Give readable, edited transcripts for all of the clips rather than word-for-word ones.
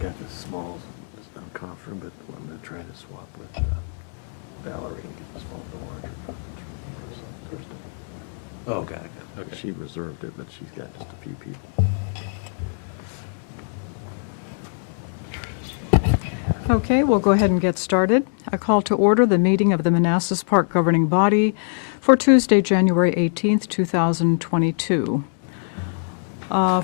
got this small conference room, but I'm going to try to swap with Valerie and get the small, the larger conference room for Thursday. Oh, got it. Okay. She reserved it, but she's got just a few people. Okay, we'll go ahead and get started. I call to order the meeting of the Manassas Park Governing Body for Tuesday, January 18th, 2022.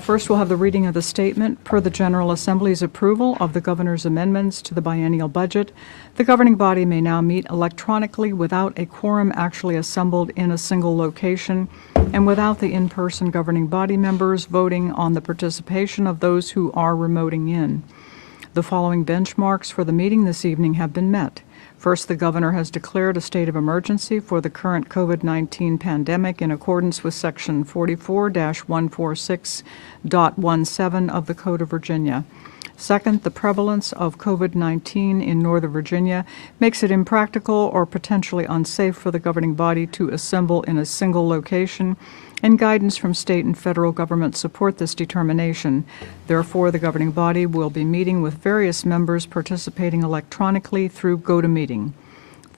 First, we'll have the reading of the statement. Per the General Assembly's approval of the Governor's amendments to the biennial budget, the governing body may now meet electronically without a quorum actually assembled in a single location and without the in-person governing body members voting on the participation of those who are remoting in. The following benchmarks for the meeting this evening have been met. First, the governor has declared a state of emergency for the current COVID-19 pandemic in accordance with Section 44-146.17 of the Code of Virginia. Second, the prevalence of COVID-19 in Northern Virginia makes it impractical or potentially unsafe for the governing body to assemble in a single location, and guidance from state and federal government support this determination. Therefore, the governing body will be meeting with various members participating electronically through GoToMeeting.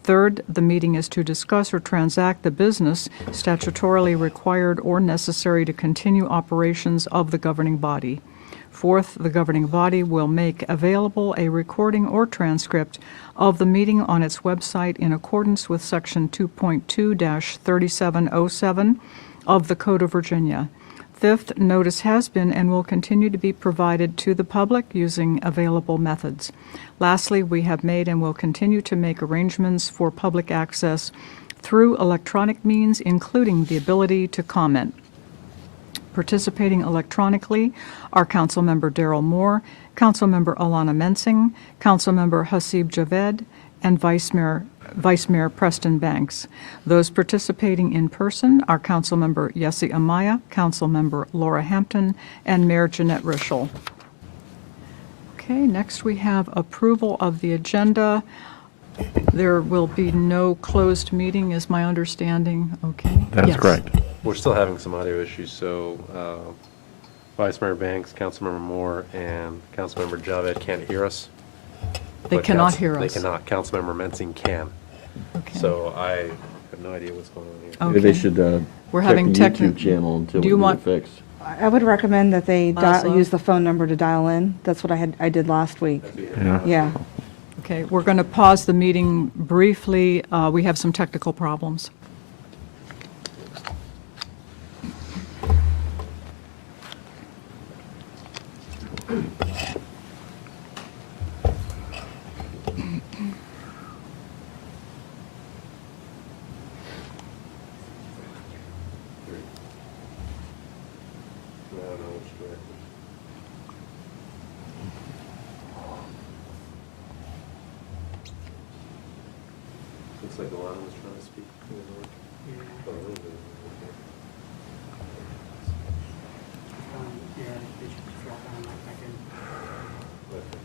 Third, the meeting is to discuss or transact the business statutorily required or necessary to continue operations of the governing body. Fourth, the governing body will make available a recording or transcript of the meeting on its website in accordance with Section 2.2-3707 of the Code of Virginia. Fifth, notice has been and will continue to be provided to the public using available methods. Lastly, we have made and will continue to make arrangements for public access through electronic means, including the ability to comment. Participating electronically are Councilmember Darrell Moore, Councilmember Alana Mensing, Councilmember Hasib Javed, and Vice Mayor Preston Banks. Those participating in person are Councilmember Yessi Amaya, Councilmember Laura Hampton, and Mayor Jeanette Rischel. Okay, next we have approval of the agenda. There will be no closed meeting, is my understanding. Okay. That's Yes. correct. We're still having some audio issues, so Vice Mayor Banks, Councilmember Moore, and Councilmember Javed can't hear us. They But cannot hear us. They cannot. Councilmember Mensing can. Okay. So I have no idea what's going on here. Okay. Maybe they should We're check having the techni- YouTube channel until Do we you get want- it fixed. I would recommend that they Laszlo? use the phone number to dial in. That's what I did last week. Yeah. Okay, we're going to pause the meeting briefly. We have some technical problems. I don't know which direction. Looks like Alana was trying to speak. Oh, a little bit. Yeah, they should just drop down like back in. Okay.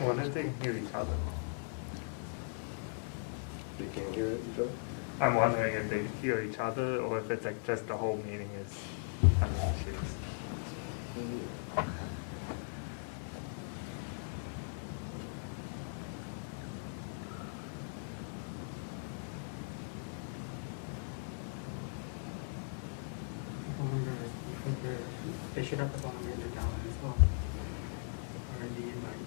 I wonder if they can hear each other. They can't hear each other? I'm wondering if they hear each other or if it's like just the whole meeting is having issues. I wonder if they should have the bottom end down as well. Or the invite.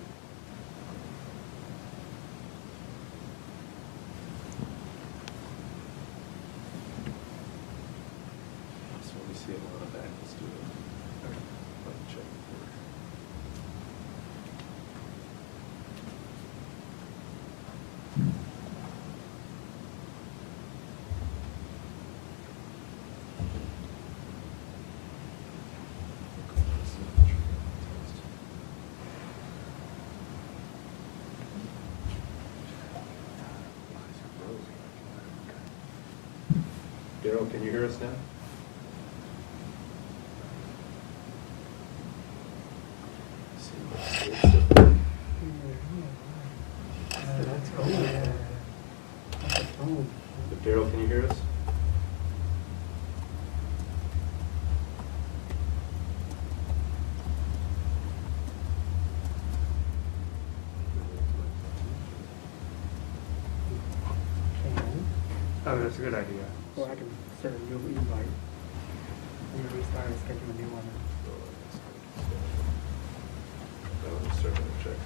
So we see Alana back. Let's do it. Let me check. Daryl, can you hear us now? Daryl, can you hear us? Oh, that's a good idea. Or I can send a new invite. And restart and schedule a new one.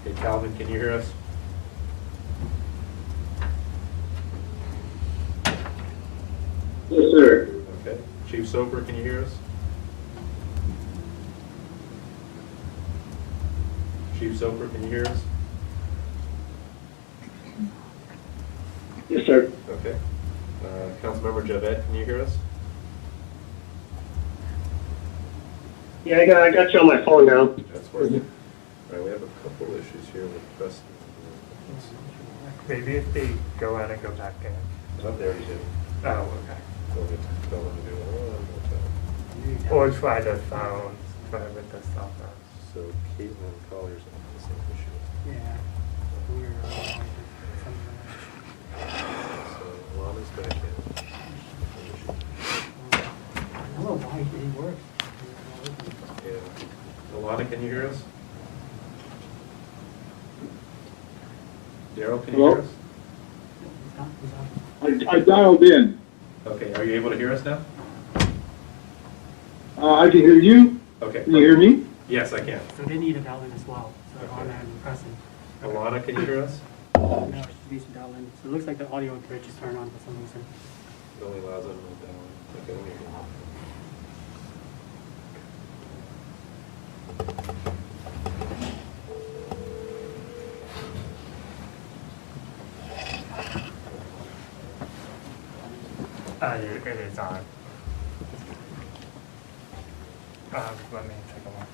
Hey, Calvin, can you hear us? Yes, sir. Okay. Chief Soper, can you hear us? Chief Soper, can you hear us? Yes, sir. Okay. Councilmember Javed, can you hear us? Yeah, I got you on my phone now. That's working. All right, we have a couple issues here with best. Maybe if they go out and go back in. Oh, there he did. Oh, okay. So we tell them to do it one more time. Or try the phone, try with the cell phone. So Caitlin Collier's on the same issue. Yeah. Weird. So Lana's back in. I don't know why it didn't work. Yeah. Alana, can you hear us? Daryl, can you Hello? hear us? I dialed in. Okay, are you able to hear us now? I can hear you. Okay. Can you hear me? Yes, I can. So they need a dial in as well. So on and pressing. Alana, can you hear us? No, it should be some dial in. So it looks like the audio bridge is turned on for some reason. It only allows them to down. Okay, let me hear. It is on. Let me take a look.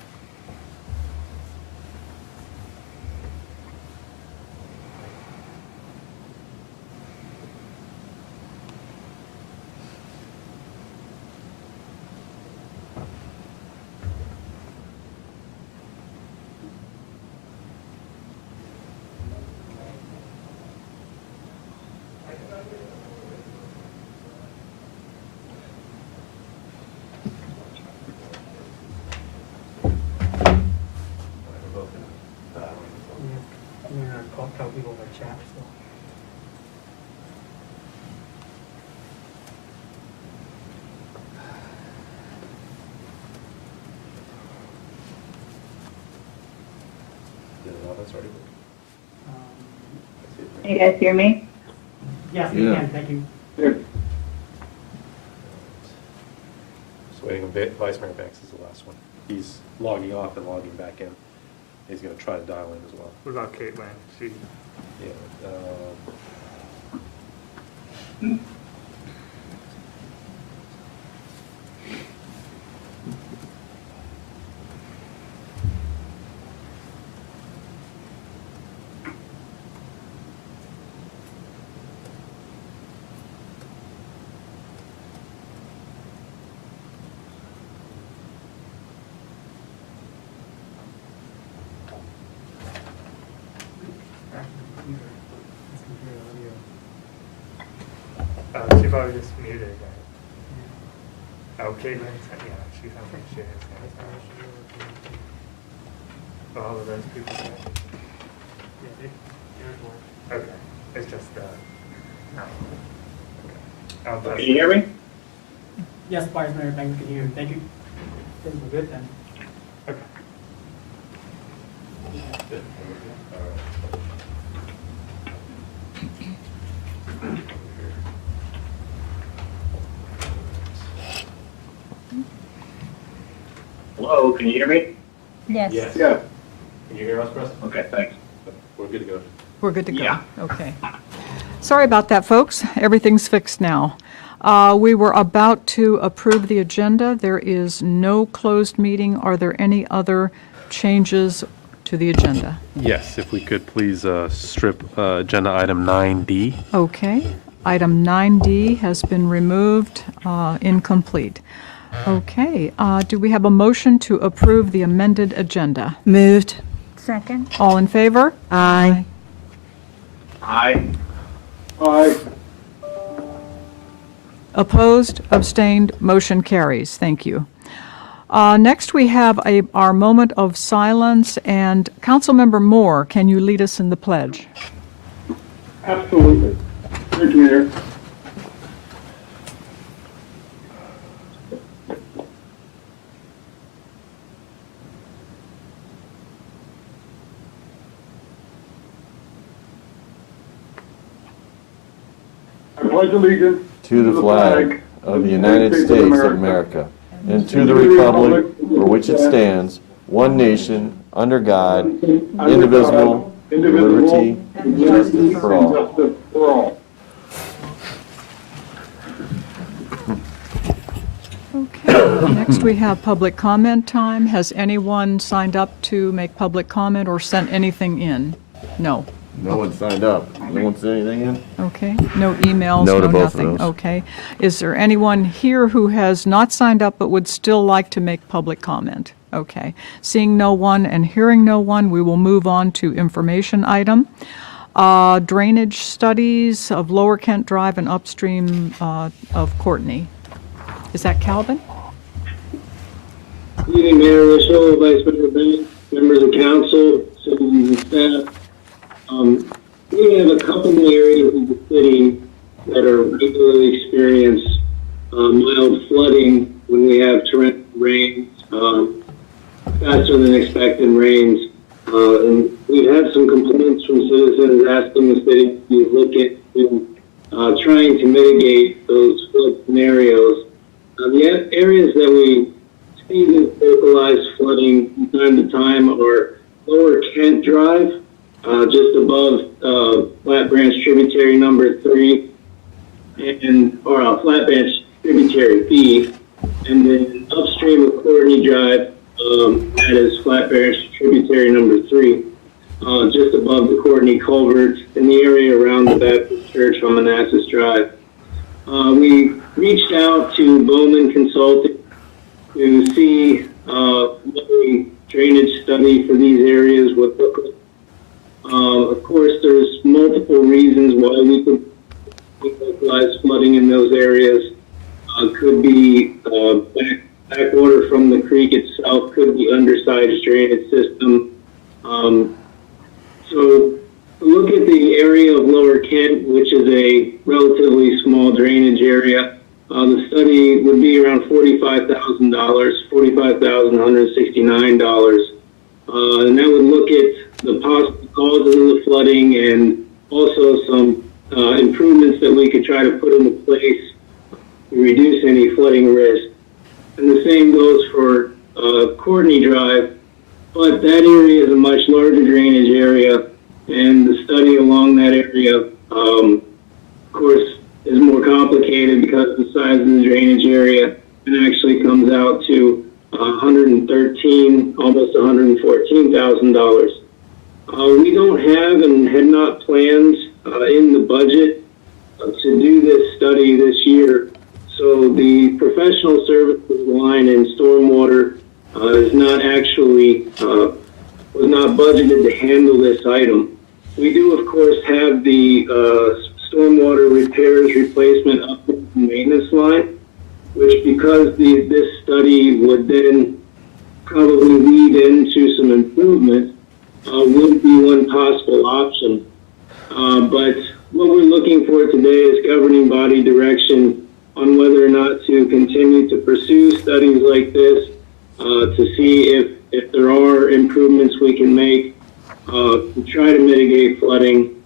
Tell people over chat still. Yeah, Alana's already. Can you guys hear me? Yes, we Yeah. can, thank you. Just waiting on Vice Mayor Banks is the last one. He's logging off and logging back in. He's going to try to dial in as well. What about Caitlin? She, Yeah. she probably just muted again. Oh, Caitlin, yeah, she sounds like she is. All of those people there? Yeah, okay, it's just, no. Okay. Can you hear me? Yes, Vice Mayor, thank you, can hear, thank you. Things were good then. Okay. Good. Hello, can you hear me? Yes. Yes. Yeah. Can you hear us, Preston? Okay, thanks. We're good to go. We're good to go? Yeah. Okay. Sorry about that, folks. Everything's fixed now. We were about to approve the agenda. There is no closed meeting. Are there any other changes to the agenda? Yes, if we could please strip agenda item 9D. Okay. Item 9D has been removed, incomplete. Okay. Do we have a motion to approve the amended agenda? Moved. Second? All in favor? Aye. Aye. Aye. Opposed, abstained, motion carries. Thank you. Next, we have our moment of silence, and Councilmember Moore, can you lead us in the pledge? Absolutely. Thank you, Mayor. I pledge allegiance To the flag of the United States of America, and to the republic for which it stands, one nation, under God, indivisible, with liberty and justice for all. Okay, next we have public comment time. Has anyone signed up to make public comment or sent anything in? No. No one signed up. No one sent anything in? Okay, no emails, No to no both of nothing. those. Okay. Is there anyone here who has not signed up but would still like to make public comment? Okay. Seeing no one and hearing no one, we will move on to information item. Drainage studies of Lower Kent Drive and upstream of Courtney. Is that Calvin? Good evening, Mayor Russo, Vice Mayor Bennett, members of council, citizens and staff. We have a couple of areas of the city that are regularly experience mild flooding when we have torrential rains, faster than expected rains. And we've had some complaints from citizens asking the city to look into trying to mitigate those flood scenarios. The areas that we see this localized flooding from time to time are Lower Kent Drive, just above Flat Branch Tributary number 3, or Flat Branch Tributary B, and then upstream of Courtney Drive, that is Flat Branch Tributary number 3, just above the Courtney Culvert in the area around the Baptist Church on Manassas Drive. We reached out to Bowman Consulting to see what the drainage study for these areas would look like. Of course, there's multiple reasons why we could localize flooding in those areas. Could be backwater from the creek itself, could be undersized drainage system. So look at the area of Lower Kent, which is a relatively small drainage area. The study would be around $45,000, $45,169. And that would look at the possible causes of the flooding and also some improvements that we could try to put into place to reduce any flooding risk. And the same goes for Courtney Drive, but that area is a much larger drainage area, and the study along that area, of course, is more complicated because of the size of the drainage area, and actually comes out to $113,000, almost $114,000. We don't have and had not planned in the budget to do this study this year. So the professional services line in stormwater is not actually, was not budgeted to handle this item. We do, of course, have the stormwater repairs, replacement, upgrade, and maintenance line, which because this study would then probably lead into some improvements, would be one possible option. But what we're looking for today is governing body direction on whether or not to continue to pursue studies like this, to see if there are improvements we can make to try to mitigate flooding.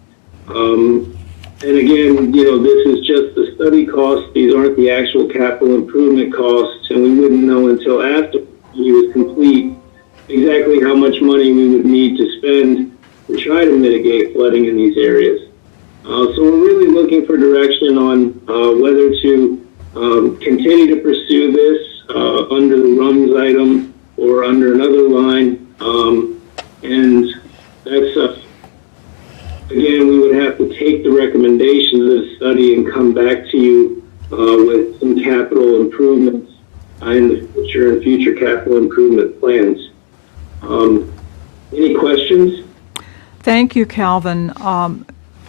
And again, this is just the study costs. These aren't the actual capital improvement costs, and we wouldn't know until after it was complete exactly how much money we would need to spend to try to mitigate flooding in these areas. So we're really looking for direction on whether to continue to pursue this under the RUMS item or under another line. And that's, again, we would have to take the recommendations of the study and come back to you with some capital improvements in the future and future capital improvement plans. Any questions? Thank you, Calvin.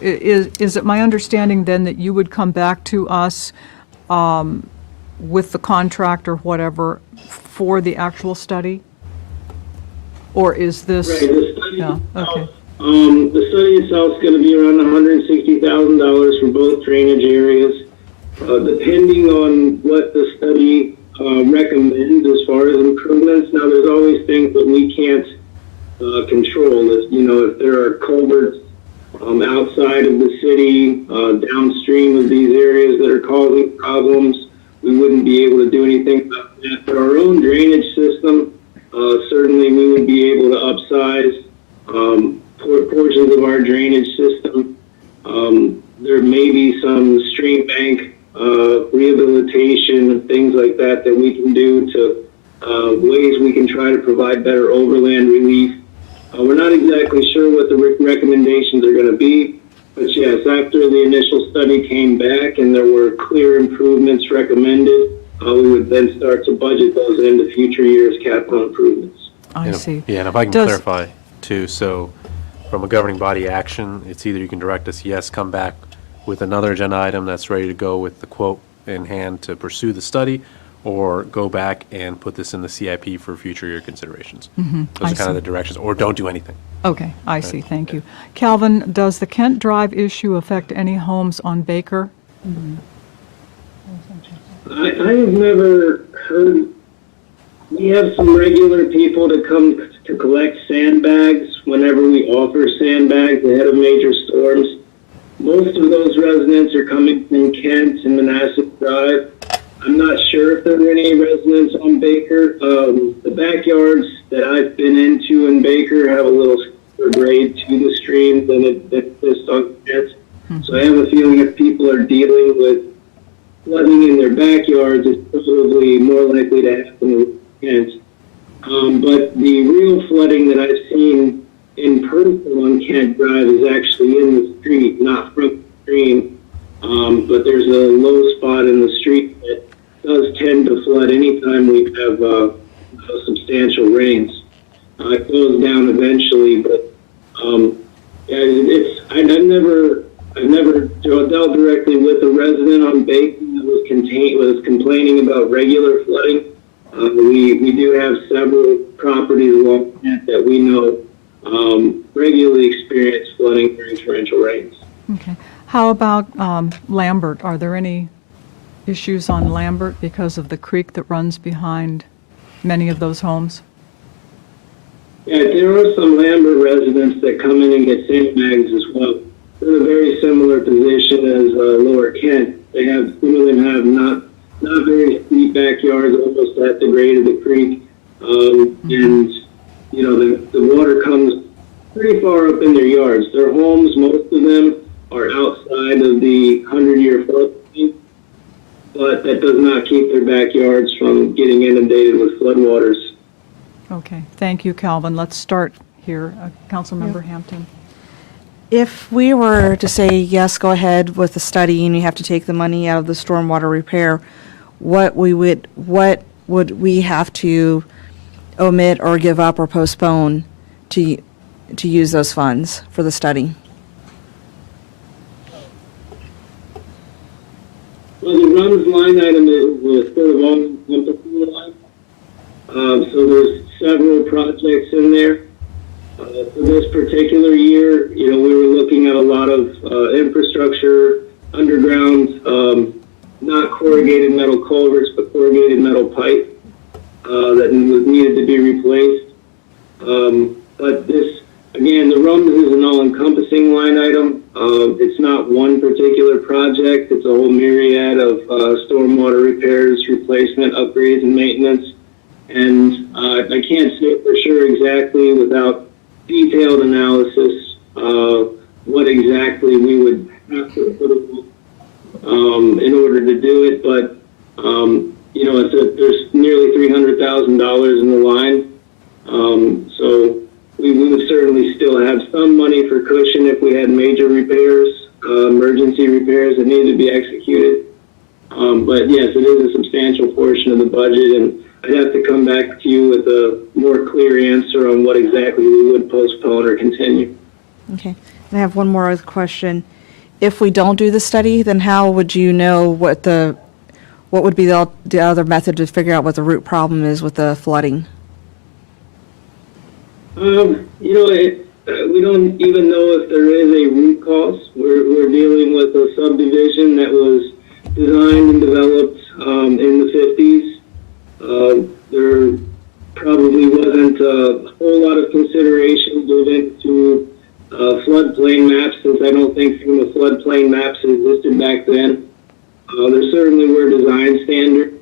Is it my understanding then that you would come back to us with the contract or whatever for the actual study? Or is this? Right, the study Yeah, itself, okay. the study itself is going to be around $160,000 for both drainage areas. Depending on what the study recommends as far as improvements. Now, there's always things that we can't control. If there are culverts outside of the city, downstream of these areas that are causing problems, we wouldn't be able to do anything about that. But our own drainage system, certainly we would be able to upsize portions of our drainage system. There may be some stream bank rehabilitation, things like that we can do to ways we can try to provide better overland relief. We're not exactly sure what the recommendations are going to be, but yes, after the initial study came back and there were clear improvements recommended, we would then start to budget those into future years' capital improvements. I see. Yeah, and if I can Does- clarify too, so from a governing body action, it's either you can direct us, yes, come back with another agenda item that's ready to go with the quote in hand to pursue the study, or go back and put this in the CIP for future year considerations. Those I are kind see. of the directions, or don't do anything. Okay, I see, thank you. Calvin, does the Kent Drive issue affect any homes on Baker? I have never heard. We have some regular people to come to collect sandbags whenever we offer sandbags ahead of major storms. Most of those residents are coming from Kent and Manassas Drive. I'm not sure if there are any residents on Baker. The backyards that I've been into in Baker have a little steeper grade to the stream than it exists on Kent. So I have a feeling if people are dealing with flooding in their backyards, it's probably more likely to happen with Kent. But the real flooding that I've seen in person on Kent Drive is actually in the street, not from the stream. But there's a low spot in the street that does tend to flood anytime we have substantial rains. It goes down eventually, but I've never dealt directly with a resident on Bacon that was complaining about regular flooding. We do have several properties along that we know regularly experience flooding during torrential rains. Okay. How about Lambert? Are there any issues on Lambert because of the creek that runs behind many of those homes? Yeah, there are some Lambert residents that come in and get sandbags as well. They're in a very similar position as Lower Kent. Some of them have not very steep backyards, almost at the grade of the creek. And, the water comes pretty far up in their yards. Their homes, most of them, are outside of the 100-year floodplain, but that does not keep their backyards from getting inundated with floodwaters. Okay, thank you, Calvin. Let's start here. Councilmember Hampton. If we were to say, yes, go ahead with the study and you have to take the money out of the stormwater repair, what would we have to omit or give up or postpone to use those funds for the study? Well, the RUMS line item is sort of all-encompassing line. So there's several projects in there. For this particular year, we were looking at a lot of infrastructure, underground, not corrugated metal culverts, but corrugated metal pipe that needed to be replaced. But this, again, the RUMS is an all-encompassing line item. It's not one particular project. It's a whole myriad of stormwater repairs, replacement, upgrades, and maintenance. And I can't say for sure exactly without detailed analysis what exactly we would have to put in order to do it. But, there's nearly $300,000 in the line. So we would certainly still have some money for cushion if we had major repairs, emergency repairs that needed to be executed. But yes, it is a substantial portion of the budget, and I'd have to come back to you with a more clear answer on what exactly we would postpone or continue. Okay. And I have one more question. If we don't do the study, then how would you know what the what would be the other method to figure out what the root problem is with the flooding? We don't even know if there is a root cause. We're dealing with a subdivision that was designed and developed in the 50s. There probably wasn't a whole lot of consideration given to floodplain maps, since I don't think FEMA floodplain maps existed back then. There certainly were design standards,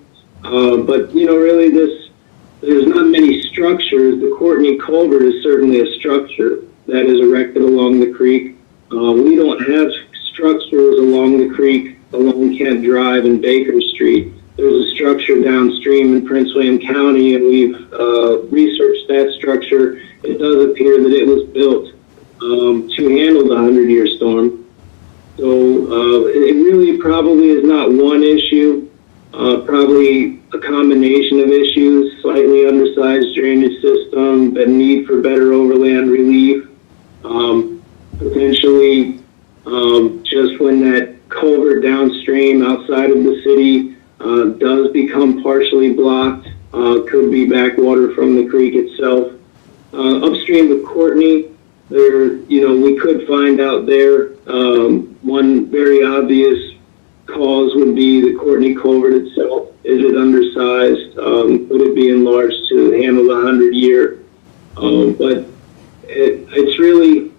but really there's not many structures. The Courtney Culvert is certainly a structure that is erected along the creek. We don't have structures along the creek, along Kent Drive and Baker Street. There's a structure downstream in Prince William County, and we've researched that structure. It does appear that it was built to handle the 100-year storm. So it really probably is not one issue, probably a combination of issues: slightly undersized drainage system, the need for better overland relief, potentially just when that culvert downstream outside of the city does become partially blocked, could be backwater from the creek itself. Upstream of Courtney, we could find out there. One very obvious cause would be the Courtney Culvert itself. Is it undersized? Could it be enlarged to handle the 100-year? But it's really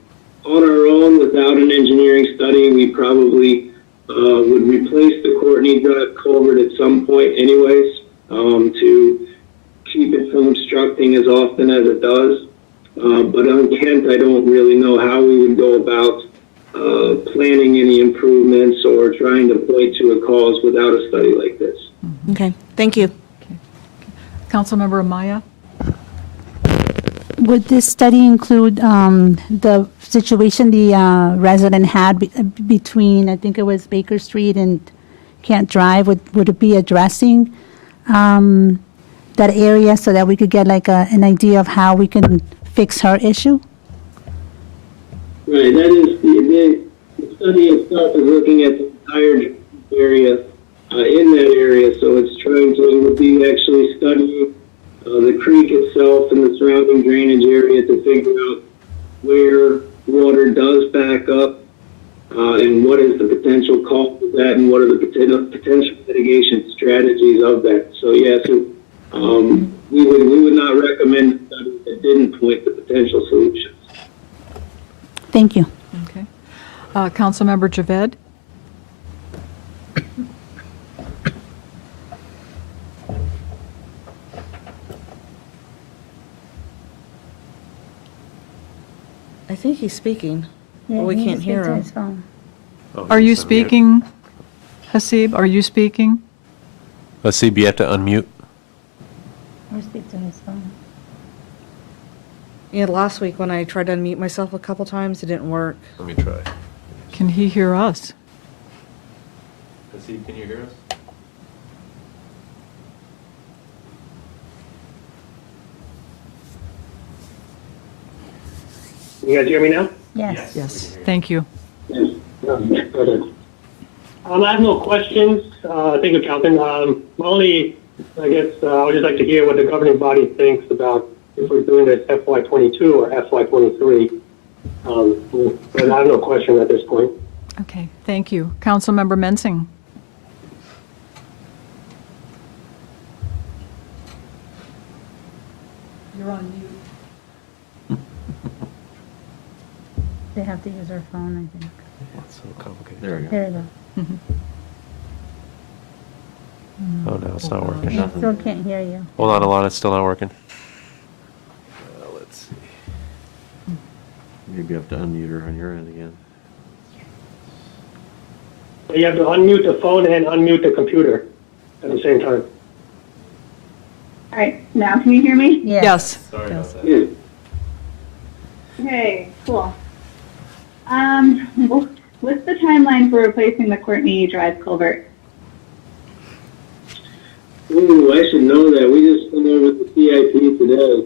on our own, without an engineering study. We probably would replace the Courtney Drive culvert at some point anyways, to keep it from obstructing as often as it does. But on Kent, I don't really know how we would go about planning any improvements or trying to point to a cause without a study like this. Okay, thank you. Councilmember Amaya? Would this study include the situation the resident had between, I think it was Baker Street and Kent Drive? Would it be addressing that area so that we could get like an idea of how we can fix her issue? Right, that is the study itself is looking at the entire area in that area, so it would be actually studying the creek itself and the surrounding drainage area to figure out where water does back up and what is the potential cause of that and what are the potential mitigation strategies of that. So yes, we would not recommend a study that didn't point to potential solutions. Thank you. Okay. Councilmember Javed? I think he's speaking. Yeah, we he can't needs to hear speak to him. his phone. Are you speaking, Hasib? Are you speaking? Let's see, you have to unmute. Or speak to his phone. Yeah, last week when I tried to unmute myself a couple times, it didn't work. Let me try. Can he hear us? Can you hear us? You guys hear me now? Yes. Yes. Thank you. Yes. I have no questions. Thank you, Calvin. Only, I guess, I would just like to hear what the governing body thinks about if we're doing this FY22 or FY23. But I have no question at this point. Okay, thank you. Councilmember Mensing? You're on mute. They have to use their phone, I think. It's so complicated. There we go. There you go. Oh, no, it's not working. I still can't hear you. Hold on, Alana, it's still not working. Let's see. Maybe you have to unmute her on your end again. You have to unmute the phone and unmute the computer at the same time. All right, now can you hear me? Yes. Sorry about Yes. that. Yeah. Okay, cool. What's the timeline for replacing the Courtney Drive culvert? Ooh, I should know that. We just went over the CIP today.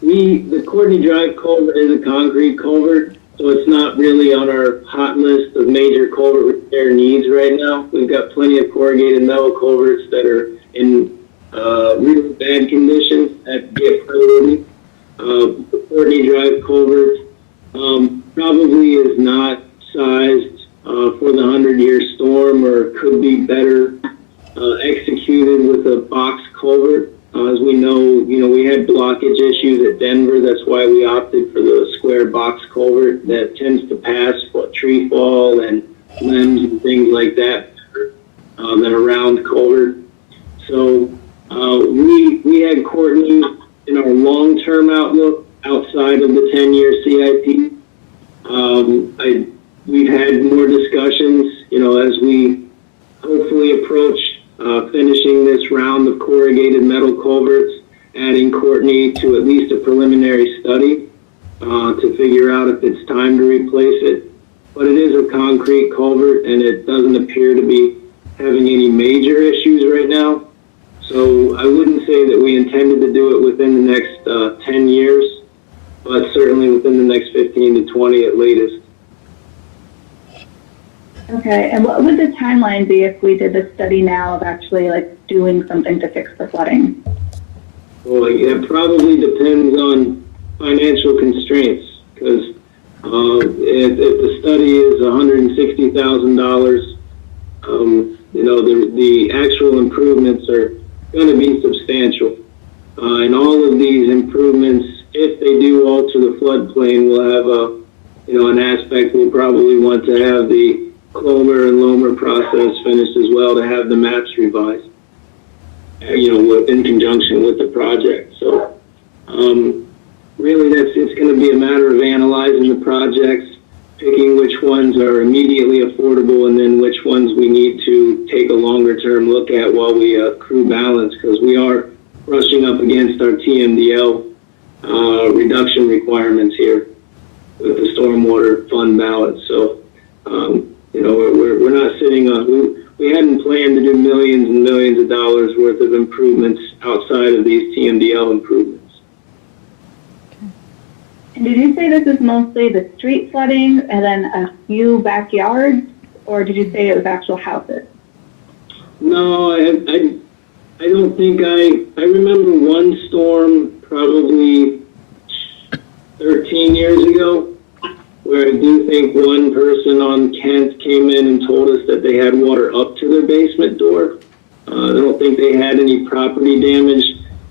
The Courtney Drive culvert is a concrete culvert, so it's not really on our hot list of major culvert repair needs right now. We've got plenty of corrugated metal culverts that are in really bad condition that get priority. The Courtney Drive culvert probably is not sized for the 100-year storm, or could be better executed with a box culvert. As we know, we had blockage issues at Denver. That's why we opted for the square box culvert that tends to pass tree fall and limbs and things like that than a round culvert. So we had Courtney in our long-term outlook outside of the 10-year CIP. We've had more discussions, as we hopefully approach finishing this round of corrugated metal culverts, adding Courtney to at least a preliminary study to figure out if it's time to replace it. But it is a concrete culvert, and it doesn't appear to be having any major issues right now. So I wouldn't say that we intended to do it within the next 10 years, but certainly within the next 15 to 20 at latest. Okay, and what would the timeline be if we did the study now of actually doing something to fix the flooding? Well, it probably depends on financial constraints, because if the study is $160,000, the actual improvements are going to be substantial. And all of these improvements, if they do alter the floodplain, will have an aspect we'll probably want to have the Clomer and Lomer process finished as well, to have the maps revised, in conjunction with the project. So really it's going to be a matter of analyzing the projects, picking which ones are immediately affordable, and then which ones we need to take a longer term look at while we accrue balance, because we are brushing up against our TMDL reduction requirements here with the stormwater fund balance. So we're not sitting on, we hadn't planned to do millions and millions of dollars worth of improvements outside of these TMDL improvements. And did you say this is mostly the street flooding and then a few backyards, or did you say it was actual houses? No, I don't think I remember one storm probably 13 years ago, where I do think one person on Kent came in and told us that they had water up to their basement door. I don't think they had any property damage.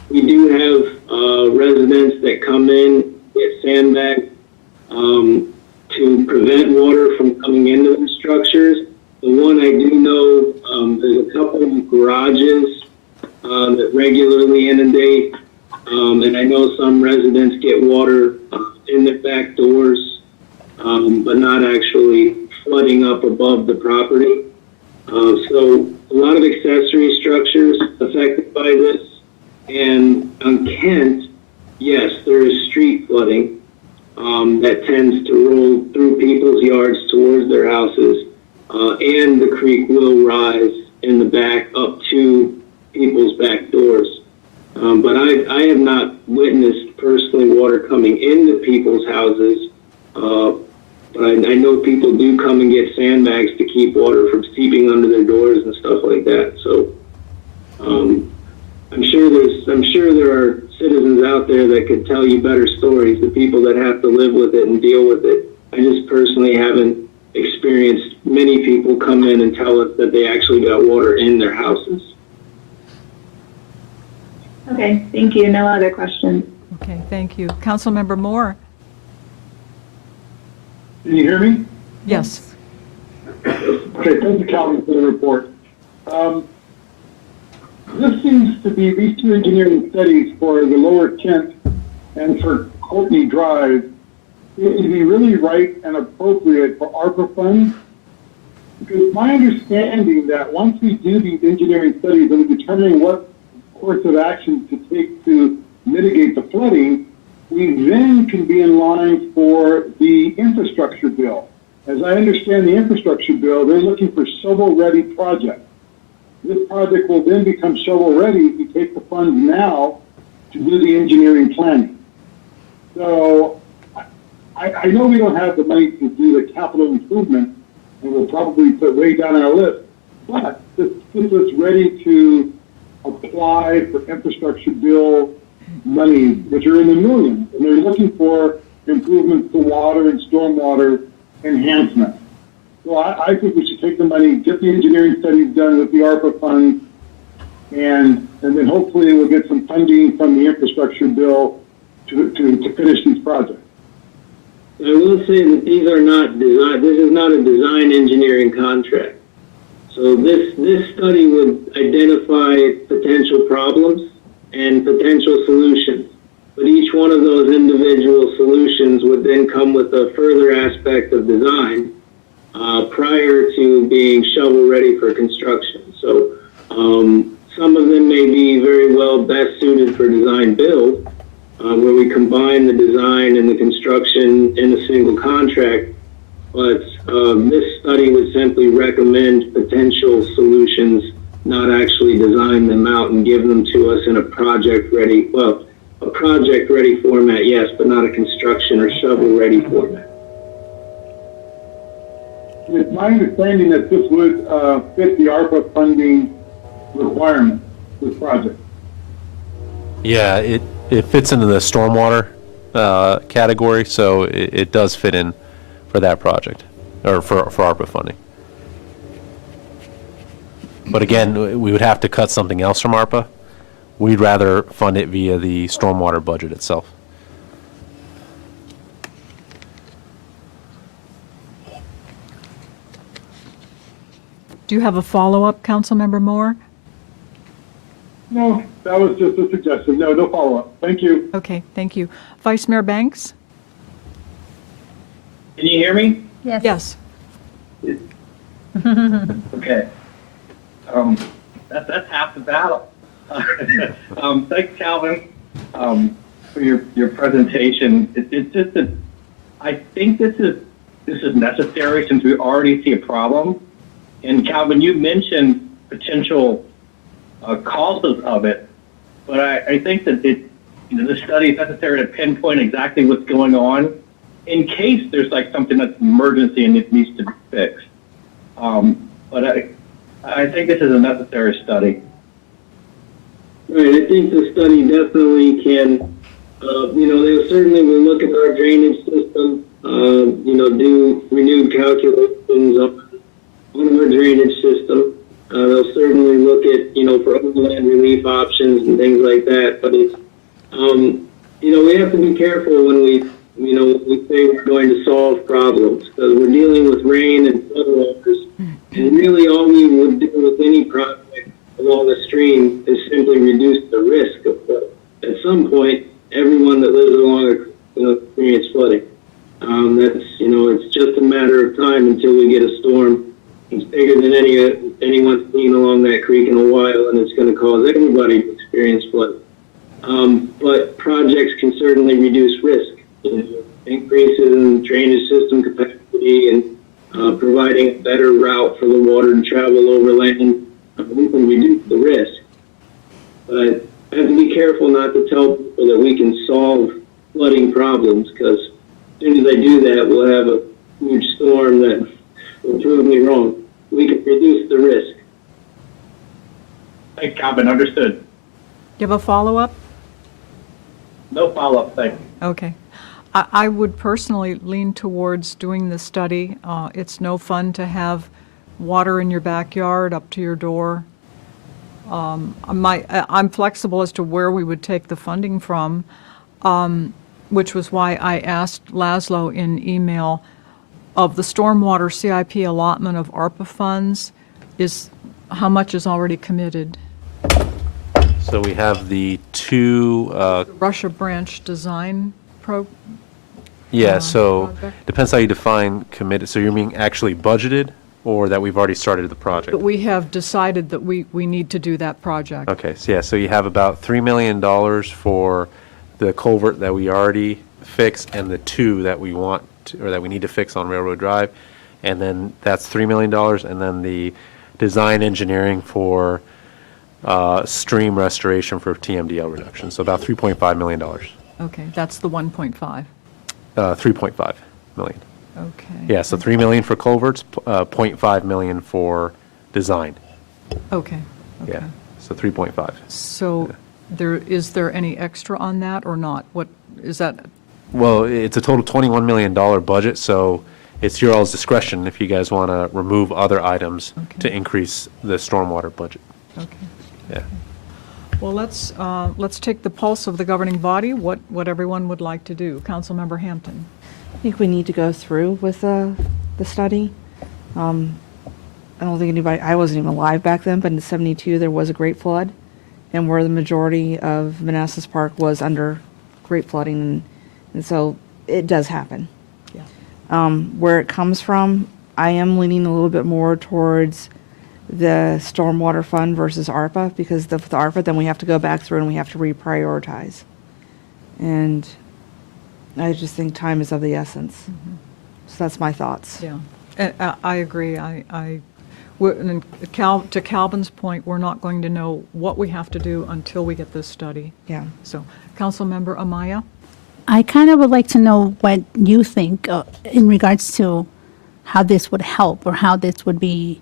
We do have residents that come in, get sandbagged to prevent water from coming into the structures. The one I do know, there's a couple of garages that regularly inundate, and I know some residents get water in their back doors, but not actually flooding up above the property. So a lot of accessory structures affected by this. And on Kent, yes, there is street flooding that tends to roll through people's yards towards their houses, and the creek will rise in the back up to people's back doors. But I have not witnessed personally water coming into people's houses, but I know people do come and get sandbags to keep water from seeping under their doors and stuff like that. So I'm sure there are citizens out there that could tell you better stories, the people that have to live with it and deal with it. I just personally haven't experienced many people come in and tell us that they actually got water in their houses. Okay, thank you. No other questions. Okay, thank you. Councilmember Moore? Can you hear me? Yes. Okay, thank you, Calvin, for the report. This seems to be, these two engineering studies for the Lower Kent and for Courtney Drive, it would be really right and appropriate for ARPA funds. Because my understanding that once we do these engineering studies and we determine what course of action to take to mitigate the flooding, we then can be in line for the infrastructure bill. As I understand the infrastructure bill, they're looking for shovel-ready projects. This project will then become shovel-ready if you take the funds now to do the engineering planning. So I know we don't have the money to do the capital improvement, and we'll probably put way down our list, but this gets us ready to apply for infrastructure bill money, which are in the millions, and they're looking for improvements to water and stormwater enhancement. So I think we should take the money, get the engineering studies done with the ARPA funds, and then hopefully we'll get some funding from the infrastructure bill to finish these projects. I will say that these are not design. This is not a design engineering contract. So this study would identify potential problems and potential solutions. But each one of those individual solutions would then come with a further aspect of design prior to being shovel ready for construction. So some of them may be very well best suited for design build, where we combine the design and the construction in a single contract. But this study would simply recommend potential solutions, not actually design them out and give them to us in a project-ready, well, a project-ready format, yes, but not a construction or shovel-ready format. It's my understanding that this would fit the ARPA funding requirement, this project. Yeah, it fits into the stormwater category, so it does fit in for that project, or for ARPA funding. But again, we would have to cut something else from ARPA. We'd rather fund it via the stormwater budget itself. Do you have a follow-up, Councilmember Moore? No, that was just a suggestion. No follow-up. Thank you. Okay, thank you. Vice Mayor Banks? Can you hear me? Yes. Okay. That's half the battle. Thanks, Calvin, for your presentation. It's just that I think this is necessary since we already see a problem. And Calvin, you mentioned potential causes of it, but I think that this study is necessary to pinpoint exactly what's going on in case there's like something that's an emergency and it needs to be fixed. But I think this is a necessary study. Right, I think the study definitely can, they certainly will look at our drainage system, do renewed calculations on our drainage system. They'll certainly look at, for overland relief options and things like that. But it's, we have to be careful when we say we're going to solve problems, because we're dealing with rain and floodwaters, and really all we would do with any project along the stream is simply reduce the risk of flooding. At some point, everyone that lives along experience flooding. It's just a matter of time until we get a storm. It's bigger than anyone's seen along that creek in a while, and it's going to cause everybody to experience flooding. But projects can certainly reduce risk. Increases in drainage system capacity and providing a better route for the water to travel overland, we can reduce the risk. But I have to be careful not to tell people that we can solve flooding problems, because as soon as I do that, we'll have a huge storm that will prove me wrong. We can reduce the risk. Thanks, Calvin. Understood. You have a follow-up? No follow-up. Thanks. Okay. I would personally lean towards doing the study. It's no fun to have water in your backyard up to your door. I'm flexible as to where we would take the funding from, which was why I asked Laszlo in email of the stormwater CIP allotment of ARPA funds, how much is already committed? So we have the two, Russia Branch Design so project? depends how you define committed. So you mean actually budgeted, or that we've already started the project? But we have decided that we need to do that project. Okay, so you have about $3 million for the culvert that we already fixed, and the two that we want or that we need to fix on Railroad Drive, and then that's $3 million, and then the design engineering for stream restoration for TMDL reduction, so about $3.5 million. Okay, that's the 1.5. 3.5 million. Okay. Yeah, so $3 million for culverts, 0.5 million for design. Okay, okay. Yeah, so 3.5. So is there any extra on that or not? What, is that, Well, it's a total $21 million budget, so it's your all's discretion if you guys want to remove other items Okay. to increase the stormwater budget. okay. Yeah. Well, let's take the pulse of the governing body, what everyone would like to do. Councilmember Hampton. I think we need to go through with the study. I don't think anybody, I wasn't even alive back then, but in '72, there was a great flood, and where the majority of Manassas Park was under great flooding, and so it does happen. Yeah. Where it comes from, I am leaning a little bit more towards the stormwater fund versus ARPA, because with the ARPA, then we have to go back through and we have to reprioritize. And I just think time is of the essence. So that's my thoughts. Yeah, I agree. And to Calvin's point, we're not going to know what we have to do until we get this study. Yeah. So, Councilmember Amaya? I kind of would like to know what you think in regards to how this would help or how this would be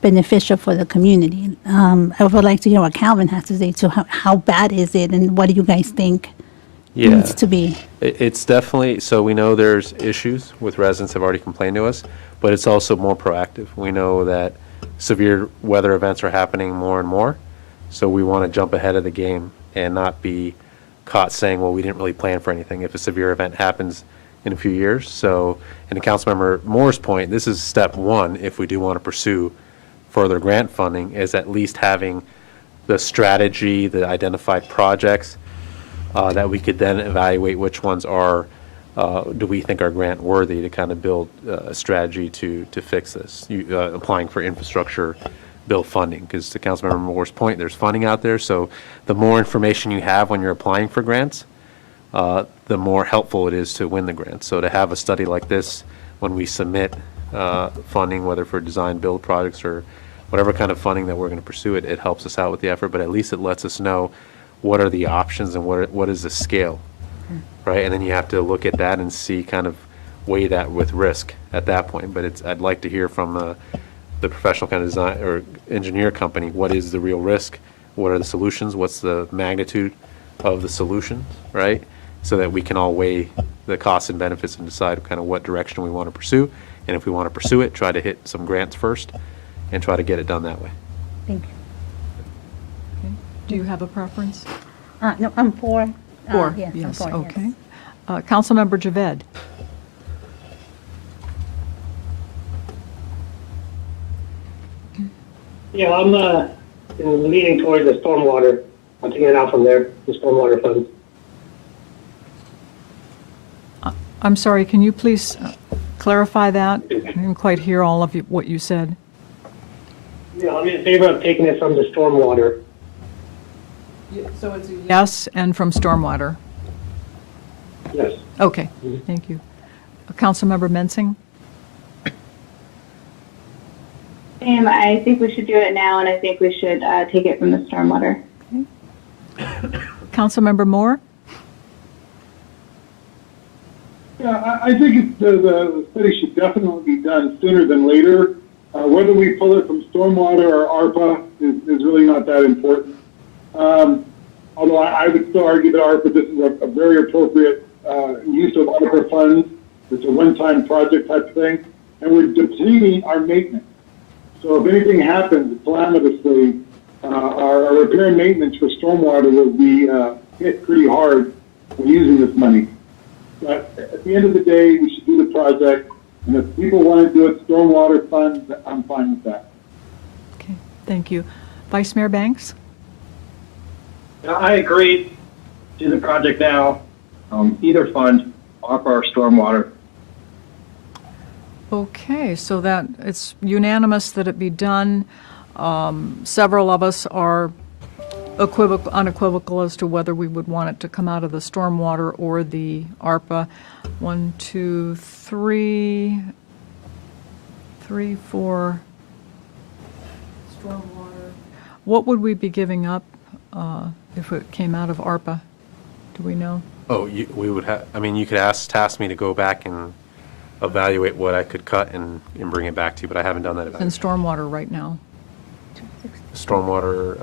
beneficial for the community. I would like to hear what Calvin has to say. So how bad is it, and what do you guys think needs to be? It's definitely, so we know there's issues with residents have already complained to us, but it's also more proactive. We know that severe weather events are happening more and more, so we want to jump ahead of the game and not be caught saying, well, we didn't really plan for anything if a severe event happens in a few years. So, and to Councilmember Moore's point, this is step one if we do want to pursue further grant funding, is at least having the strategy, the identified projects that we could then evaluate which ones are, do we think are grant worthy to kind of build a strategy to fix this, applying for infrastructure bill funding. Because to Councilmember Moore's point, there's funding out there, so the more information you have when you're applying for grants, the more helpful it is to win the grant. So to have a study like this when we submit funding, whether for design build projects or whatever kind of funding that we're going to pursue, it helps us out with the effort, but at least it lets us know what are the options and what is the scale, right? And then you have to look at that and see, kind of weigh that with risk at that point. But I'd like to hear from the professional kind of design or engineer company, what is the real risk? What are the solutions? What's the magnitude of the solution, right? So that we can all weigh the costs and benefits and decide kind of what direction we want to pursue. And if we want to pursue it, try to hit some grants first and try to get it done that way. Thank you. Okay. Do you have a preference? No, I'm for. Four, Yes, I'm yes, for, okay. yes. Councilmember Javed? Yeah, I'm leaning towards the stormwater. I'm taking it out from there, the stormwater funds. I'm sorry, can you please clarify that? I didn't quite hear all of what you said. Yeah, I'm in favor of taking it from the stormwater. So it's a yes, and from stormwater? Yes. Okay, thank you. Councilmember Mensing? Sam, I think we should do it now, and I think we should take it from the stormwater. Councilmember Moore? Yeah, I think the study should definitely be done sooner than later. Whether we pull it from stormwater or ARPA is really not that important. Although I would still argue that ARPA, this is a very appropriate use of ARPA funds. It's a one-time project type of thing, and we're depleting our maintenance. So if anything happens calamitously, our repair and maintenance for stormwater will be hit pretty hard when using this money. But at the end of the day, we should do the project, and if people want to do it stormwater funds, I'm fine with that. Okay, thank you. Vice Mayor Banks? I agree. Do the project now, either fund, ARPA or stormwater. Okay, so that it's unanimous that it be done. Several of us are unequivocal as to whether we would want it to come out of the stormwater or the ARPA. 1, 2, 3, 4. Stormwater. What would we be giving up if it came out of ARPA? Do we know? Oh, we would have, I mean, you could task me to go back and evaluate what I could cut and bring it back to you, but I haven't done that In evaluation. stormwater right now. Stormwater,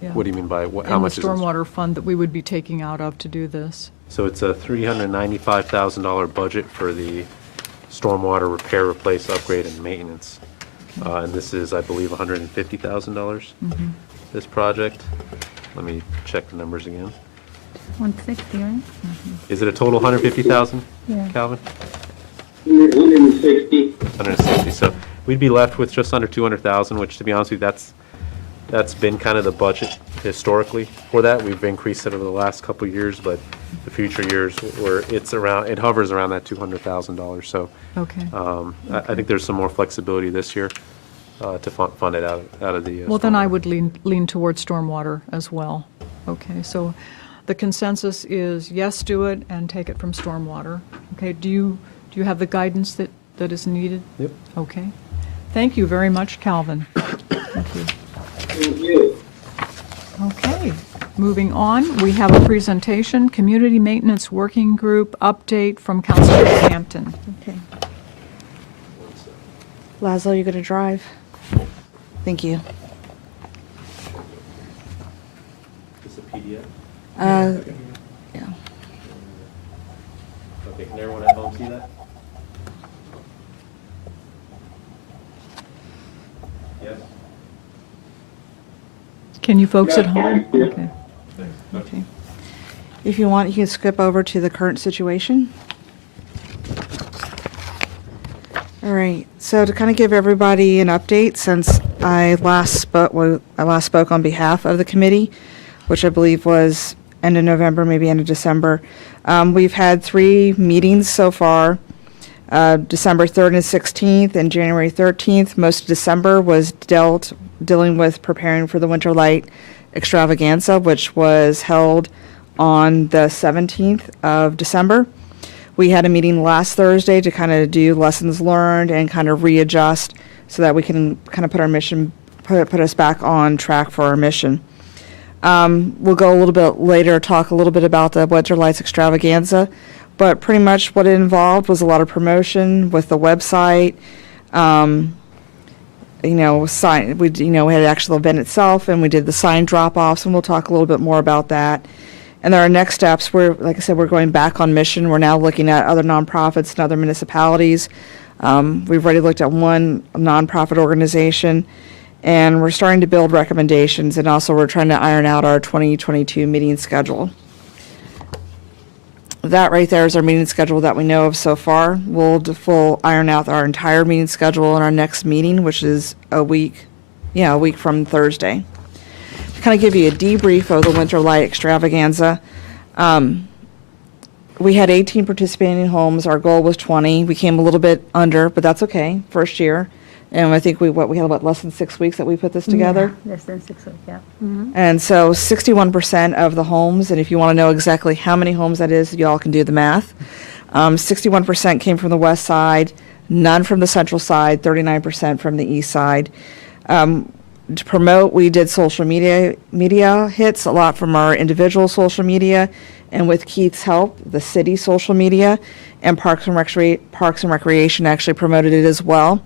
Yeah. what do you mean by, how much is In it? the stormwater fund that we would be taking out of to do this. So it's a $395,000 budget for the stormwater repair, replace, upgrade, and maintenance. And this is, I believe, $150,000, this project. Let me check the numbers again. 160, right? Is it a total 150,000, Yeah. Calvin? 160. 160, so we'd be left with just under 200,000, which, to be honest with you, that's been kind of the budget historically for that. We've increased it over the last couple of years, but the future years where it hovers around that $200,000. So Okay. I think there's some more flexibility this year to fund it out of the. Well, then I stormwater. would lean towards stormwater as well. Okay, so the consensus is yes, do it and take it from stormwater. Okay, do you have the guidance that is needed? Yep. Okay. Thank you very much, Calvin. Thank you. Thank you. Okay, moving on, we have a presentation, Community Maintenance Working Group update from Councilor Hampton. Okay. Laszlo, you're going to drive? Thank you. Is it PDF? Yeah. Okay, can everyone at home see that? Yes? Can you folks at Yeah, home? yeah. Okay. Okay. If you want, you can skip over to the current situation. All right, so to kind of give everybody an update, since I last spoke on behalf of the committee, which I believe was end of November, maybe end of December. We've had 3 meetings so far, December 3rd and 16th and January 13th. Most of December was dealing with preparing for the Winter Light Extravaganza, which was held on the 17th of December. We had a meeting last Thursday to kind of do lessons learned and kind of readjust so that we can kind of put our mission, put us back on track for our mission. We'll go a little bit later, talk a little bit about the Winter Lights Extravaganza, but pretty much what it involved was a lot of promotion with the website. We had the actual event itself, and we did the sign drop-offs, and we'll talk a little bit more about that. And then our next steps, like I said, we're going back on mission. We're now looking at other nonprofits and other municipalities. We've already looked at one nonprofit organization, and we're starting to build recommendations, and also we're trying to iron out our 2022 meeting schedule. That right there is our meeting schedule that we know of so far. We'll iron out our entire meeting schedule in our next meeting, which is a week from Thursday. To kind of give you a debrief of the Winter Light Extravaganza, we had 18 participating homes. Our goal was 20. We came a little bit under, but that's okay. First year. And I think we had less than 6 weeks that we put this together. Yeah, less than 6 weeks, yeah. And so 61% of the homes, and if you want to know exactly how many homes that is, you all can do the math. 61% came from the west side, none from the central side, 39% from the east side. To promote, we did social media hits, a lot from our individual social media, and with Keith's help, the city social media, and Parks and Recreation actually promoted it as well.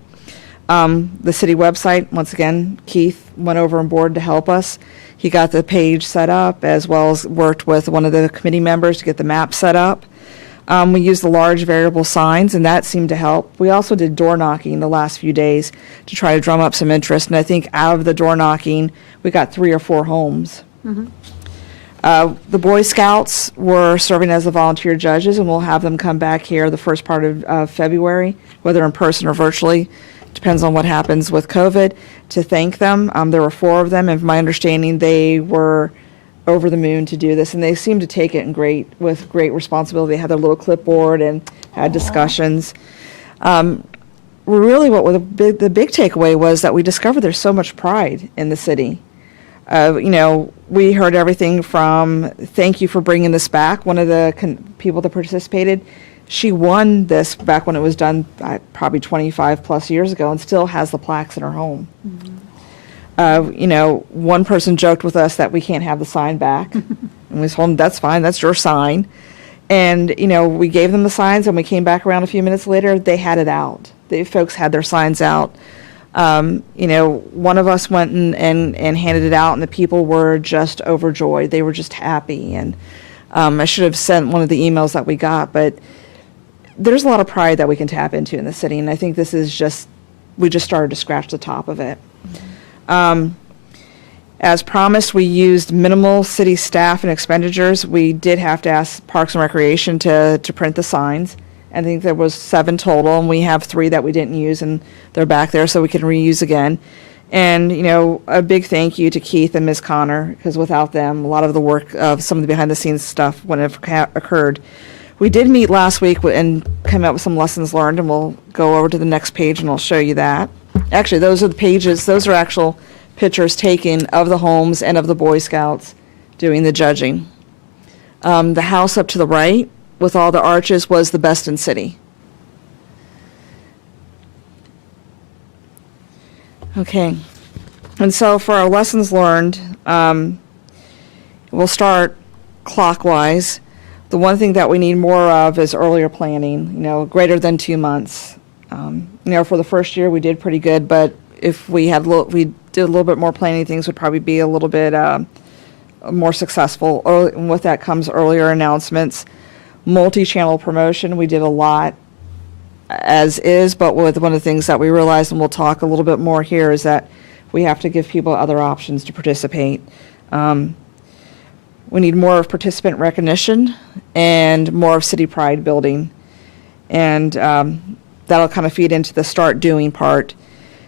The city website, once again, Keith went over on board to help us. He got the page set up, as well as worked with one of the committee members to get the map set up. We used the large variable signs, and that seemed to help. We also did door knocking the last few days to try to drum up some interest, and I think out of the door knocking, we got 3 or 4 homes. The Boy Scouts were serving as the volunteer judges, and we'll have them come back here the first part of February, whether in person or virtually. Depends on what happens with COVID, to thank them. There were 4 of them, and from my understanding, they were over the moon to do this, and they seemed to take it with great responsibility. They had their little clipboard and had discussions. Really, the big takeaway was that we discovered there's so much pride in the city. We heard everything from thank you for bringing this back. One of the people that participated, she won this back when it was done probably 25 plus years ago, and still has the plaques in her home. One person joked with us that we can't have the sign back. And we told them, that's fine, that's your sign. And, we gave them the signs, and we came back around a few minutes later, they had it out. The folks had their signs out. One of us went and handed it out, and the people were just overjoyed. They were just happy. And I should have sent one of the emails that we got, but there's a lot of pride that we can tap into in the city, and I think this is we just started to scratch the top of it. As promised, we used minimal city staff and expenditures. We did have to ask Parks and Recreation to print the signs. I think there was 7 total, and we have 3 that we didn't use, and they're back there so we can reuse again. And, a big thank you to Keith and Ms. Connor, because without them, a lot of the work of some of the behind-the-scenes stuff wouldn't have occurred. We did meet last week and come up with some lessons learned, and we'll go over to the next page and I'll show you that. Actually, those are the pages. Those are actual pictures taken of the homes and of the Boy Scouts doing the judging. The house up to the right with all the arches was the best in city. Okay, and so for our lessons learned, we'll start clockwise. The one thing that we need more of is earlier planning, greater than 2 months. For the first year, we did pretty good, but if we did a little bit more planning, things would probably be a little bit more successful. And with that comes earlier announcements. Multi-channel promotion, we did a lot as is, but with one of the things that we realized, and we'll talk a little bit more here, is that we have to give people other options to participate. We need more of participant recognition and more of city pride building. And that'll kind of feed into the start doing part.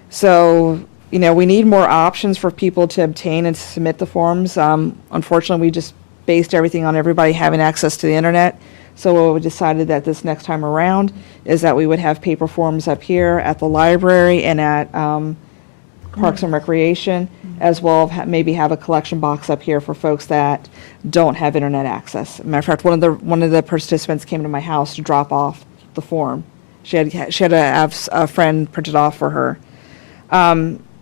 So, we need more options for people to obtain and submit the forms. Unfortunately, we just based everything on everybody having access to the internet. So what we decided that this next time around is that we would have paper forms up here at the library and at Parks and Recreation, as well as maybe have a collection box up here for folks that don't have internet access. Matter of fact, one of the participants came to my house to drop off the form. She had to have a friend print it off for her.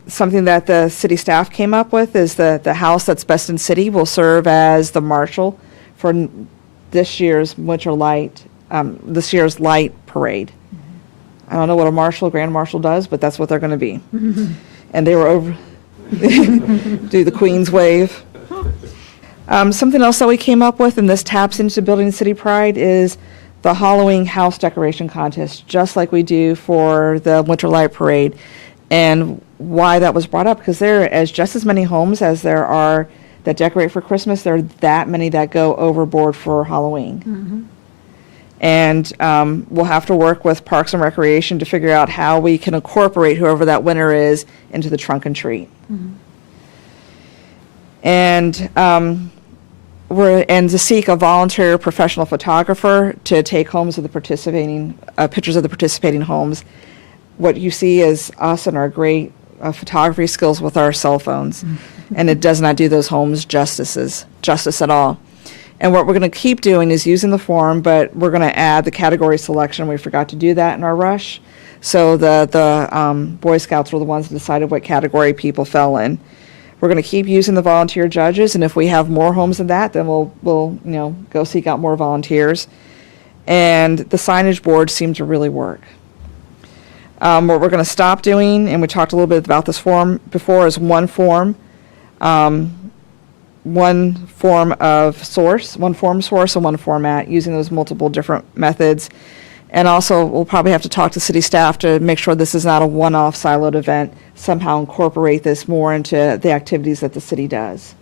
Something that the city staff came up with is the house that's best in city will serve as the marshal for this year's light parade. I don't know what a grand marshal does, but that's what they're going to be. And they were over, do the Queen's wave. Something else that we came up with, and this taps into building city pride, is the Halloween house decoration contest, just like we do for the Winter Light Parade. And why that was brought up, because there is just as many homes as there are that decorate for Christmas. There are that many that go overboard for Halloween. And we'll have to work with Parks and Recreation to figure out how we can incorporate whoever that winner is into the trunk and treat. And to seek a volunteer professional photographer to take pictures of the participating homes. What you see is us and our great photography skills with our cell phones, and it does not do those homes justice at all. And what we're going to keep doing is using the form, but we're going to add the category selection. We forgot to do that in our rush. So the Boy Scouts were the ones that decided what category people fell in. We're going to keep using the volunteer judges, and if we have more homes than that, then we'll go seek out more volunteers. And the signage board seemed to really work. What we're going to stop doing, and we talked a little bit about this form before, is one form source, and one format, using those multiple different methods. And also, we'll probably have to talk to city staff to make sure this is not a one-off siloed event, somehow incorporate this more into the activities that the city does.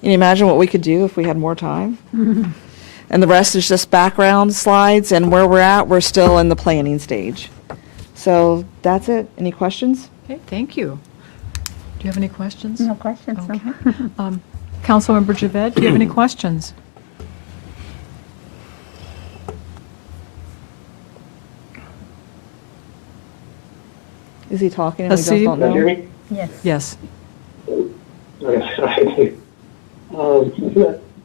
Can you imagine what we could do if we had more time? And the rest is just background slides, and where we're at, we're still in the planning stage. So that's it. Any questions? Okay, thank you. Do you have any questions? No questions. Okay. Councilmember Javed, do you have any questions? Is he talking and we just Hasib? don't Can you hear know? me? Yes. Yes. Okay, sorry.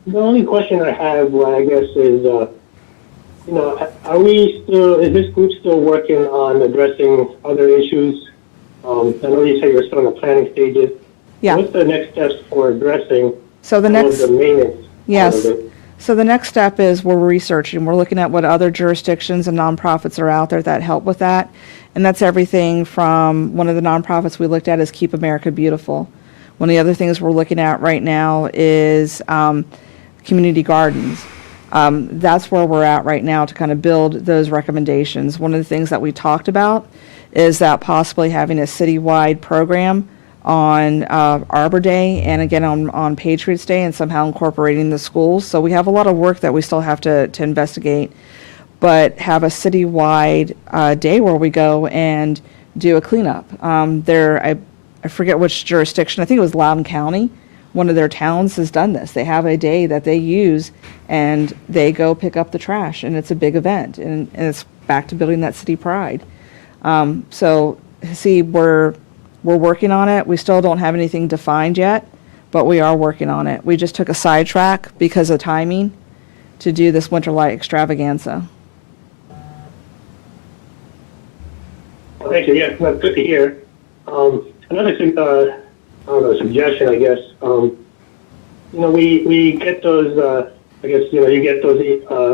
The only question I have, I guess, is, is this group still working on addressing other issues? I know you said you're still in the planning stages. Yeah. What's the next steps for addressing So the some next, of the maintenance yes. part of it? So the next step is we're researching. We're looking at what other jurisdictions and nonprofits are out there that help with that. And that's everything from, one of the nonprofits we looked at is Keep America Beautiful. One of the other things we're looking at right now is community gardens. That's where we're at right now to kind of build those recommendations. One of the things that we talked about is that possibly having a citywide program on Arbor Day and again on Patriots Day and somehow incorporating the schools. So we have a lot of work that we still have to investigate, but have a citywide day where we go and do a cleanup. I forget which jurisdiction, I think it was Loudoun County, one of their towns has done this. They have a day that they use and they go pick up the trash, and it's a big event, and it's back to building that city pride. So see, we're working on it. We still don't have anything defined yet, but we are working on it. We just took a sidetrack because of timing to do this Winter Light extravaganza. Well, thank you. Yeah, that's good to hear. Another suggestion, I guess. We get those. You get those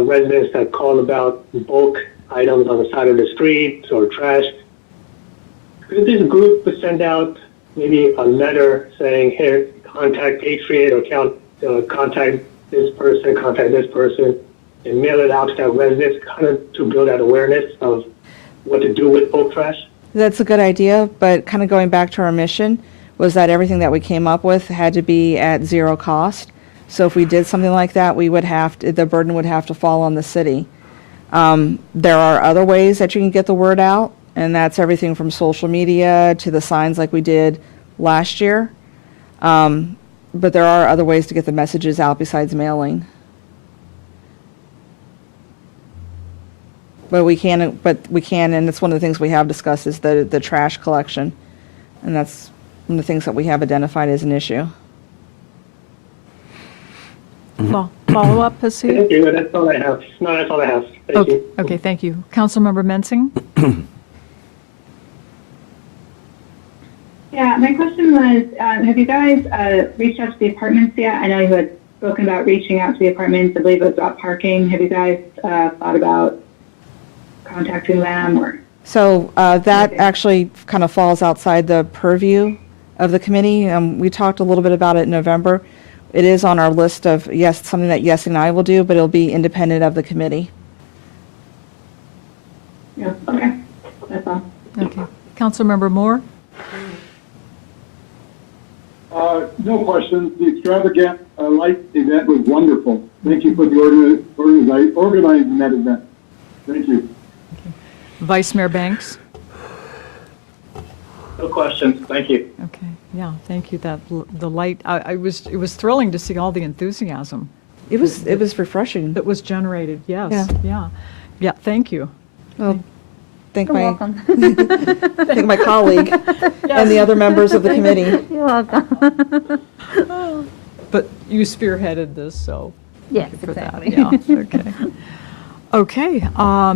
residents that call about bulk items on the side of the street or trash. Could this group send out maybe a letter saying, "Here, contact Patriot," or contact this person, and mail it out to that residents, kind of to build that awareness of what to do with bulk trash? That's a good idea, but kind of going back to our mission was that everything that we came up with had to be at zero cost. So if we did something like that, the burden would have to fall on the city. There are other ways that you can get the word out, and that's everything from social media to the signs like we did last year. But there are other ways to get the messages out besides mailing. But we can, and it's one of the things we have discussed is the trash collection. And that's one of the things that we have identified as an issue. Follow up, Hasid? Thank you. That's all I have. No, that's all I have. Thank you. Okay, thank you. Councilmember Mensing? Yeah, my question was, have you guys reached out to the apartments yet? I know you had spoken about reaching out to the apartments. I believe it was about parking. Have you guys thought about contacting them or? So that actually kind of falls outside the purview of the committee. We talked a little bit about it in November. It is on our list of, yes, something that Yes and I will do, but it'll be independent of the committee. Yeah, okay, that's all. Okay. Councilmember Moore? No questions. The extravagant light event was wonderful. Thank you for the organizing that event. Thank you. Vice Mayor Banks? No questions. Thank you. Okay, yeah, thank you. The light, it was thrilling to see all the enthusiasm It was refreshing. that was generated, yes, Yeah. yeah, thank you. Well, thank You're my welcome. thank my colleague and the other members of the committee. You're welcome. But you spearheaded this, so Yes, thank you for that. exactly. Yeah, okay. Okay,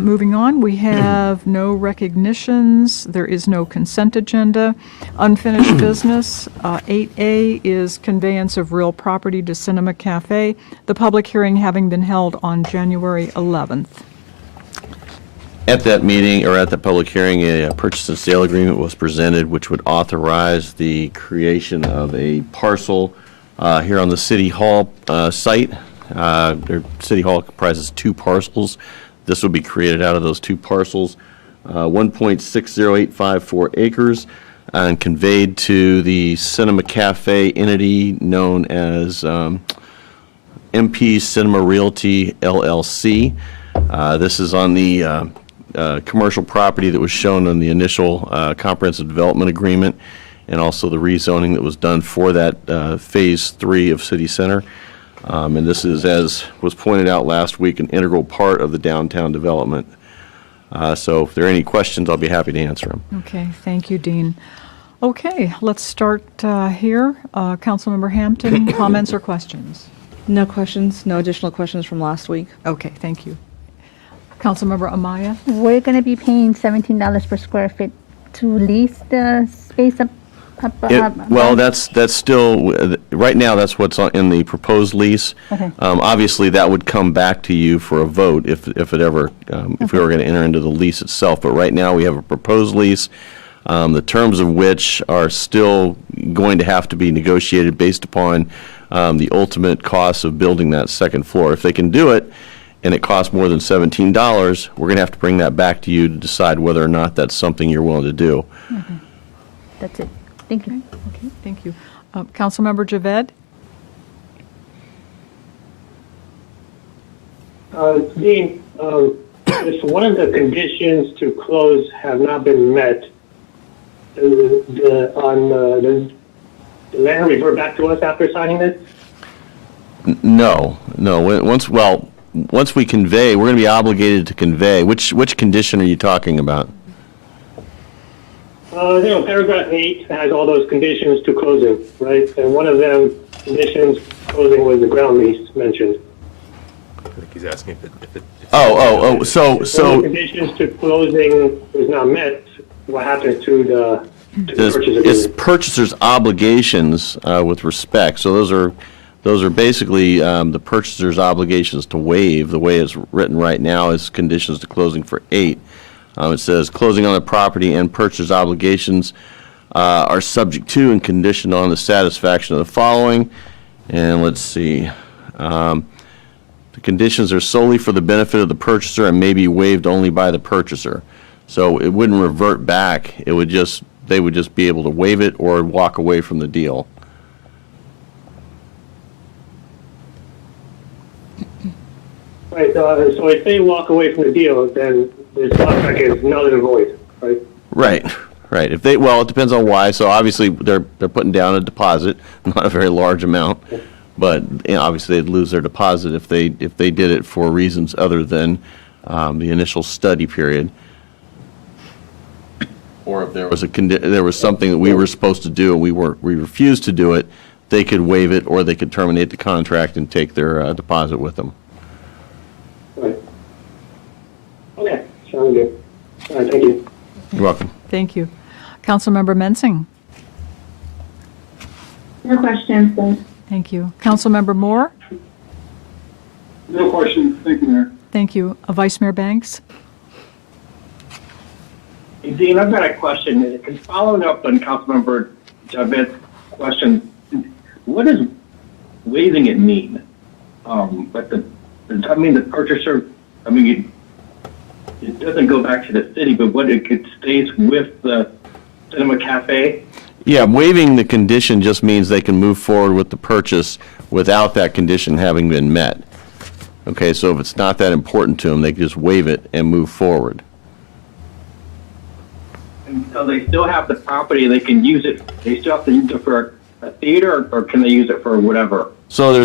moving on, we have no recognitions, there is no consent agenda. Unfinished business, 8A is conveyance of real property to Cinema Cafe, the public hearing having been held on January 11th. At that meeting, or at the public hearing, a purchase and sale agreement was presented, which would authorize the creation of a parcel here on the City Hall site. City Hall comprises 2 parcels. This will be created out of those 2 parcels, 1.60854 acres, and conveyed to the Cinema Cafe entity known as MP Cinema Realty LLC. This is on the commercial property that was shown on the initial comprehensive development agreement, and also the rezoning that was done for that Phase 3 of City Center. And this is, as was pointed out last week, an integral part of the downtown development. So if there are any questions, I'll be happy to answer them. Okay, thank you, Dean. Okay, let's start here. Councilmember Hampton, comments or questions? No questions, no additional questions from last week. Okay, thank you. Councilmember Amaya? We're going to be paying $17 per square foot to lease the space up Well, that's still, right now, that's what's in the proposed lease. Okay. Obviously, that would come back to you for a vote if it ever, if we were going to enter into the lease itself. But right now, we have a proposed lease, the terms of which are still going to have to be negotiated based upon the ultimate cost of building that second floor. If they can do it, and it costs more than $17, we're going to have to bring that back to you to decide whether or not that's something you're willing to do. That's it. Thank you. Okay, thank you. Councilmember Javed? Dean, if one of the conditions to close have not been met, does the land revert back to us after signing this? No. Once we convey, we're going to be obligated to convey. Which condition are you talking about? Paragraph 8 has all those conditions to closing, right? And one of them, conditions closing, was the ground lease mentioned. I think he's asking if it. So If one of the conditions to closing is not met, what happens to the purchase agreement? it's purchaser's obligations with respect. So those are basically the purchaser's obligations to waive. The way it's written right now is conditions to closing for 8. It says closing on the property and purchaser's obligations are subject to and conditioned on the satisfaction of the following. And let's see. The conditions are solely for the benefit of the purchaser and may be waived only by the purchaser. So it wouldn't revert back. They would just be able to waive it or walk away from the deal. Right, so if they walk away from the deal, then this contract is null and void, right? Right. It depends on why. So obviously, they're putting down a deposit, not a very large amount, but obviously they'd lose their deposit if they did it for reasons other than the initial study period, or if there was something that we were supposed to do and we refused to do it, they could waive it or they could terminate the contract and take their deposit with them. Right. Okay, sounds good. All right, thank you. You're welcome. Thank you. Councilmember Mensing? No questions, thanks. Thank you. Councilmember Moore? No questions. Thank you, Mayor. Thank you. Vice Mayor Banks? Hey, Dean, I've got a question. And following up on Councilmember Javed's question, what does waiving it mean? Does that mean the purchaser, it doesn't go back to the city, but it stays with the cinema cafe? Yeah, waiving the condition just means they can move forward with the purchase without that condition having been met. Okay, so if it's not that important to them, they can just waive it and move forward. And so they still have the property, they can use it, they still have to use it for a theater, or can they use it for whatever? So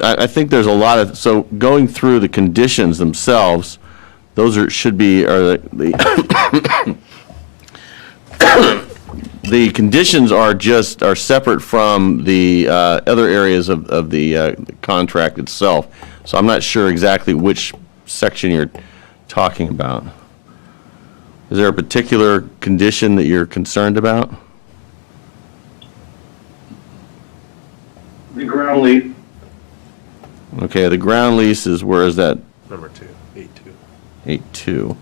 I think there's a lot of, so going through the conditions themselves, those should be the the conditions are separate from the other areas of the contract itself. So I'm not sure exactly which section you're talking about. Is there a particular condition that you're concerned about? The ground lease. Okay, the ground lease is, where is that? Number 2, 8.2.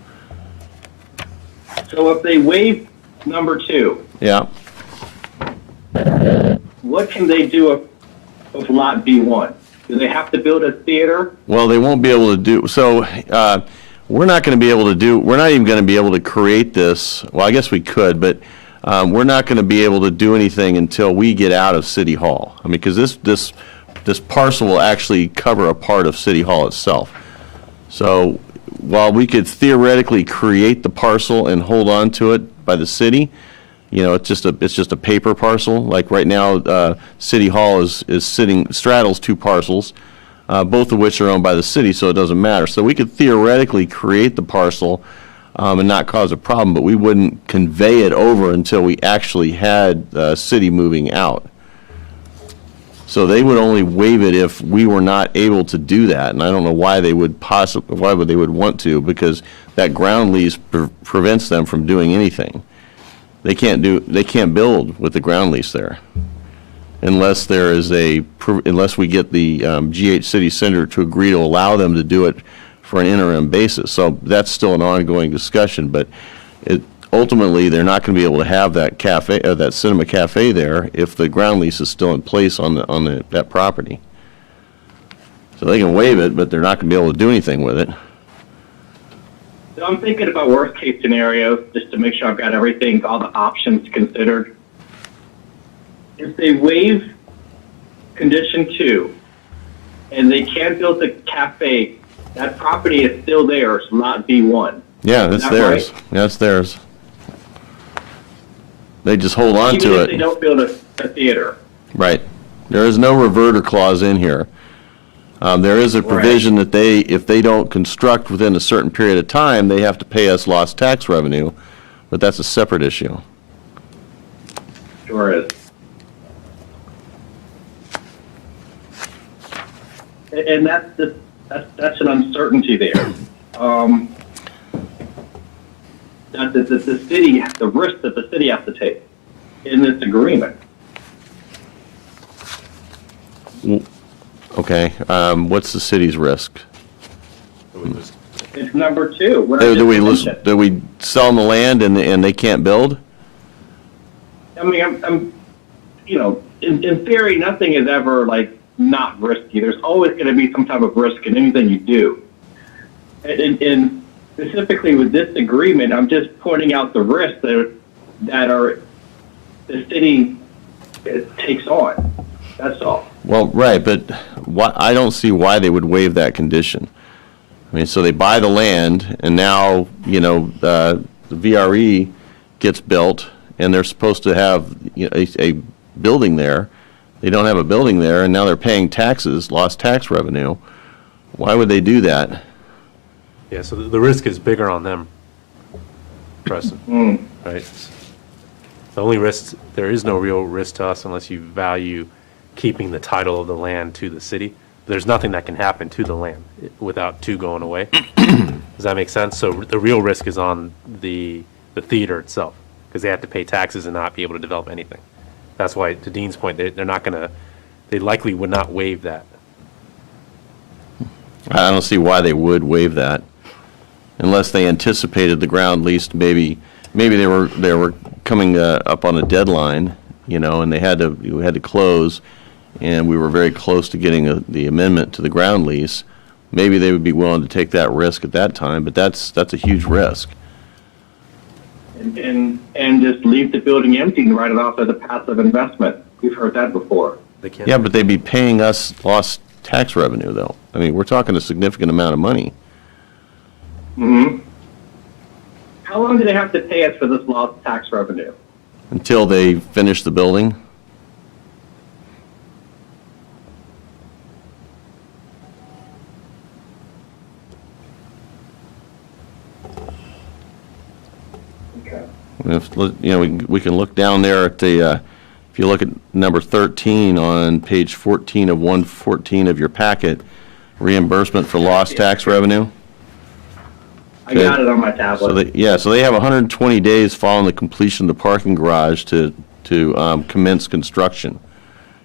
So if they waive number 2, Yeah. what can they do of lot B1? Do they have to build a theater? Well, they won't be able to do, so we're not going to be able to do, we're not even going to be able to create this, well, I guess we could, but we're not going to be able to do anything until we get out of City Hall. I mean, because this parcel will actually cover a part of City Hall itself. So while we could theoretically create the parcel and hold on to it by the city, it's just a paper parcel. Like right now, City Hall straddles 2 parcels, both of which are owned by the city, so it doesn't matter. So we could theoretically create the parcel and not cause a problem, but we wouldn't convey it over until we actually had the city moving out. So they would only waive it if we were not able to do that, and I don't know why they would want to, because that ground lease prevents them from doing anything. they can't build with the ground lease there unless there is unless we get the GH City Center to agree to allow them to do it for an interim basis. So that's still an ongoing discussion, but ultimately they're not going to be able to have that cafe or that cinema cafe there if the ground lease is still in place on that property. So they can waive it, but they're not going to be able to do anything with it. So I'm thinking about worst case scenarios just to make sure I've got everything, all the options considered. If they waive condition 2 and they can't build the cafe, that property is still theirs, lot B1. Yeah, that's theirs. Right? That's theirs. They just hold on Even to if it. they don't build a theater. Right. There is no reverter clause in here. There is a provision that if they don't construct within a certain period of time, they have to pay us lost tax revenue, but that's a separate issue. Sure is. And that's an uncertainty there. That the city, the risk that the city has to take in this agreement. Okay. What's the city's risk? It's number 2. What I Do just we mentioned. do we sell them the land and they can't build? I mean, I'm in theory, nothing is ever like not risky. There's always going to be some type of risk in anything you do. And specifically with this agreement, I'm just pointing out the risks that are the city takes on. That's all. Well, right, but I don't see why they would waive that condition. I mean, so they buy the land, and now, the VRE gets built, and they're supposed to have a building there. They don't have a building there, and now they're paying taxes, lost tax revenue. Why would they do that? Yeah, so the risk is bigger on them, Preston, right? The only risk, there is no real risk to us unless you value keeping the title of the land to the city. There's nothing that can happen to the land without 2 going away. Does that make sense? So the real risk is on the theater itself, because they have to pay taxes and not be able to develop anything. That's why, to Dean's point, they're not going to, they likely would not waive that. I don't see why they would waive that, unless they anticipated the ground lease. Maybe they were coming up on a deadline, and we had to close, and we were very close to getting the amendment to the ground lease. Maybe they would be willing to take that risk at that time, but that's a huge risk. And just leave the building empty and write it off as a passive investment. We've heard that before. They can't. Yeah, but they'd be paying us lost tax revenue, though. I mean, we're talking a significant amount of money. Mm-hmm. How long do they have to pay us for this lost tax revenue? Until they finish the building. Okay. If, we can look down there at the, if you look at number 13 on page 14 of 114 of your packet, reimbursement for lost tax revenue. I got it on my tablet. So they have 120 days following the completion of the parking garage to commence construction,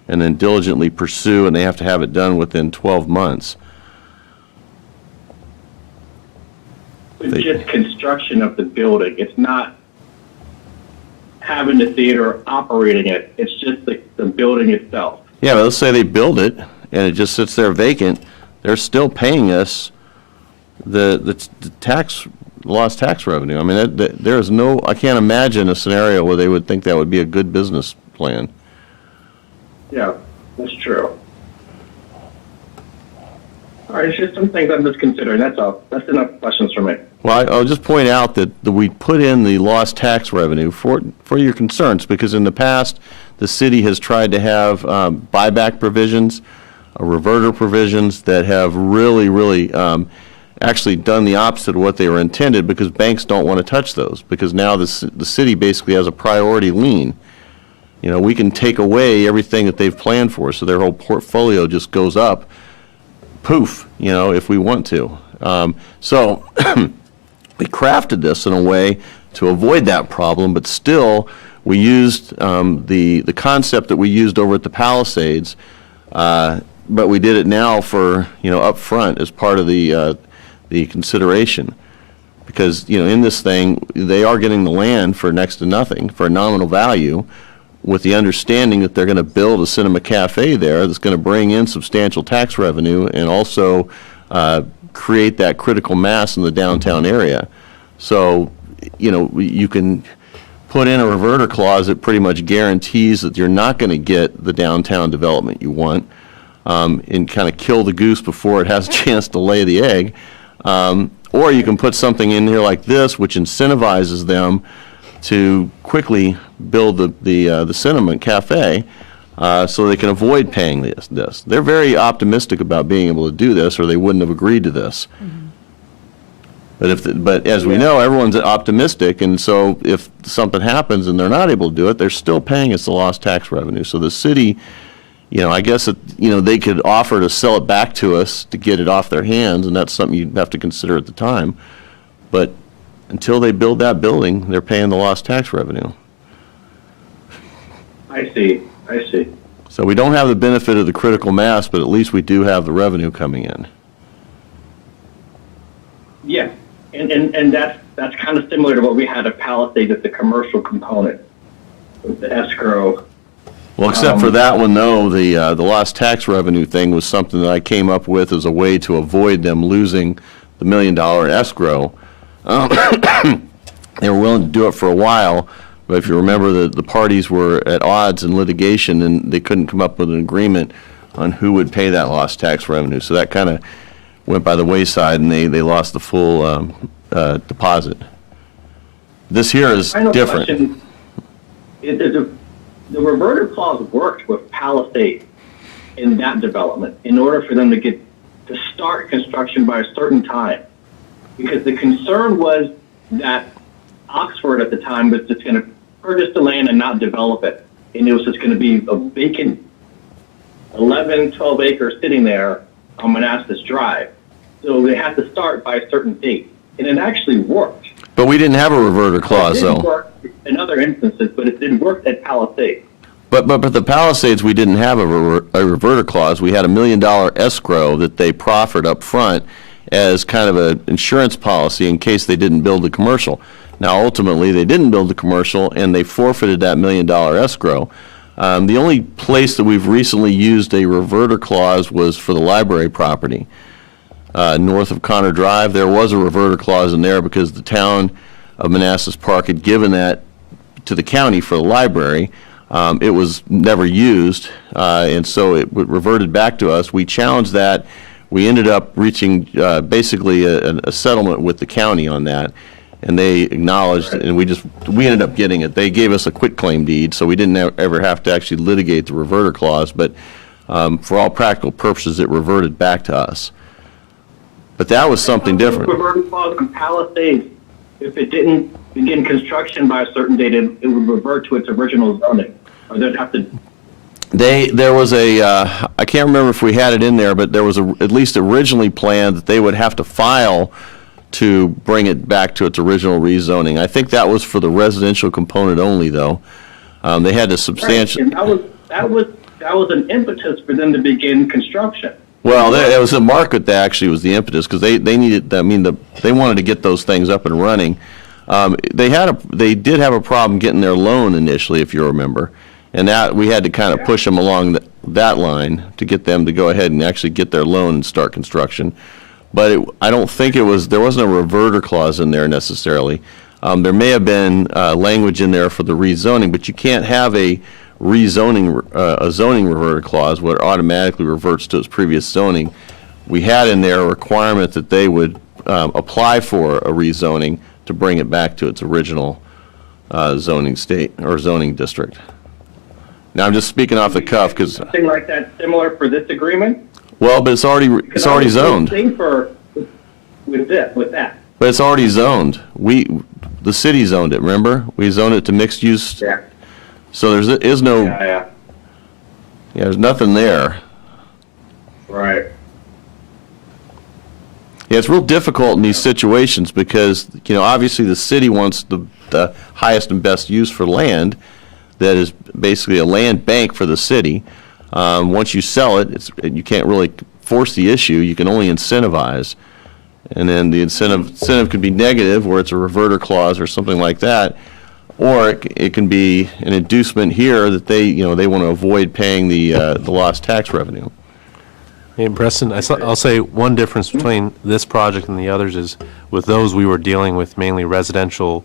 and then diligently pursue, and they have to have it done within 12 months. It's just construction of the building. It's not having the theater operating it. It's just the building itself. Yeah, but let's say they build it and it just sits there vacant. They're still paying us the tax, lost tax revenue. I mean, there is no, I can't imagine a scenario where they would think that would be a good business plan. Yeah, that's true. All right, it's just some things I'm just considering. That's all. That's enough questions for me. Well, I'll just point out that we put in the lost tax revenue for your concerns, because in the past, the city has tried to have buyback provisions, reverter provisions that have really actually done the opposite of what they were intended, because banks don't want to touch those, because now the city basically has a priority lien. We can take away everything that they've planned for, so their whole portfolio just goes up, poof, if we want to. So we crafted this in a way to avoid that problem, but still we used the concept that we used over at the Palisades, but we did it now for, up front as part of the consideration. Because, in this thing, they are getting the land for next to nothing, for a nominal value, with the understanding that they're going to build a cinema cafe there that's going to bring in substantial tax revenue and also create that critical mass in the downtown area. So, you can put in a reverter clause that pretty much guarantees that you're not going to get the downtown development you want, and kind of kill the goose before it has a chance to lay the egg. Or you can put something in here like this, which incentivizes them to quickly build the cinema cafe, so they can avoid paying this. They're very optimistic about being able to do this, or they wouldn't have agreed to this. But as we know, everyone's optimistic, and so if something happens and they're not able to do it, they're still paying us the lost tax revenue. So the city, I guess they could offer to sell it back to us to get it off their hands, and that's something you'd have to consider at the time. But until they build that building, they're paying the lost tax revenue. I see. So we don't have the benefit of the critical mass, but at least we do have the revenue coming in. Yeah, and that's kind of similar to what we had at Palisades at the commercial component with the escrow. Well, except for that one, though, the lost tax revenue thing was something that I came up with as a way to avoid them losing the $1 million escrow. They were willing to do it for a while, but if you remember, the parties were at odds in litigation, and they couldn't come up with an agreement on who would pay that lost tax revenue. So that kind of went by the wayside, and they lost the full deposit. This here is different. Question. The reverter clause worked with Palisades in that development in order for them to start construction by a certain time. Because the concern was that Oxford at the time was just going to purchase the land and not develop it. And it was just going to be a vacant 11, 12 acres sitting there on Manassas Drive. So they had to start by a certain date. And it actually worked. But we didn't have a reverter clause, It didn't though. work in other instances, but it did work at Palisades. But the Palisades, we didn't have a reverter clause. We had $1 million escrow that they proffered up front as kind of an insurance policy in case they didn't build the commercial. Now, ultimately, they didn't build the commercial, and they forfeited that $1 million escrow. The only place that we've recently used a reverter clause was for the library property. North of Connor Drive, there was a reverter clause in there because the town of Manassas Park had given that to the county for the library. It was never used, and so it reverted back to us. We challenged that. We ended up reaching basically a settlement with the county on that, and they acknowledged, and we ended up getting it. They gave us a quitclaim deed, so we didn't ever have to actually litigate the reverter clause, but for all practical purposes, it reverted back to us. But that was something different. Reverter clause in Palisades, if it didn't begin construction by a certain date, it would revert to its original zoning. Or they'd have to. There was I can't remember if we had it in there, but there was at least originally planned that they would have to file to bring it back to its original rezoning. I think that was for the residential component only, though. They had to substantially. Right. And that was an impetus for them to begin construction. Well, it was the market that actually was the impetus, because they needed. They wanted to get those things up and running. They did have a problem getting their loan initially, if you remember, and that we had to kind of push them along that line to get them to go ahead and actually get their loan and start construction. But I don't think there wasn't a reverter clause in there necessarily. There may have been language in there for the rezoning, but you can't have a zoning reverter clause where it automatically reverts to its previous zoning. We had in there a requirement that they would apply for a rezoning to bring it back to its original zoning state or zoning district. Now, I'm just speaking off the cuff because something like that similar for this agreement. Well, but it's already zoned. With that. But it's already zoned. The city zoned it. Remember, we zoned it to mixed use. Yeah. So there's no. Yeah. Yeah, there's nothing there. Right. Yeah, it's real difficult in these situations because, obviously the city wants the highest and best use for land that is basically a land bank for the city. Once you sell it, you can't really force the issue. You can only incentivize. And then the incentive could be negative, where it's a reverter clause or something like that. Or it can be an inducement here that they want to avoid paying the lost tax revenue. Hey, Preston, I'll say one difference between this project and the others is with those we were dealing with mainly residential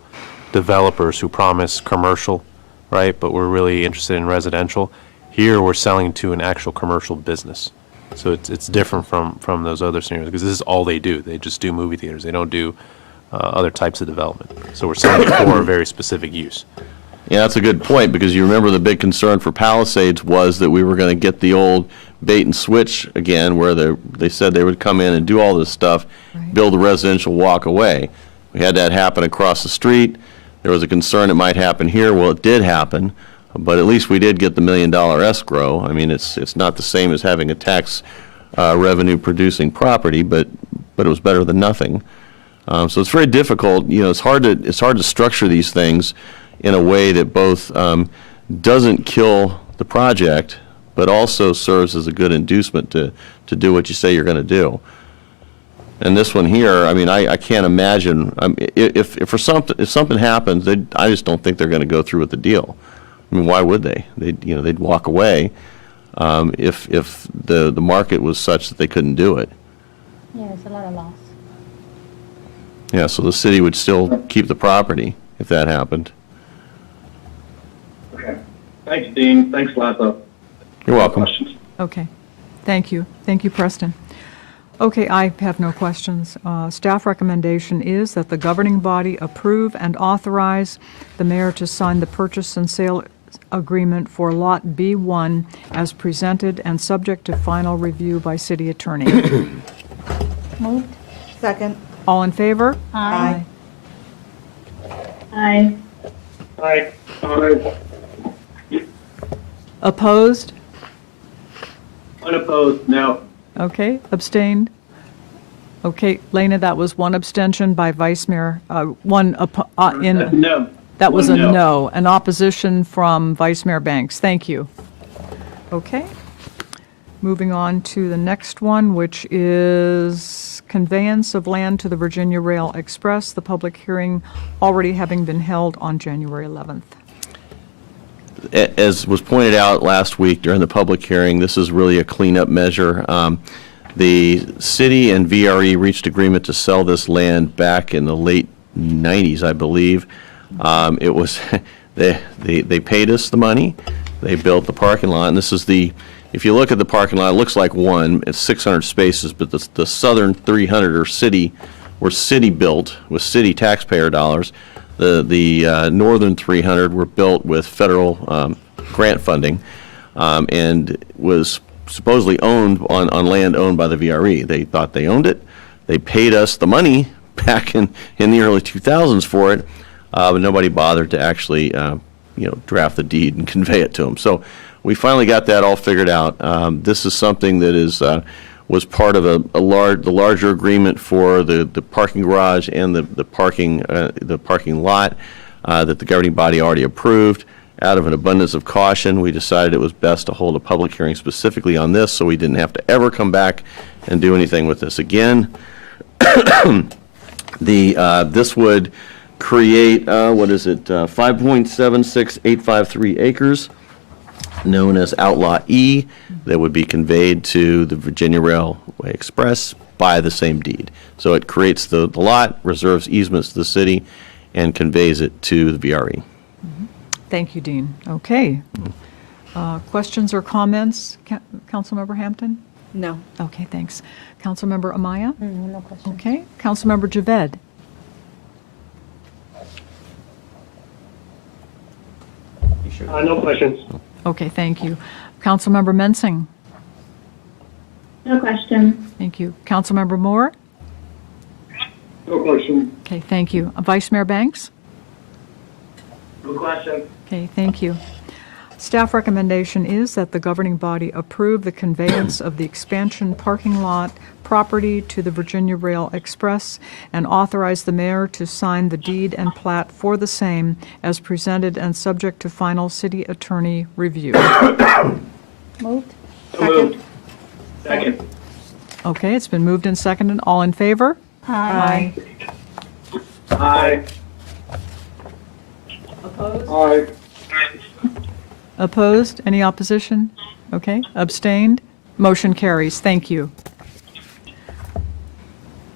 developers who promise commercial, right? But we're really interested in residential. Here we're selling to an actual commercial business. So it's different from those other scenarios because this is all they do. They just do movie theaters. They don't do other types of development. So we're selling for a very specific use. Yeah, that's a good point, because you remember the big concern for Palisades was that we were going to get the old bait and switch again, where they said they would come in and do all this stuff, build a residential, walk away. We had that happen across the street. There was a concern it might happen here. Well, it did happen, but at least we did get the $1 million escrow. I mean, it's not the same as having a tax revenue producing property, but it was better than nothing. So it's very difficult. It's hard to structure these things in a way that both doesn't kill the project, but also serves as a good inducement to do what you say you're going to do. And this one here, I mean, I can't imagine if something happens, I just don't think they're going to go through with the deal. I mean, why would they? They'd walk away if the market was such that they couldn't do it. Yeah, it's a lot of loss. Yeah, so the city would still keep the property if that happened. Okay. Thanks, Dean. Thanks, Lazo. You're welcome. Questions? Okay. Thank you. Thank you, Preston. Okay, I have no questions. Staff recommendation is that the governing body approve and authorize the mayor to sign the purchase and sale agreement for Lot B1 as presented and subject to final review by city attorney. Moved. Second. All in favor? Aye. Aye. Aye. Opposed? Unopposed, no. Okay, abstained? Okay, Lena, that was one abstention by Vice Mayor, No. that was a One no. no, an opposition from Vice Mayor Banks. Thank you. Okay. Moving on to the next one, which is conveyance of land to the Virginia Rail Express, the public hearing already having been held on January 11th. As was pointed out last week during the public hearing, this is really a cleanup measure. The city and VRE reached agreement to sell this land back in the late 90s, I believe. It was they paid us the money. They built the parking lot, and this is if you look at the parking lot, it looks like one. It's 600 spaces, but the southern 300 were city built with city taxpayer dollars. The northern 300 were built with federal grant funding, and was supposedly owned on land owned by the VRE. They thought they owned it. They paid us the money back in the early 2000s for it, but nobody bothered to actually draft the deed and convey it to them. So we finally got that all figured out. This is something that was part of the larger agreement for the parking garage and the parking lot that the governing body already approved. Out of an abundance of caution, we decided it was best to hold a public hearing specifically on this, so we didn't have to ever come back and do anything with this again. This would create 5.76853 acres, known as Outlot E, that would be conveyed to the Virginia Railway Express by the same deed. So it creates the lot, reserves easements to the city, and conveys it to the VRE. Thank you, Dean. Okay. Questions or comments, Councilmember Hampton? No. Okay, thanks. Councilmember Amaya? No question. Okay. Councilmember Javed? No questions. Okay, thank you. Councilmember Mensing? No questions. Thank you. Councilmember Moore? No question. Okay, thank you. Vice Mayor Banks? No question. Okay, thank you. Staff recommendation is that the governing body approve the conveyance of the expansion parking lot property to the Virginia Rail Express and authorize the mayor to sign the deed and plat for the same as presented and subject to final city attorney review. Moved. So moved. Second. Okay, it's been moved and seconded. All in favor? Aye. Aye. Aye. Opposed? Any opposition? Okay, abstained? Motion carries. Thank you.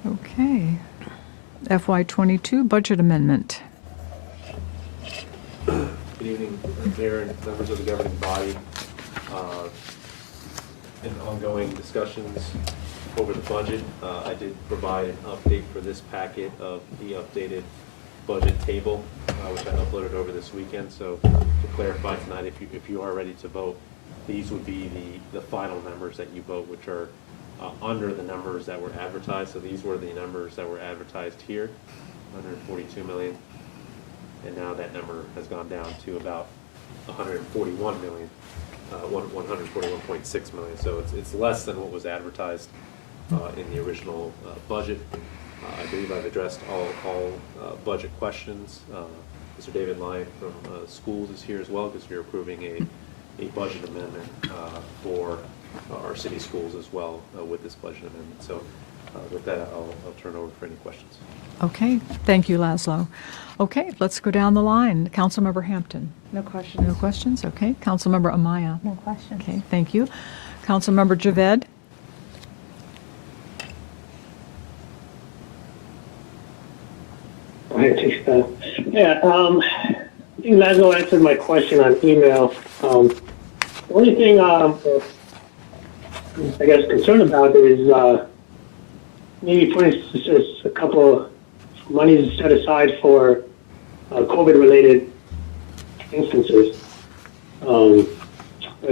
Okay. FY22 budget amendment. Good evening, Mayor and members of the governing body. In ongoing discussions over the budget, I did provide an update for this packet of the updated budget table, which I uploaded over this weekend. So to clarify tonight, if you are ready to vote, these would be the final numbers that you vote, which are under the numbers that were advertised. So these were the numbers that were advertised here, 142 million. And now that number has gone down to about 141 million, 141.6 million. So it's less than what was advertised in the original budget. I believe I've addressed all budget questions. Mr. David Lyon from schools is here as well, because you're approving a budget amendment for our city schools as well with this budget amendment. So with that, I'll turn over for any questions. Okay, thank you, Laszlo. Okay, let's go down the line. Councilmember Hampton. No questions. No questions? Okay. Councilmember Amaya. No questions. Okay, thank you. Councilmember Javed. Yeah, I think Laszlo answered my question on email. The only thing I guess concerned about is maybe putting a couple of monies set aside for COVID-related instances. But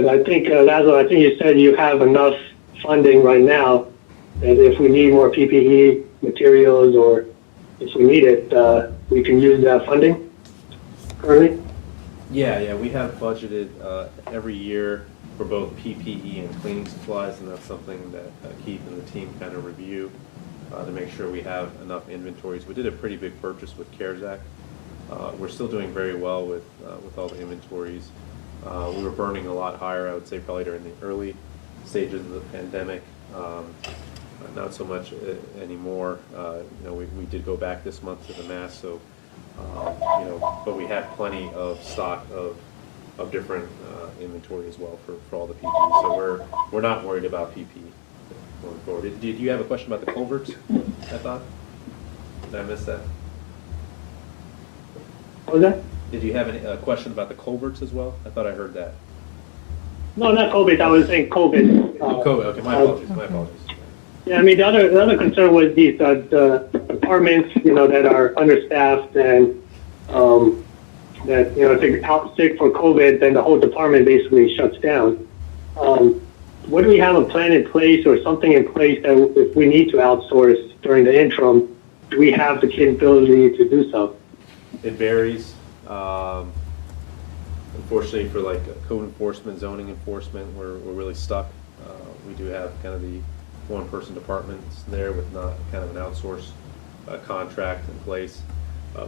I think, Laszlo, I think you said you have enough funding right now that if we need more PPE materials or if we need it, we can use that funding currently? Yeah, we have budgeted every year for both PPE and cleaning supplies, and that's something that Keith and the team kind of review to make sure we have enough inventories. We did a pretty big purchase with CARES Act. We're still doing very well with all the inventories. We were burning a lot higher, I would say, probably during the early stages of the pandemic. Not so much anymore. We did go back this month to the mass, so but we have plenty of stock of different inventory as well for all the PPE. So we're not worried about PPE going forward. Did you have a question about the culverts? I thought. Did I miss that? What was that? Did you have a question about the culverts as well? I thought I heard that. No, not COVID. I was saying COVID. COVID. Okay, my apologies. My apologies. Yeah, I mean, the other concern was these the departments, that are understaffed and that if they're out sick for COVID, then the whole department basically shuts down. What do we have a plan in place or something in place that if we need to outsource during the interim, do we have the capability to do so? It varies. Unfortunately, for like code enforcement, zoning enforcement, we're really stuck. We do have kind of the one-person departments there with not kind of an outsourced contract in place.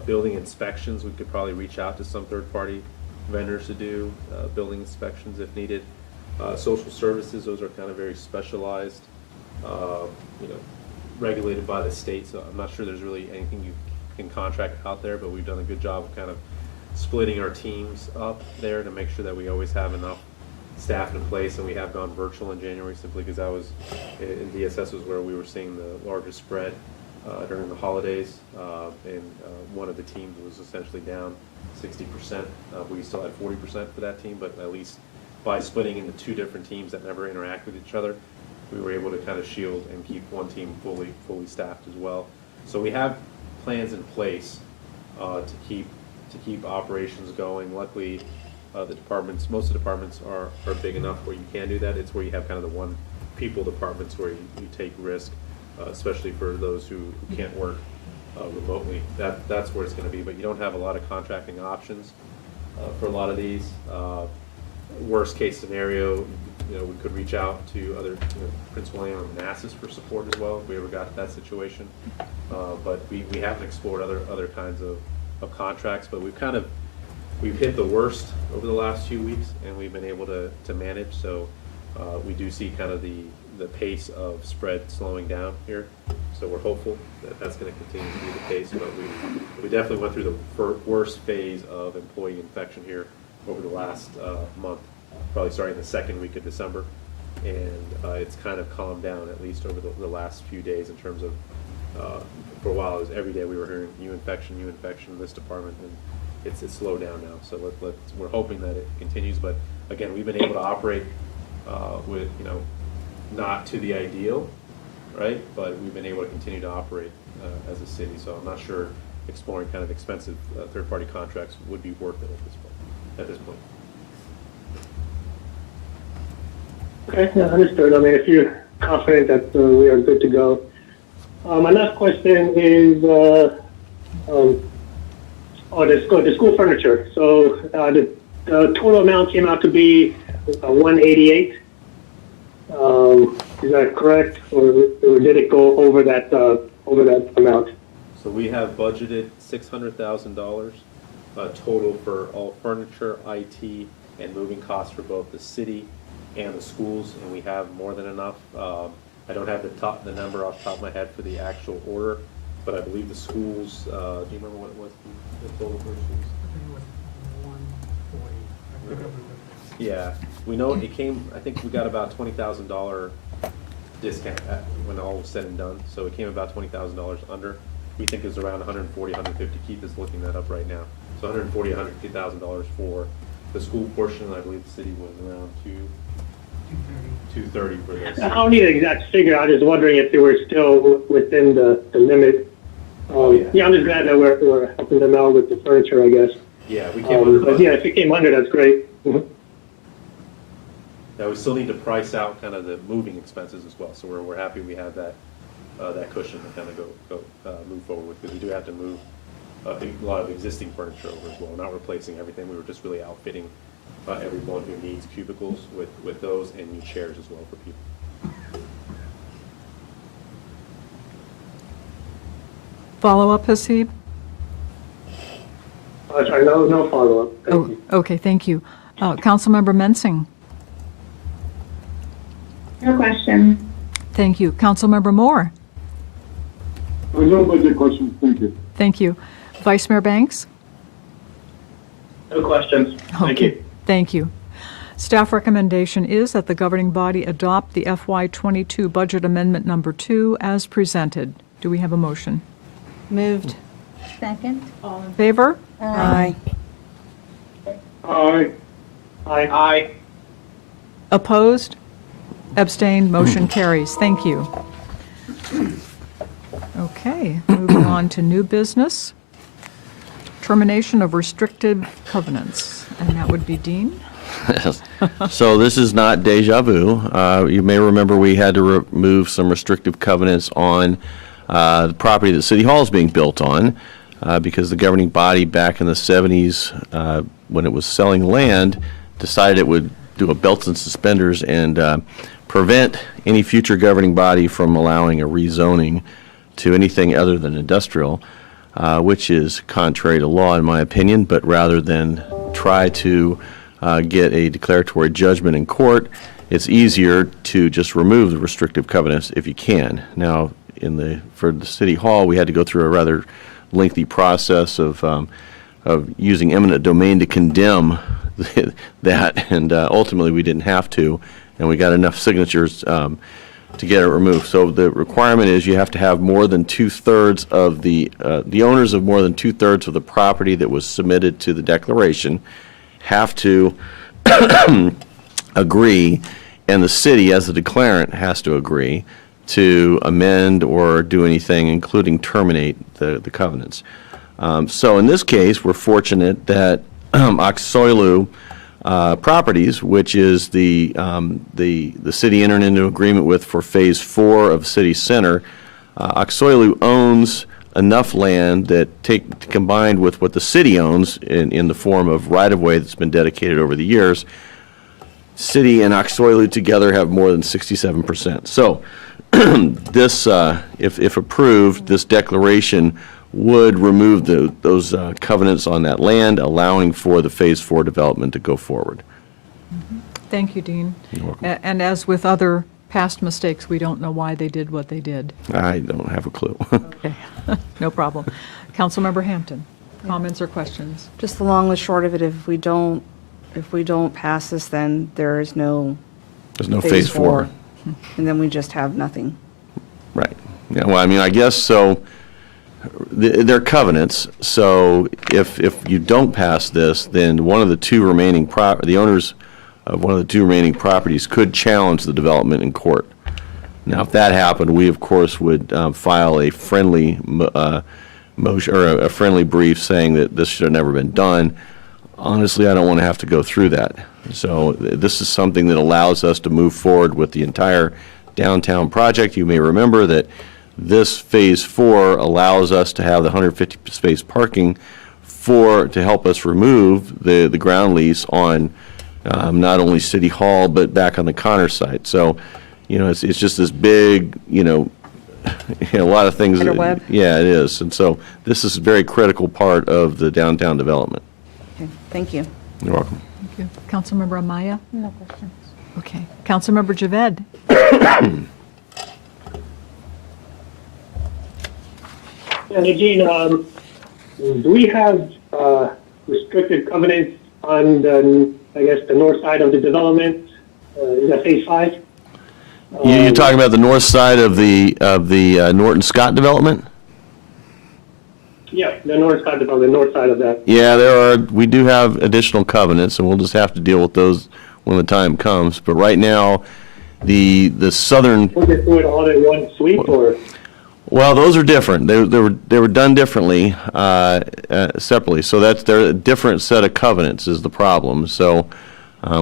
Building inspections, we could probably reach out to some third-party vendors to do building inspections if needed. Social services, those are kind of very specialized, regulated by the state, so I'm not sure there's really anything you can contract out there, but we've done a good job of kind of splitting our teams up there to make sure that we always have enough staff in place, and we have gone virtual in January simply because that was, in DSS was where we were seeing the largest spread during the holidays, and one of the teams was essentially down 60%. We still had 40% for that team, but at least by splitting into two different teams that never interact with each other, we were able to kind of shield and keep one team fully staffed as well. So we have plans in place to keep operations going. Luckily, most of the departments are big enough where you can do that. It's where you have kind of the one people departments where you take risk, especially for those who can't work remotely. That's where it's going to be. But you don't have a lot of contracting options for a lot of these. worst case scenario, we could reach out to other, Prince William or Manassas for support as well, if we ever got to that situation. But we haven't explored other kinds of contracts, but we've hit the worst over the last few weeks, and we've been able to manage. So we do see kind of the pace of spread slowing down here. So we're hopeful that that's going to continue to be the case. But we definitely went through the worst phase of employee infection here over the last month, probably starting the second week of December. And it's kind of calmed down, at least over the last few days, in terms of, for a while, it was every day we were hearing new infection in this department, and it's slowed down now. So we're hoping that it continues. But again, we've been able to operate with, not to the ideal, right? But we've been able to continue to operate as a city. So I'm not sure exploring kind of expensive third-party contracts would be worth it at this point. Okay, yeah, understood. I mean, if you're confident that we are good to go. My last question is the school furniture. So the total amount came out to be 188. Is that correct, or did it go over that amount? So we have budgeted $600,000 total for all furniture, IT, and moving costs for both the city and the schools, and we have more than enough. I don't have the number off the top of my head for the actual order, but I believe the schools, do you remember what was the total for schools? I think it was 140. Yeah, we know it came, I think we got about $20,000 discount when all was said and done, so it came about $20,000 under. We think it's around 140, 150. Keith is looking that up right now. So 140, $150,000 for the school portion, and I believe the city was around 230 for this. I don't need an exact figure. I was just wondering if they were still within the limit. Yeah, I'm just glad that we're helping them out with the furniture, I guess. Yeah, we came under but budget. yeah, if it came under, that's great. Now, we still need to price out kind of the moving expenses as well, so we're happy we have that cushion to kind of go move forward with, because we do have to move a lot of existing furniture over as well. We're not replacing everything. We were just really outfitting everyone who needs cubicles with those, and new chairs as well for people. Follow-up, Hasib? Sorry, no follow-up. Thank you. Okay, thank you. Councilmember Mensing? No question. Thank you. Councilmember Moore? No budget questions, thank you. Thank you. Vice Mayor Banks? No questions. Thank you. Thank you. Staff recommendation is that the governing body adopt the FY22 Budget Amendment Number 2 as presented. Do we have a motion? Moved. Second? All in favor? Aye. Aye. Aye. Opposed? Abstained? Motion carries. Thank you. Okay, moving on to new business. Termination of restricted covenants, and that would be Dean. So this is not deja vu. You may remember we had to remove some restrictive covenants on the property that City Hall is being built on because the governing body back in the 70s, when it was selling land, decided it would do a belts and suspenders and prevent any future governing body from allowing a rezoning to anything other than industrial, which is contrary to law in my opinion, but rather than try to get a declaratory judgment in court, it's easier to just remove the restrictive covenants if you can. Now, for the City Hall, we had to go through a rather lengthy process of using eminent domain to condemn that, and ultimately we didn't have to, and we got enough signatures to get it removed. So the requirement is you have to have more than 2/3 of the owners of more than 2/3 of the property that was submitted to the declaration have to agree, and the city as the declarant has to agree to amend or do anything, including terminate the covenants. So in this case, we're fortunate that Oxoilu Properties, which is the city entered into agreement with for Phase 4 of City Center, Oxoilu owns enough land that combined with what the city owns in the form of right-of-way that's been dedicated over the years, city and Oxoilu together have more than 67%. So this, if approved, this declaration would remove those covenants on that land, allowing for the Phase 4 development to go forward. Thank you, Dean. You're welcome. And as with other past mistakes, we don't know why they did what they did. I don't have a clue. Okay, no problem. Councilmember Hampton, comments or questions? Just the long and short of it, if we don't pass this, then there is no There's no Phase 4. and then we just have nothing. Right. Yeah, well, I mean, I guess so. They're covenants, so if you don't pass this, then one of the two remaining the owners of one of the two remaining properties could challenge the development in court. Now, if that happened, we of course would file a friendly motion or a friendly brief saying that this should have never been done. Honestly, I don't want to have to go through that. So this is something that allows us to move forward with the entire downtown project. You may remember that this Phase 4 allows us to have the 150 space parking to help us remove the ground lease on not only City Hall, but back on the Connor site. So, it's just this big, a lot of things. Interweb. Yeah, it is. And so this is a very critical part of the downtown development. Okay, thank you. You're welcome. Thank you. Councilmember Amaya? No questions. Okay. Councilmember Javed? Yeah, Eugene, do we have restricted covenants on the north side of the development? Is that Phase 5? You're talking about the north side of the Norton Scott development? Yeah, the north side of the north side of that. Yeah, we do have additional covenants, and we'll just have to deal with those when the time comes. But right now, the southern, We'll just do it all in one sweep, or? well, those are different. They were done differently, separately. So they're a different set of covenants is the problem. So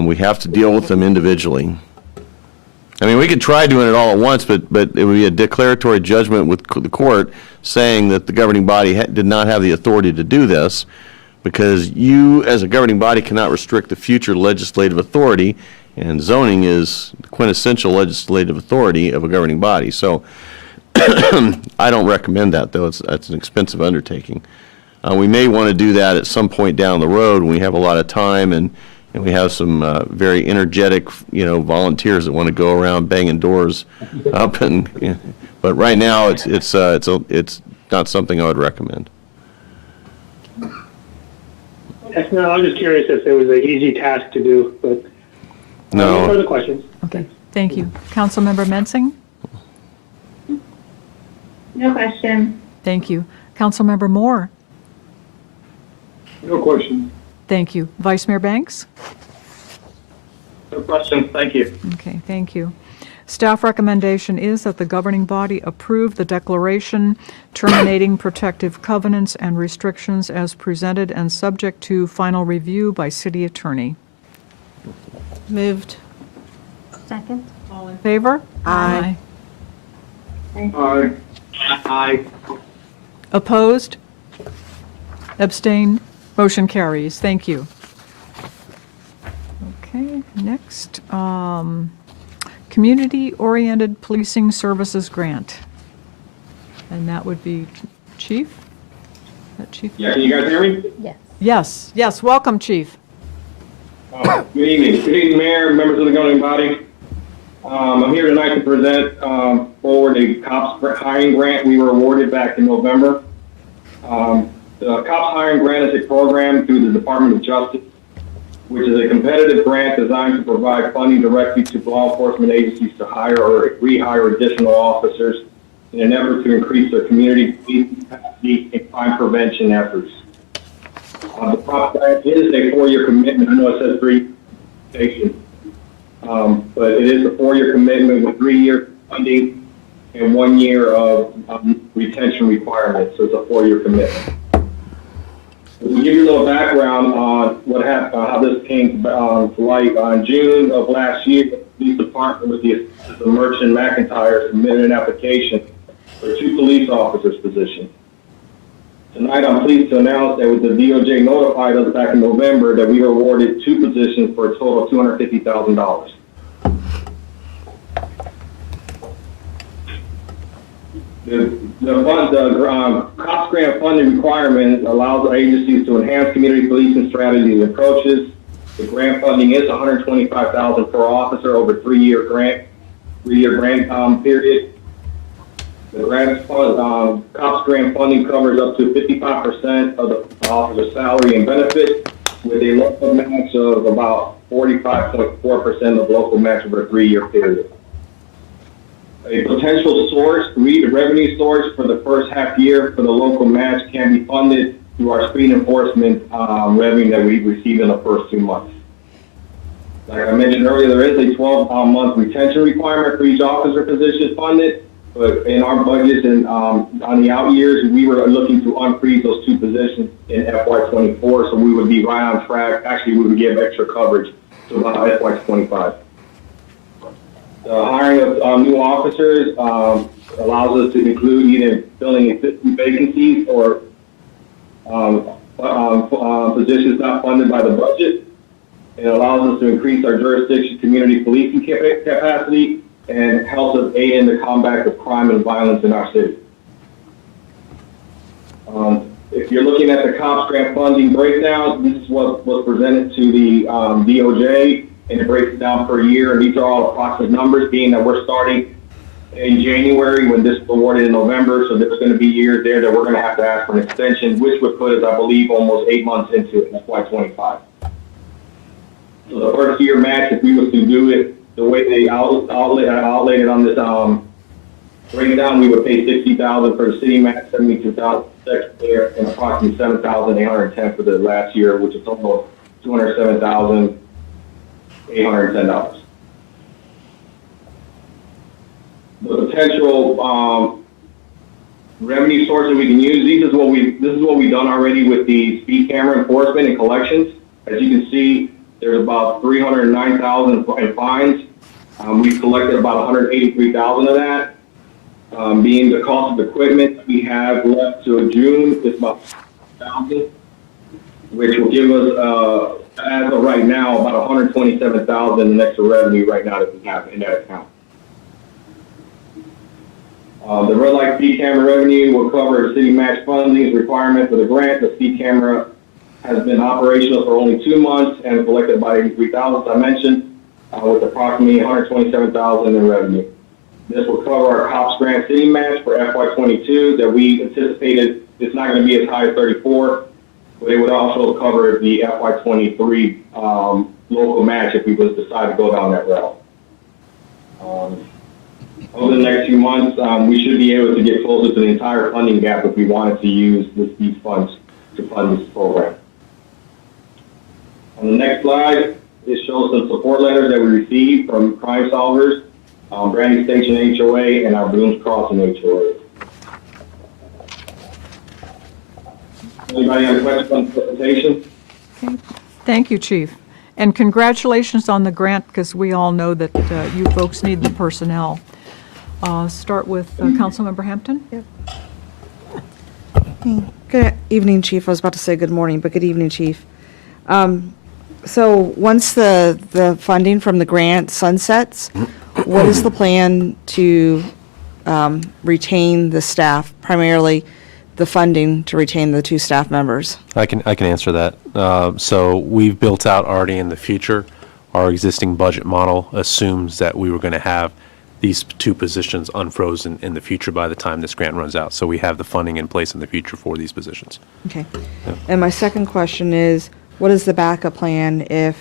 we have to deal with them individually. I mean, we could try doing it all at once, but it would be a declaratory judgment with the court saying that the governing body did not have the authority to do this, because you, as a governing body, cannot restrict the future legislative authority, and zoning is the quintessential legislative authority of a governing body. So I don't recommend that, though. It's an expensive undertaking. We may want to do that at some point down the road when we have a lot of time and we have some very energetic, volunteers that want to go around banging doors up. But right now, it's not something I would recommend. Yes, no, I'm just curious if it was an easy task to do, but no further questions. Okay, thank you. Councilmember Mensing? No question. Thank you. Councilmember Moore? No question. Thank you. Vice Mayor Banks? No questions, thank you. Okay, thank you. Staff recommendation is that the governing body approve the declaration terminating protective covenants and restrictions as presented and subject to final review by city attorney. Moved. Second. All in favor? Aye. Aye. Aye. Opposed? Abstained? Motion carries. Thank you. Okay, next, Community-Oriented Policing Services Grant. And that would be Chief? Chief? Yeah, can you guys hear me? Yes. Yes, welcome, Chief. Good evening. Good evening, Mayor, members of the governing body. I'm here tonight to present forward a COPS hiring grant we were awarded back in November. The COPS hiring grant is a program through the Department of Justice, which is a competitive grant designed to provide funding directly to law enforcement agencies to hire or rehire additional officers in an effort to increase their community policing capacity and crime prevention efforts. The grant is a 4-year commitment. I know it says 3 stations, but it is a 4-year commitment with 3-year funding and 1 year of retention requirements. So it's a 4-year commitment. To give you a little background on what happened, how this came to light, on June of last year, the police department with the assistance of Merchant McIntyre submitted an application for 2 police officers positions. Tonight, I'm pleased to announce that the DOJ notified us back in November that we were awarded 2 positions for a total of $250,000. The COPS grant funding requirement allows agencies to enhance community policing strategies and approaches. The grant funding is $125,000 per officer over a three-year grant period. The COPS grant funding covers up to 55% of the officer's salary and benefits, with a local match of about 45.4% of local match over a three-year period. A potential revenue source for the first half year for the local match can be funded through our speed enforcement revenue that we receive in the first 2 months. Like I mentioned earlier, there is a 12-month retention requirement for each officer position funded, but in our budgets and on the out years, we were looking to unfreeze those 2 positions in FY24, so we would be right on track. Actually, we would give extra coverage to about FY25. The hiring of new officers allows us to include either filling existing vacancies or positions not funded by the budget. It allows us to increase our jurisdiction community policing capacity and helps us aid in the combat of crime and violence in our city. If you're looking at the COPS grant funding breakdown, this is what was presented to the DOJ, and it breaks it down per year. And these are all approximate numbers, being that we're starting in January when this was awarded in November. So there's going to be years there that we're going to have to ask for an extension, which would put us, I believe, almost 8 months into it in FY25. So the first year match, if we was to do it the way they outlaid it on this breakdown, we would pay $60,000 for the city match, $72,000 second year, and approximately $7,810 for the last year, which is a total of $207,810. The potential revenue sources we can use. This is what we've done already with the speed camera enforcement and collections. As you can see, there's about $309,000 in fines. We've collected about $183,000 of that. Being the cost of equipment we have left to June is about $1,000, which will give us, as of right now, about $127,000 in extra revenue right now that we have in that account. The red light speed camera revenue will cover city match funding requirement for the grant. The speed camera has been operational for only 2 months and collected about $83,000, as I mentioned, with approximately $127,000 in revenue. This will cover our COPS grant city match for FY22 that we anticipated it's not going to be as high as 34, but it would also cover the FY23 local match if we was to decide to go down that route. Over the next few months, we should be able to get closer to the entire funding gap if we wanted to use these funds to fund this program. On the next slide, it shows some support letters that we received from Crime Solvers, Brandy Station HOA, and our Blooms Crossing HOA. Anybody have questions on the presentation? Okay. Thank you, Chief. And congratulations on the grant, because we all know that you folks need the personnel. Start with Councilmember Hampton. Yep. Good evening, Chief. I was about to say good morning, but good evening, Chief. So once the funding from the grant sunsets, what is the plan to retain the staff, primarily the funding to retain the 2 staff members? I can answer that. So we've built out already in the future. Our existing budget model assumes that we were going to have these 2 positions unfrozen in the future by the time this grant runs out. So we have the funding in place in the future for these positions. Okay. Yeah. And my second question is, what is the backup plan if,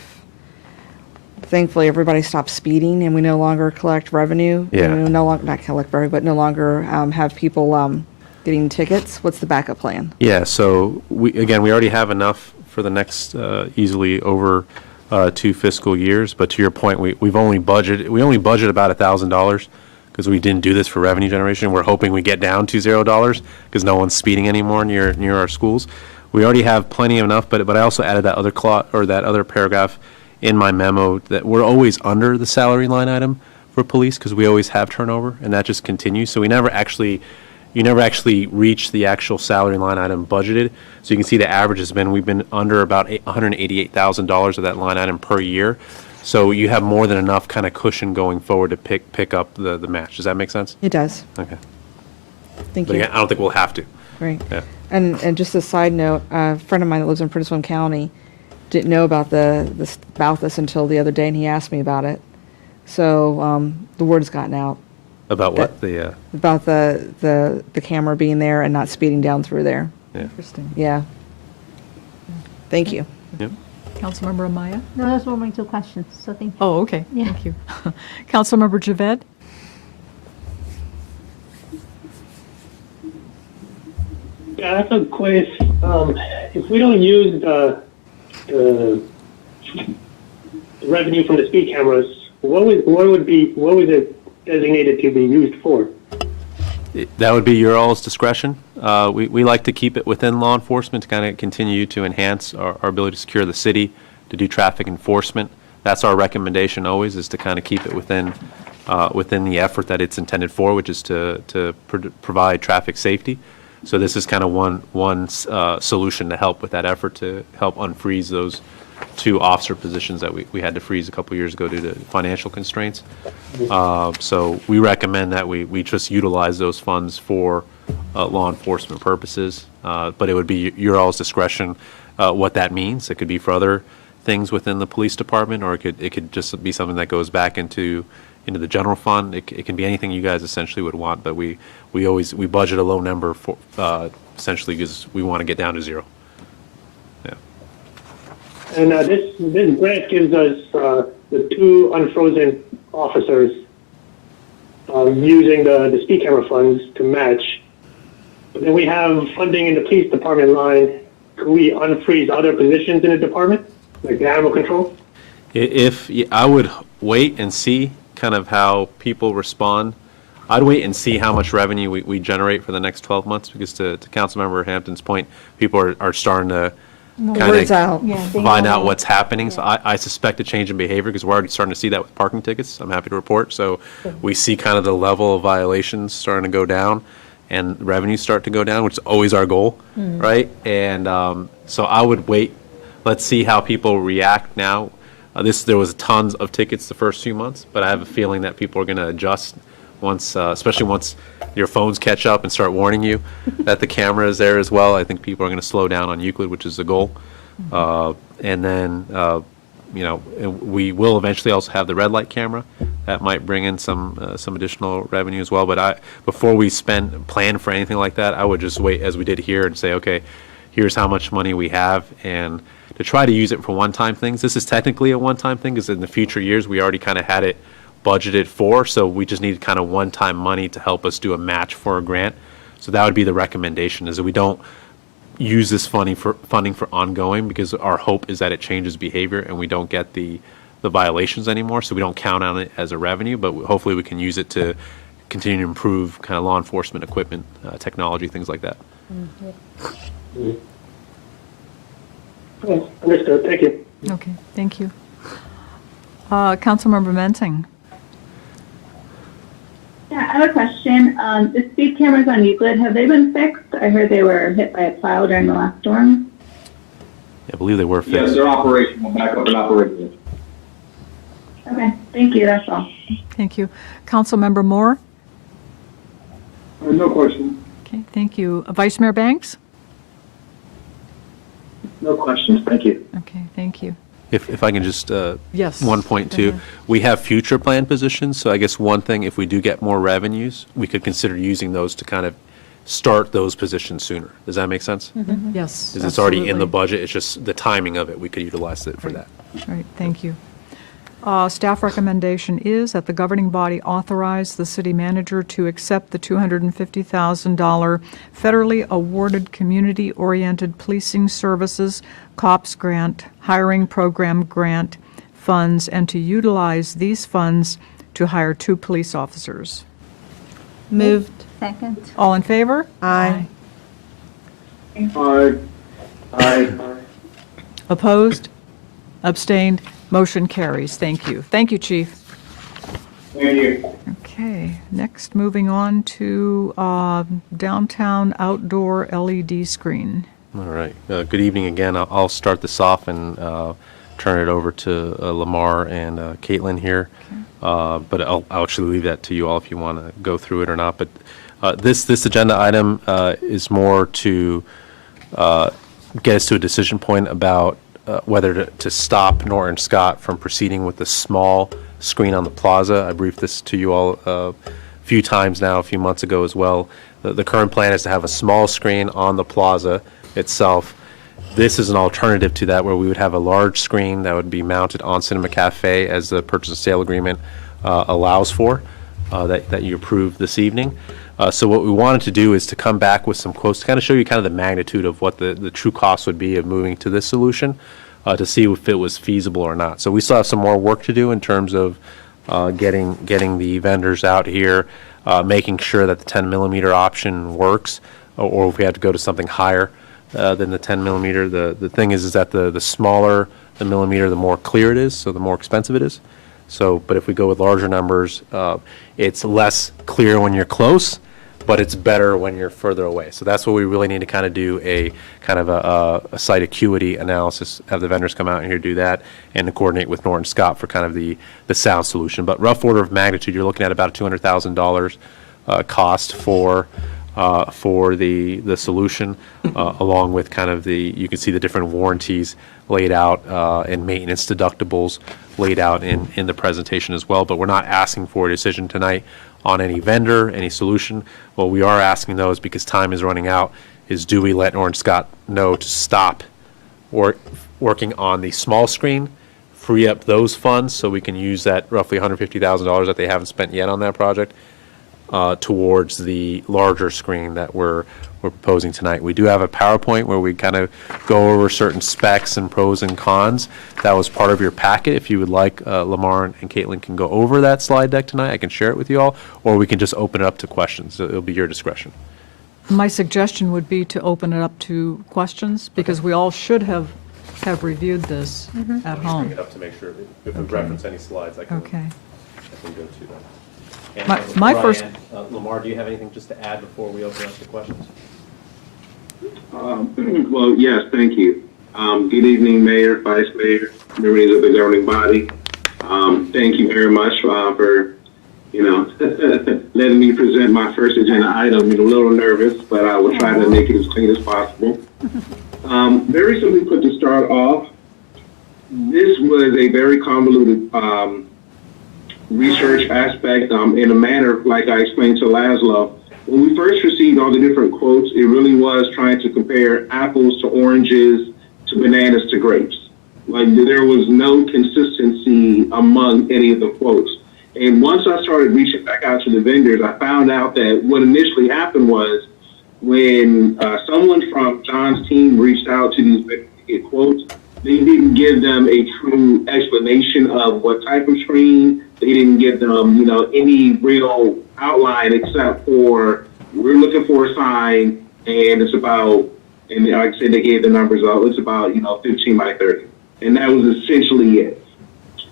thankfully, everybody stops speeding and we no longer collect revenue? Yeah. We no longer, not collect revenue, but no longer have people getting tickets? What's the backup plan? Yeah, so we already have enough for the next easily over 2 fiscal years. But to your point, we only budget about $1,000 because we didn't do this for revenue generation. We're hoping we get down to $0 because no one's speeding anymore near our schools. We already have plenty of enough, but I also added that other paragraph in my memo that we're always under the salary line item for police because we always have turnover, and that just continues. So we never actually you never actually reach the actual salary line item budgeted. So you can see the average has been, we've been under about $188,000 of that line item per year. So you have more than enough kind of cushion going forward to pick up the match. Does that make sense? It does. Okay. Thank But you. again, I don't think we'll have to. Great. Yeah. And just a side note, a friend of mine that lives in Prince William County didn't know about this until the other day, and he asked me about it. So the word's gotten out About what? The, about the camera being there and not speeding down through there. yeah. Interesting. Yeah. Thank you. Yep. Councilmember Amaya? No, those were my two questions, so thank you. Oh, okay, Yeah. thank you. Councilmember Javed? Yeah, that's a quiz. If we don't use the revenue from the speed cameras, what was it designated to be used for? That would be your all's discretion. We like to keep it within law enforcement to kind of continue to enhance our ability to secure the city, to do traffic enforcement. That's our recommendation always, is to kind of keep it within the effort that it's intended for, which is to provide traffic safety. So this is kind of one solution to help with that effort, to help unfreeze those 2 officer positions that we had to freeze a couple years ago due to financial constraints. So we recommend that we just utilize those funds for law enforcement purposes, but it would be your all's discretion what that means. It could be for other things within the police department, or it could just be something that goes back into the general fund. It can be anything you guys essentially would want, but we budget a low number for essentially because we want to get down to 0. Yeah. And this grant gives us the 2 unfrozen officers using the speed camera funds to match. But then we have funding in the police department line. Could we unfreeze other positions in the department, like the animal control? If I would wait and see kind of how people respond. I'd wait and see how much revenue we generate for the next 12 months, because to Councilmember Hampton's point, people are starting to kind Word's of out. Yeah, they find know. out what's happening. So I suspect a change in behavior, because we're already starting to see that with parking tickets, I'm happy to report. So we see kind of the level of violations starting to go down and revenues start to go down, which is always our goal, right? And so I would wait. Let's see how people react now. There was tons of tickets the first few months, but I have a feeling that people are going to adjust once, especially once your phones catch up and start warning you that the camera is there as well. I think people are going to slow down on Euclid, which is the goal. And then, we will eventually also have the red light camera. That might bring in some additional revenue as well. But before we plan for anything like that, I would just wait, as we did here, and say, okay, here's how much money we have, and to try to use it for one-time things. This is technically a one-time thing, because in the future years, we already kind of had it budgeted for, so we just need kind of one-time money to help us do a match for a grant. So that would be the recommendation, is that we don't use this funding for ongoing, because our hope is that it changes behavior and we don't get the violations anymore, so we don't count on it as a revenue, but hopefully we can use it to continue to improve kind of law enforcement equipment, technology, things like that. Oh, understood. Thank you. Okay, thank you. Councilmember Menting? Yeah, I have a question. The speed cameras on Euclid, have they been fixed? I heard they were hit by a plow during the last storm. I believe they were Yes, fixed. they're operational, back up and operational. Okay, thank you, that's all. Thank you. Councilmember Moore? No question. Okay, thank you. Vice Mayor Banks? No questions, thank you. Okay, thank you. If I can just, Yes. 1.2, Go ahead. we have future plan positions, so I guess one thing, if we do get more revenues, we could consider using those to kind of start those positions sooner. Does that make sense? Yes. Because it's already in the absolutely. budget, it's just the timing of it, we could utilize it for that. All right, thank you. Staff recommendation is that the governing body authorize the city manager to accept the $250,000 federally awarded Community-Oriented Policing Services COPS grant, hiring program grant funds, and to utilize these funds to hire 2 police officers. Moved. Second. All in favor? Aye. Aye. Aye. Opposed? Abstained? Motion carries. Thank you. Thank you, Chief. Thank you. Okay, next, moving on to downtown outdoor LED screen. All right. Good evening again. I'll start this off and turn it over to Lamar and Caitlin here. But I'll actually leave that to you all if you want to go through it or not. But this agenda item is more to get us to a decision point about whether to stop Norton Scott from proceeding with the small screen on the plaza. I briefed this to you all a few times now, a few months ago as well. The current plan is to have a small screen on the plaza itself. This is an alternative to that, where we would have a large screen that would be mounted on Cinema Cafe, as the purchase and sale agreement allows for, that you approved this evening. So what we wanted to do is to come back with some quotes to kind of show you kind of the magnitude of what the true cost would be of moving to this solution, to see if it was feasible or not. So we still have some more work to do in terms of getting the vendors out here, making sure that the 10 millimeter option works, or if we have to go to something higher than the 10 millimeter. The thing is that the smaller the millimeter, the more clear it is, so the more expensive it is. So, but if we go with larger numbers, it's less clear when you're close, but it's better when you're further away. So that's what we really need to kind of do, a kind of a site acuity analysis, have the vendors come out here, do that, and to coordinate with Norton Scott for kind of the sound solution. But rough order of magnitude, you're looking at about $200,000 cost for the solution, along with kind of you can see the different warranties laid out, and maintenance deductibles laid out in the presentation as well. But we're not asking for a decision tonight on any vendor, any solution. What we are asking, though, is because time is running out, is do we let Norton Scott know to stop working on the small screen, free up those funds so we can use that roughly $150,000 that they haven't spent yet on that project, towards the larger screen that we're proposing tonight. We do have a PowerPoint where we kind of go over certain specs and pros and cons. That was part of your packet. If you would like, Lamar and Caitlin can go over that slide deck tonight. I can share it with you all, or we can just open it up to questions. It'll be your discretion. My suggestion would be to open it up to questions, because we all should have reviewed this at home. Bring it up to make sure if we reference any slides, I can go to them. And My first- Lamar, do you have anything just to add before we open up to questions? Well, yes, thank you. Good evening, Mayor, Vice Mayor, members of the governing body. Thank you very much for, letting me present my first agenda item. I'm a little nervous, but I will try to make it as clean as possible. Very simply put, to start off, this was a very convoluted research aspect in a manner, like I explained to Laszlo. When we first received all the different quotes, it really was trying to compare apples to oranges to bananas to grapes. Like, there was no consistency among any of the quotes. And once I started reaching back out to the vendors, I found out that what initially happened was when someone from John's team reached out to these vendors to get quotes, they didn't give them a true explanation of what type of screen. They didn't give them, any real outline except for, we're looking for a sign, and it's about, and like I said, they gave the numbers out, it's about, 15 by 30. And that was essentially it.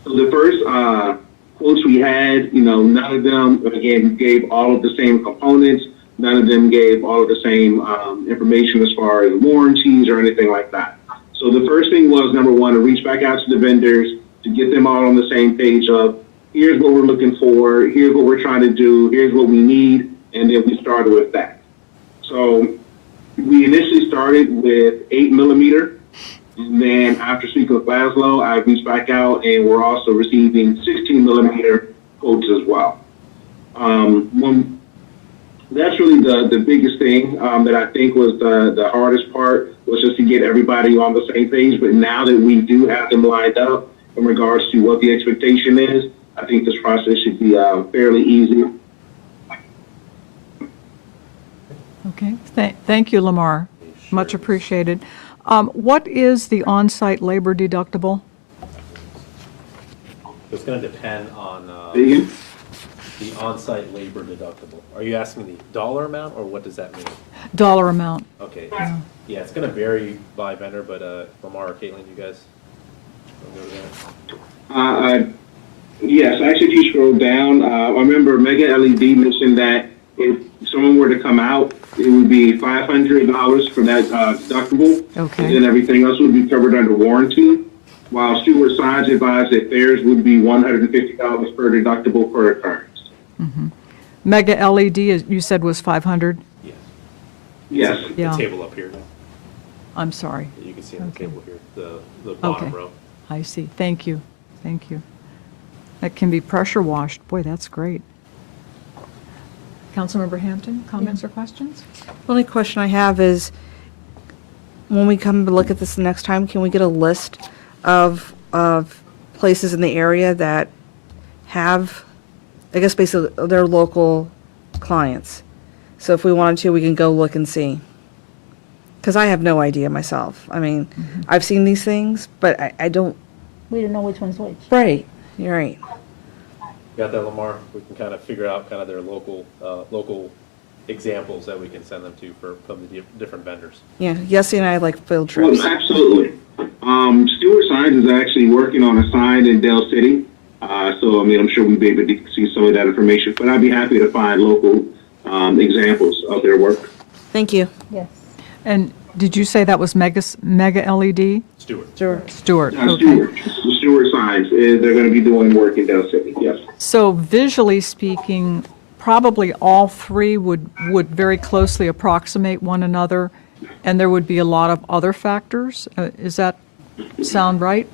So the first quotes we had, none of them, again, gave all of the same components. None of them gave all of the same information as far as warranties or anything like that. So the first thing was, number one, to reach back out to the vendors to get them all on the same page of, here's what we're looking for, here's what we're trying to do, here's what we need, and then we started with that. So we initially started with 8 millimeter, and then after speaking with Laszlo, I reached back out, and we're also receiving 16 millimeter quotes as well. That's really the biggest thing that I think was the hardest part, was just to get everybody on the same page. But now that we do have them lined up in regards to what the expectation is, I think this process should be fairly easy. Okay, thank you, Lamar. Much appreciated. What is the on-site labor deductible? It's going to depend on the on-site labor deductible. Are you asking the dollar amount, or what does that mean? Dollar amount. Okay. Yeah, it's going to vary by vendor, but Lamar or Caitlin, you guys want to go to that? Yes, actually, if you scroll down, I remember Mega LED mentioned that if someone were to come out, it would be $500 for that deductible. Okay. And then everything else would be covered under warranty. While Stewart Signs advised that theirs would be $150 per deductible per occurrence. Mega LED, you said was 500? Yes. Yes. Yeah. The table up here, I'm sorry. you can see on the Okay. table here, the bottom Okay. row. I see. Thank you. Thank you. That can be pressure washed. Boy, that's great. Councilmember Hampton, comments or questions? The only question I have is, when we come to look at this the next time, can we get a list of places in the area that have, I guess basically, their local clients? So if we wanted to, we can go look and see. Because I have no idea myself. I mean, I've seen these things, but I don't, We don't know which one's which. right, you're right. Got that, Lamar? We can kind of figure out kind of their local examples that we can send them to from the different vendors. Yeah, Yessie and I like field trips. Well, absolutely. Stewart Signs is actually working on a sign in Dale City. So, I mean, I'm sure we'll be able to see some of that information, but I'd be happy to find local examples of their work. Thank you. Yes. And did you say that was Mega LED? Stewart. Sure. Stewart, okay. Stewart Signs, they're going to be doing work in Dale City, yes. So visually speaking, probably all three would very closely approximate one another, and there would be a lot of other factors? Is that sound right?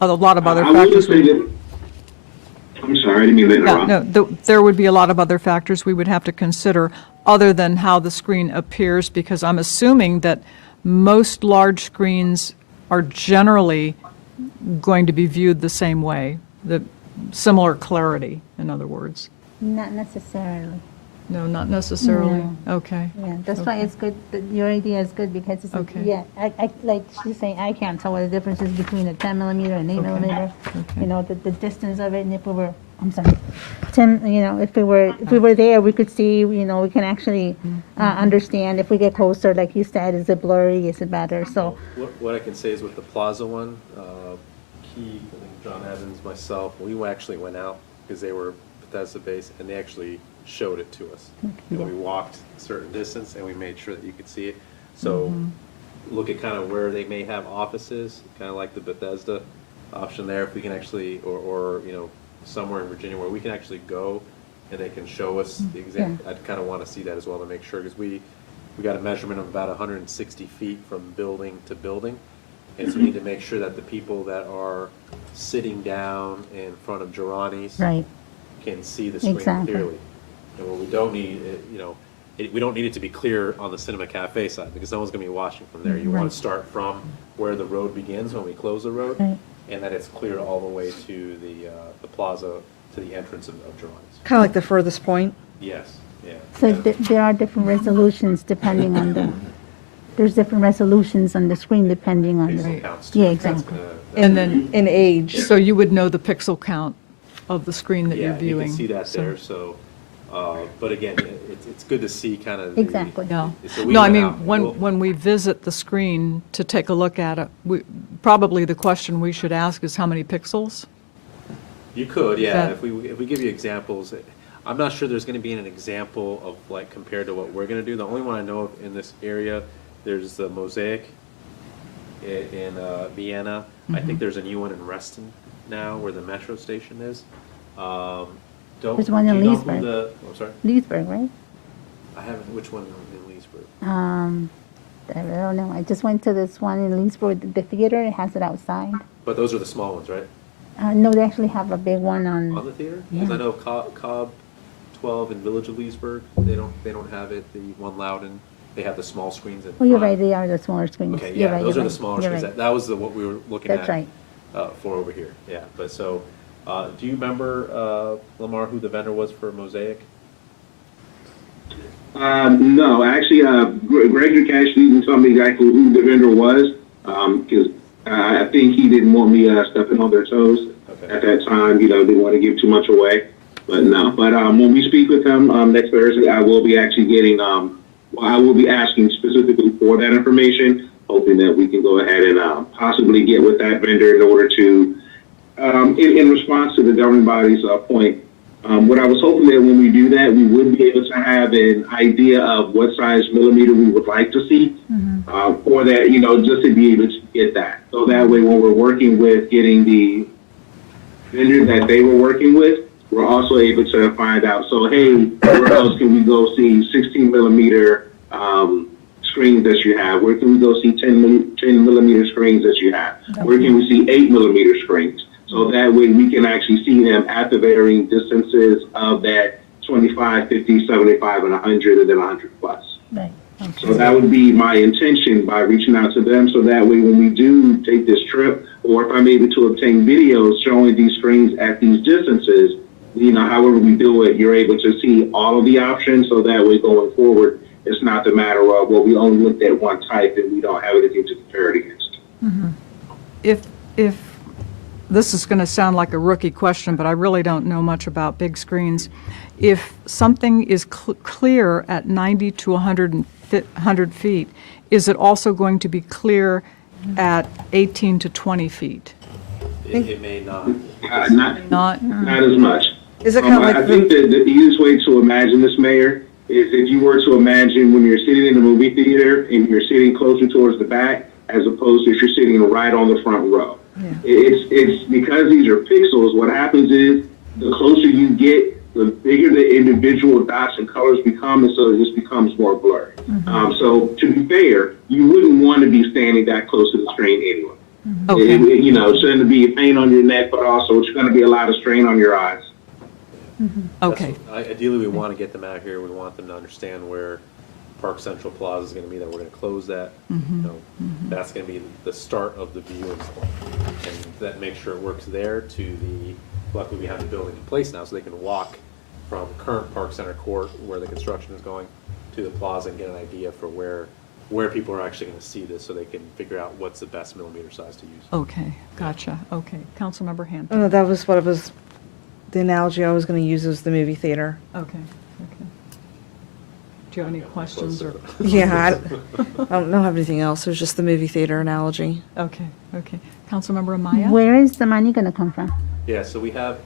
A lot of other I wouldn't factors? say that. I'm sorry, I didn't mean to Yeah, interrupt. no, there would be a lot of other factors we would have to consider other than how the screen appears, because I'm assuming that most large screens are generally going to be viewed the same way, the similar clarity, in other words. Not necessarily. No, not necessarily. No. Okay. Yeah, that's why it's good, your idea is good because it's, Okay. yeah, I, like she's saying, I can't tell what the difference is between a 10 millimeter and 8 millimeter. Okay. You know, the distance of it, and if we were, I'm sorry, 10, you know, if we were there, we could see, you know, we can actually understand if we get closer, like you said, is it blurry, is it better, so. What I can say is with the Plaza one, Keith, I think John Evans, myself, we actually went out because they were Bethesda-based, and they actually showed it to us. And we walked a certain distance, and we made sure that you could see it. So look at kind of where they may have offices, kind of like the Bethesda option there, if we can actually, or you know, somewhere in Virginia where we can actually go and they can show us the exact, I'd kind of want to see that as well to make sure, because we got a measurement of about 160 feet from building to building. And so we need to make sure that the people that are sitting down in front of Girani's Right. can see the screen Exactly. clearly. And what we don't need, you know, we don't need it to be clear on the Cinema Cafe side, because no one's going to be watching from there. You want Right. to start from where the road begins when we close the road, Right. and that it's clear all the way to the plaza, to the entrance of Girani's. Kind of like the furthest point. Yes, yeah. So there are different resolutions depending on there's different resolutions on the screen depending on Pixel the, counts, too. yeah, That's exactly. gonna- And then, In age. so you would know the pixel count of the screen that you're Yeah, you viewing. can see that so- there, so, but again, it's good to see kind of. Exactly. Yeah. So we No, I went mean, out and when, we'll- when we visit the screen to take a look at it, probably the question we should ask is how many pixels? You could, yeah, that- if we give you examples. I'm not sure there's gonna be an example of like compared to what we're gonna do. The only one I know of in this area, there's the Mosaic in Vienna. I Mm-hmm. think there's a new one in Reston now where the metro station is. Don't. There's one do in you know who Leesburg. I'm sorry? Leesburg, right? I haven't, which one in Leesburg? I don't know. I just went to this one in Leesburg, the theater, it has it outside. But those are the small ones, right? No, they actually have a big one On on, the theater? Because Yeah. I know Cobb 12 in Village of Leesburg, they don't have it, the one Loudon, they have the small screens in oh, you're front. right, they are the smaller screens. Okay, You're yeah, right, those you're are the right, smaller you're screens. right. That was what we were looking at. That's right. For over here, yeah. But so, do you remember, Lamar, who the vendor was for Mosaic? No, actually, Greg Ducash didn't tell me exactly who the vendor was, because I think he didn't want me stepping on their toes Okay. at that time. You know, didn't want to give too much away. But no, but when we speak with him next Thursday, I will be actually getting, I will be asking specifically for that information, hoping that we can go ahead and possibly get with that vendor in order to in response to the governing body's point, what I was hoping that when we do that, we would be able to have an idea of what size millimeter we would like to see, or that, just to be able to get that. So that way, when we're working with getting the vendor that they were working with, we're also able to find out, so hey, where else can we go see 16 millimeter screens that you have? Where can we go see 10 millimeter screens that you have? Where can we see 8 millimeter screens? So that way we can actually see them at the varying distances of that 25, 50, 75, and 100, and then 100 plus. Right. So that would be my intention by reaching out to them. So that way when we do take this trip, or if I'm able to obtain videos showing these screens at these distances, however we do it, you're able to see all of the options. So that way going forward, it's not the matter of, well, we only looked at one type and we don't have anything to compare it against. If this is going to sound like a rookie question, but I really don't know much about big screens. If something is clear at 90 to 100 feet, is it also going to be clear at 18 to 20 feet? It may not. Not? Not as much. Is it kind of like I think that the easiest way to imagine this, Mayor, is if you were to imagine when you're sitting in the movie theater and you're sitting closer towards the back, as opposed to if you're sitting right on the front row. Yeah. It's because these are pixels, what happens is the closer you get, the bigger the individual dots and colors become, and so it just becomes more blurry. So to be fair, you wouldn't want to be standing that close to the screen anyway. Okay. It's going to be a pain on your neck, but also it's going to be a lot of strain on your eyes. Okay. Ideally, we want to get them out here. We want them to understand where Park Central Plaza is going to be, that we're going to close that. That's going to be the start of the viewing zone. And that makes sure it works there to the, luckily we have the building in place now, so they can walk from current Park Center Court, where the construction is going, to the plaza and get an idea for where people are actually going to see this, so they can figure out what's the best millimeter size to use. Okay, gotcha. Okay. Councilmember Hampton. that was what it was, the analogy I was going to use was the movie theater. Okay. Do you have any questions or? Yeah, I don't have anything else. It was just the movie theater analogy. Okay. Councilmember Amaya? Where is the money going to come from? Yeah, so we have,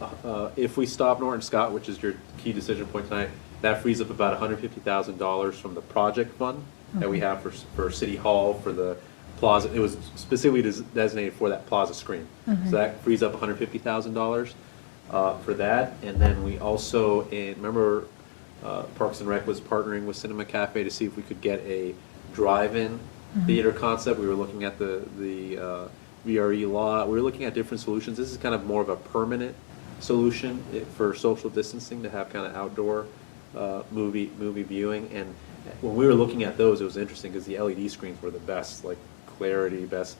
if we stop Norton Scott, which is your key decision point tonight, that frees up about $150,000 from the project fund that we have for City Hall, for the plaza. It was specifically designated for that plaza screen. So that frees up $150,000 for that. And then we also, remember, Parks and Rec was partnering with Cinema Cafe to see if we could get a drive-in theater concept. We were looking at the VRE law. We were looking at different solutions. This is kind of more of a permanent solution for social distancing, to have kind of outdoor movie viewing. And when we were looking at those, it was interesting because the LED screens were the best, like clarity, best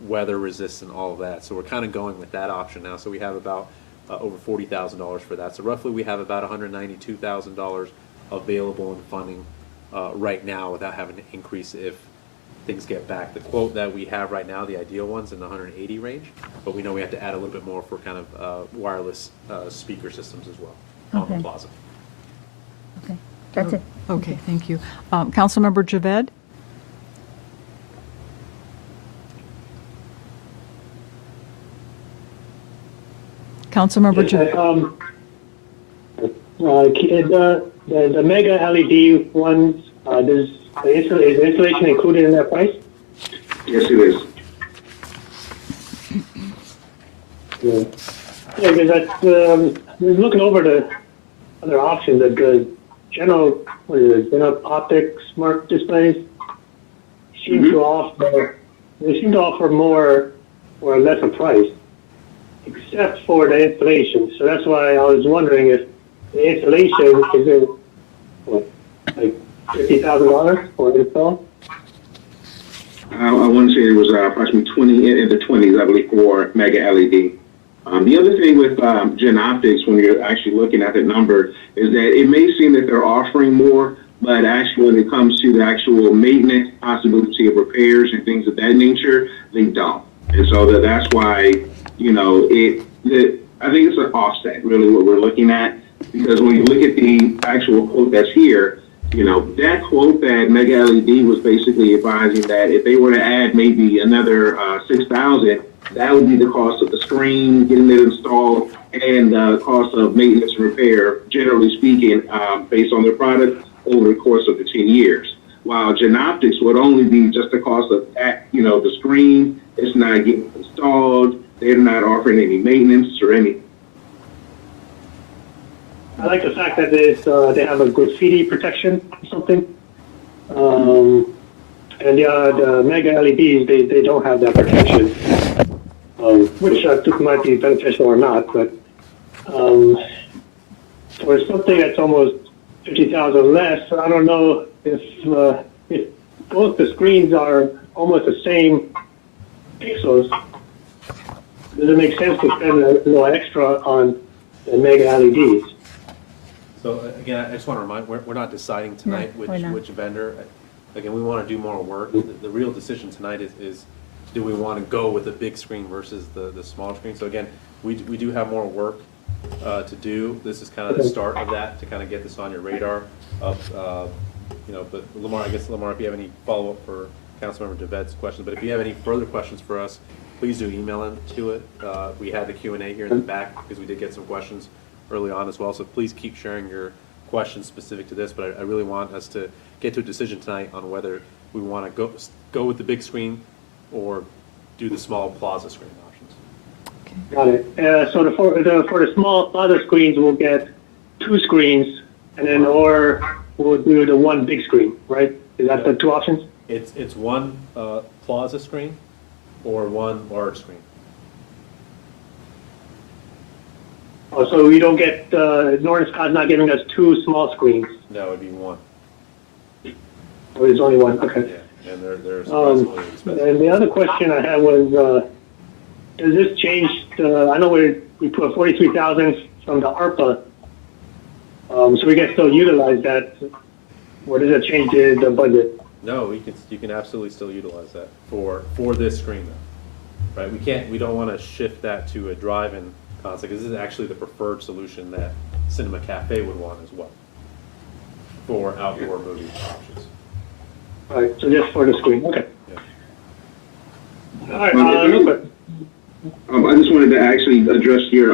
weather resistant, all of that. So we're kind of going with that option now. So we have about over $40,000 for that. So roughly we have about $192,000 available in funding right now, without having to increase if things get back. The quote that we have right now, the ideal one's in the 180 range, but we know we have to add a little bit more for kind of wireless speaker systems as well on the plaza. Okay, that's it. Okay, thank you. Councilmember Javed? Councilmember Javed? The mega LED ones, is installation included in that price? Yes, it is. Yeah, because that's, looking over the other options, that the general optic smart displays seem to offer, more or less a price, except for the installation. So that's why I was wondering if the installation is in, like $50,000 for install? I want to say it was approximately 20 in the 20s, I believe, for mega LED. The other thing with Gen Optics, when you're actually looking at the number, is that it may seem that they're offering more, but actually when it comes to the actual maintenance, possibility of repairs and things of that nature, they don't. And so that's why, I think it's an offset, really, what we're looking at. Because when you look at the actual quote that's here, that quote that Mega LED was basically advising that if they were to add maybe another 6,000, that would be the cost of the screen, getting it installed, and the cost of maintenance and repair, generally speaking, based on their product over the course of the 10 years. While Genoptics would only be just the cost of, the screen. It's not getting installed. They're not offering any maintenance or any. I like the fact that they have a graffiti protection or something. And the Mega LEDs, they don't have that protection, which I think might be beneficial or not. But for something that's almost 50,000 less, I don't know if both the screens are almost the same pixels. Does it make sense to spend a little extra on the Mega LEDs? So again, I just want to remind, we're not deciding tonight No, we're not. which vendor. Again, we want to do more work. The real decision tonight is do we want to go with the big screen versus the small screen? So again, we do have more work to do. This is kind of the start of that, to kind of get this on your radar. But Lamar, if you have any follow-up for Councilmember DeVet's questions, but if you have any further questions for us, please do email them to it. We had the Q&A here in the back because we did get some questions early on as well. So please keep sharing your questions specific to this, but I really want us to get to a decision tonight on whether we want to go with the big screen or do the small plaza screen options. Got it. So for the small plaza screens, we'll get 2 screens, and then or we'll do the 1 big screen, right? Is that the 2 options? It's 1 plaza screen or 1 large screen. Oh, so we don't get, Norton Scott's not giving us 2 small screens. No, it'd be 1. Oh, there's only 1, okay. Yeah, and they're surprisingly expensive. And the other question I had was, does this change, I know we put 43,000 from the ARPA, so we can still utilize that, or does it change the budget? No, you can absolutely still utilize that for this screen though, right? We don't want to shift that to a drive-in concept, because this is actually the preferred solution that Cinema Cafe would want as well for outdoor movie options. All right, so just for the screen, okay. Yeah. All right, no question. I just wanted to actually address your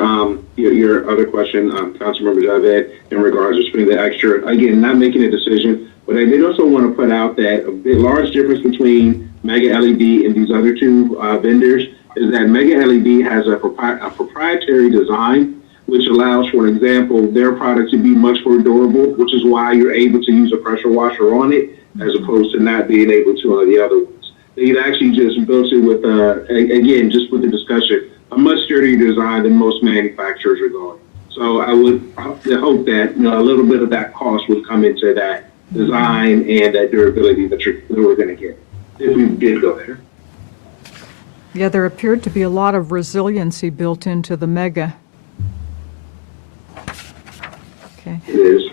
other question, Councilmember Javed, in regards to spending the extra. Again, not making a decision, but I did also want to put out that a large difference between Mega LED and these other 2 vendors is that Mega LED has a proprietary design, which allows, for example, their product to be much more durable, which is why you're able to use a pressure washer on it, as opposed to not being able to on the other ones. They've actually just built it with, again, just with the discussion, a much sturdier design than most manufacturers are going. So I would hope that a little bit of that cost would come into that design and that durability that we're going to get if we did go there. Yeah, there appeared to be a lot of resiliency built into the Mega. Okay. It is.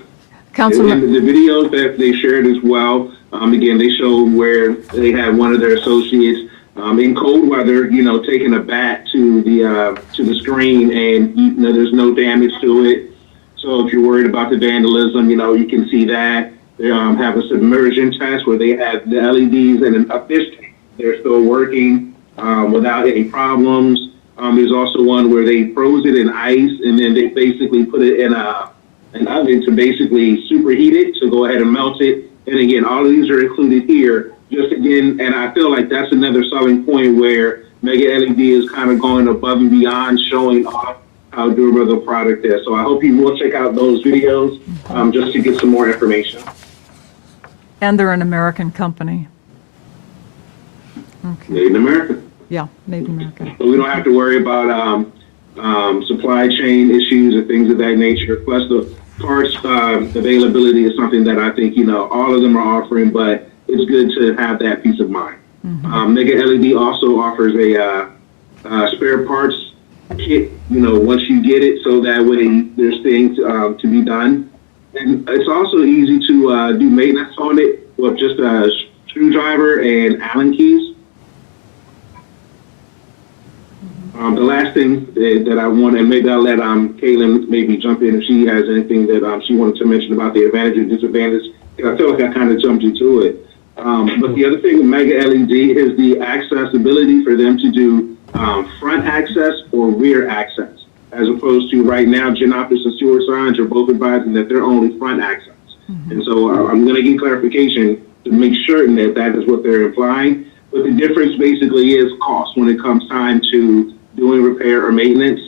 Councilman, And the videos that they shared as well, again, they showed where they had one of their associates in cold weather, taking a bat to the screen, and there's no damage to it. So if you're worried about the vandalism, you can see that. They have a submersion test where they have the LEDs and a fish tank. They're still working without any problems. There's also one where they froze it in ice, and then they basically put it in an oven to basically superheat it to go ahead and melt it. And again, all of these are included here. Just again, and I feel like that's another selling point where Mega LED is kind of going above and beyond, showing off how durable the product is. So I hope you will check out those videos just to get some more information. and they're an American company. Okay. Made in America. Yeah, made in America. So we don't have to worry about supply chain issues and things of that nature. Plus the parts availability is something that I think, all of them are offering, but it's good to have that peace of mind. Mega LED also offers a spare parts kit, once you get it, so that way there's things to be done. And it's also easy to do maintenance on it with just a screwdriver and Allen keys. The last thing that I want, and maybe I'll let Caitlin maybe jump in if she has anything that she wanted to mention about the advantage and disadvantage. I feel like I kind of jumped into it. But the other thing with Mega LED is the accessibility for them to do front access or rear access, as opposed to right now, Genopis and sewer signs are both advising that they're only front access. And so I'm going to get clarification to make certain that that is what they're implying. But the difference basically is cost when it comes time to doing repair or maintenance.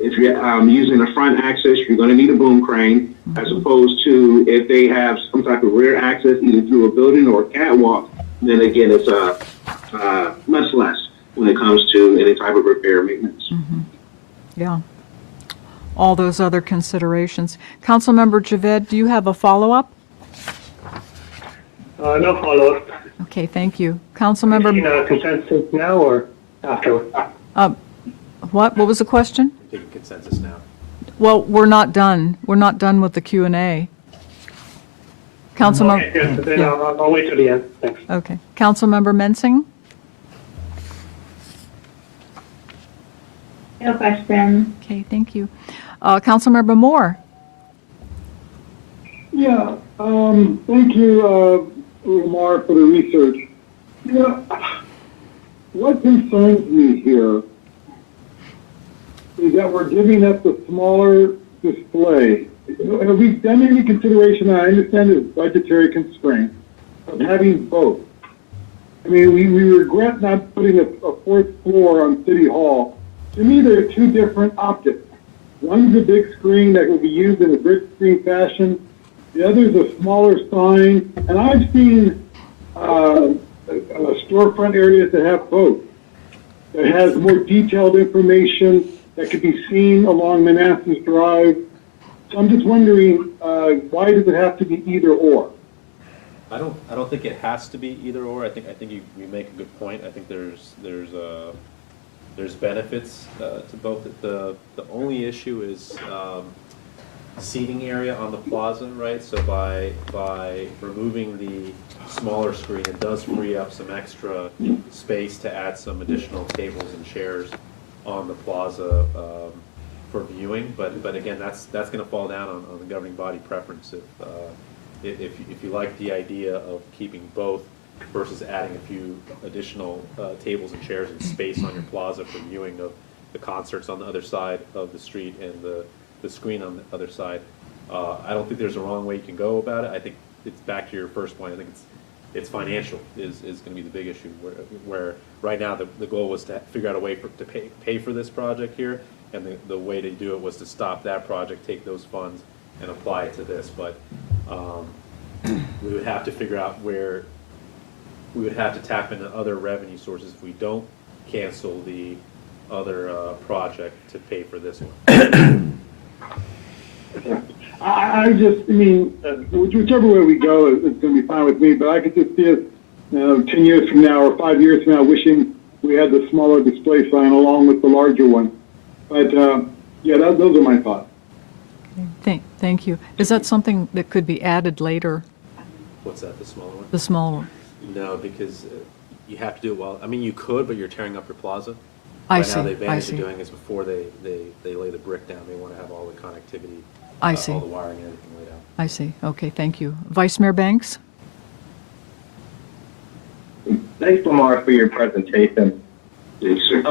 If you're using a front access, you're going to need a boom crane, as opposed to if they have some type of rear access, either through a building or a catwalk, then again, it's much less when it comes to any type of repair or maintenance. Yeah. All those other considerations. Councilmember Javed, do you have a follow-up? No follow-up. Okay, thank you. Councilmember, Consensus now or after? what was the question? Taking consensus now. Well, we're not done. We're not done with the Q&A. Councilmember. Okay, good. Then I'll wait till the end. Thanks. Okay. Councilmember Mensing? No question. Okay, thank you. Councilmember Moore? Yeah, thank you, Lamar, for the research. What concerns me here is that we're giving up the smaller display. Have we done any consideration, I understand it's budgetary constraint, of having both? I mean, we regret not putting a fourth floor on City Hall. To me, there are two different optics. One's a big screen that will be used in a brick screen fashion. The other is a smaller sign. And I've seen storefront areas that have both. That has more detailed information that could be seen along Manassas Drive. So I'm just wondering, why does it have to be either or? I don't think it has to be either or. I think you make a good point. I think there's benefits to both. The only issue is seating area on the plaza, right? So by removing the smaller screen, it does free up some extra space to add some additional tables and chairs on the plaza for viewing. But again, that's going to fall down on the governing body preference. If you like the idea of keeping both versus adding a few additional tables and chairs and space on your plaza for viewing of the concerts on the other side of the street and the screen on the other side. I don't think there's a wrong way you can go about it. I think it's back to your first point. I think it's financial is going to be the big issue. Where right now the goal was to figure out a way to pay for this project here, and the way to do it was to stop that project, take those funds, and apply it to this. But we would have to figure out where we would have to tap into other revenue sources if we don't cancel the other project to pay for this one. I mean, whichever way we go, it's going to be fine with me, but I could just see us, 10 years from now or 5 years from now wishing we had the smaller display sign along with the larger one. But, yeah, those are my thoughts. Thank you. Is that something that could be added later? What's that, the smaller one? The small one? No, because you have to do it well. I mean, you could, but you're tearing up your plaza. I Right see, now, the I advantage see. of doing is before they lay the brick down, they want to have all the connectivity, I see. all the wiring and everything laid out. I see. Okay, thank you. Vice Mayor Banks? Thanks, Lamar, for your presentation. Yes, sir.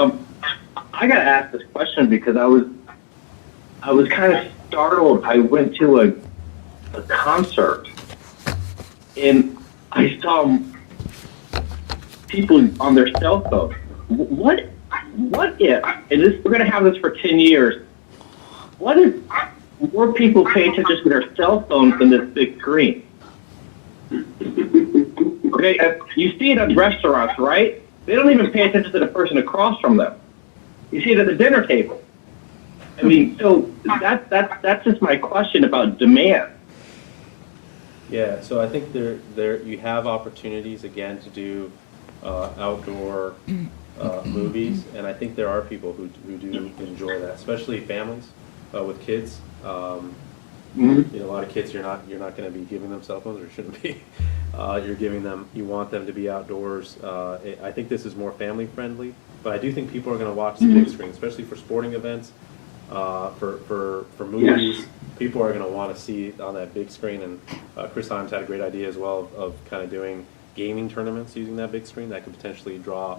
I got to ask this question because I was kind of startled. I went to a concert and I saw people on their cell phones. What if, and this, we're going to have this for 10 years, what if more people pay attention to their cell phones than this big screen? Okay, you see it at restaurants, right? They don't even pay attention to the person across from them. You see it at the dinner table. I mean, so that's just my question about demand. Yeah, so I think there you have opportunities again to do outdoor movies, and I think there are people who do enjoy that, especially families with kids. You know, a lot of kids you're not going to be giving them cell phones, or shouldn't be. You want them to be outdoors. I think this is more family friendly, but I do think people are going to watch the big screen, especially for sporting events, for movies. Yes. People are going to want to see it on that big screen, and Chris Himes had a great idea as well of kind of doing gaming tournaments using that big screen that could potentially draw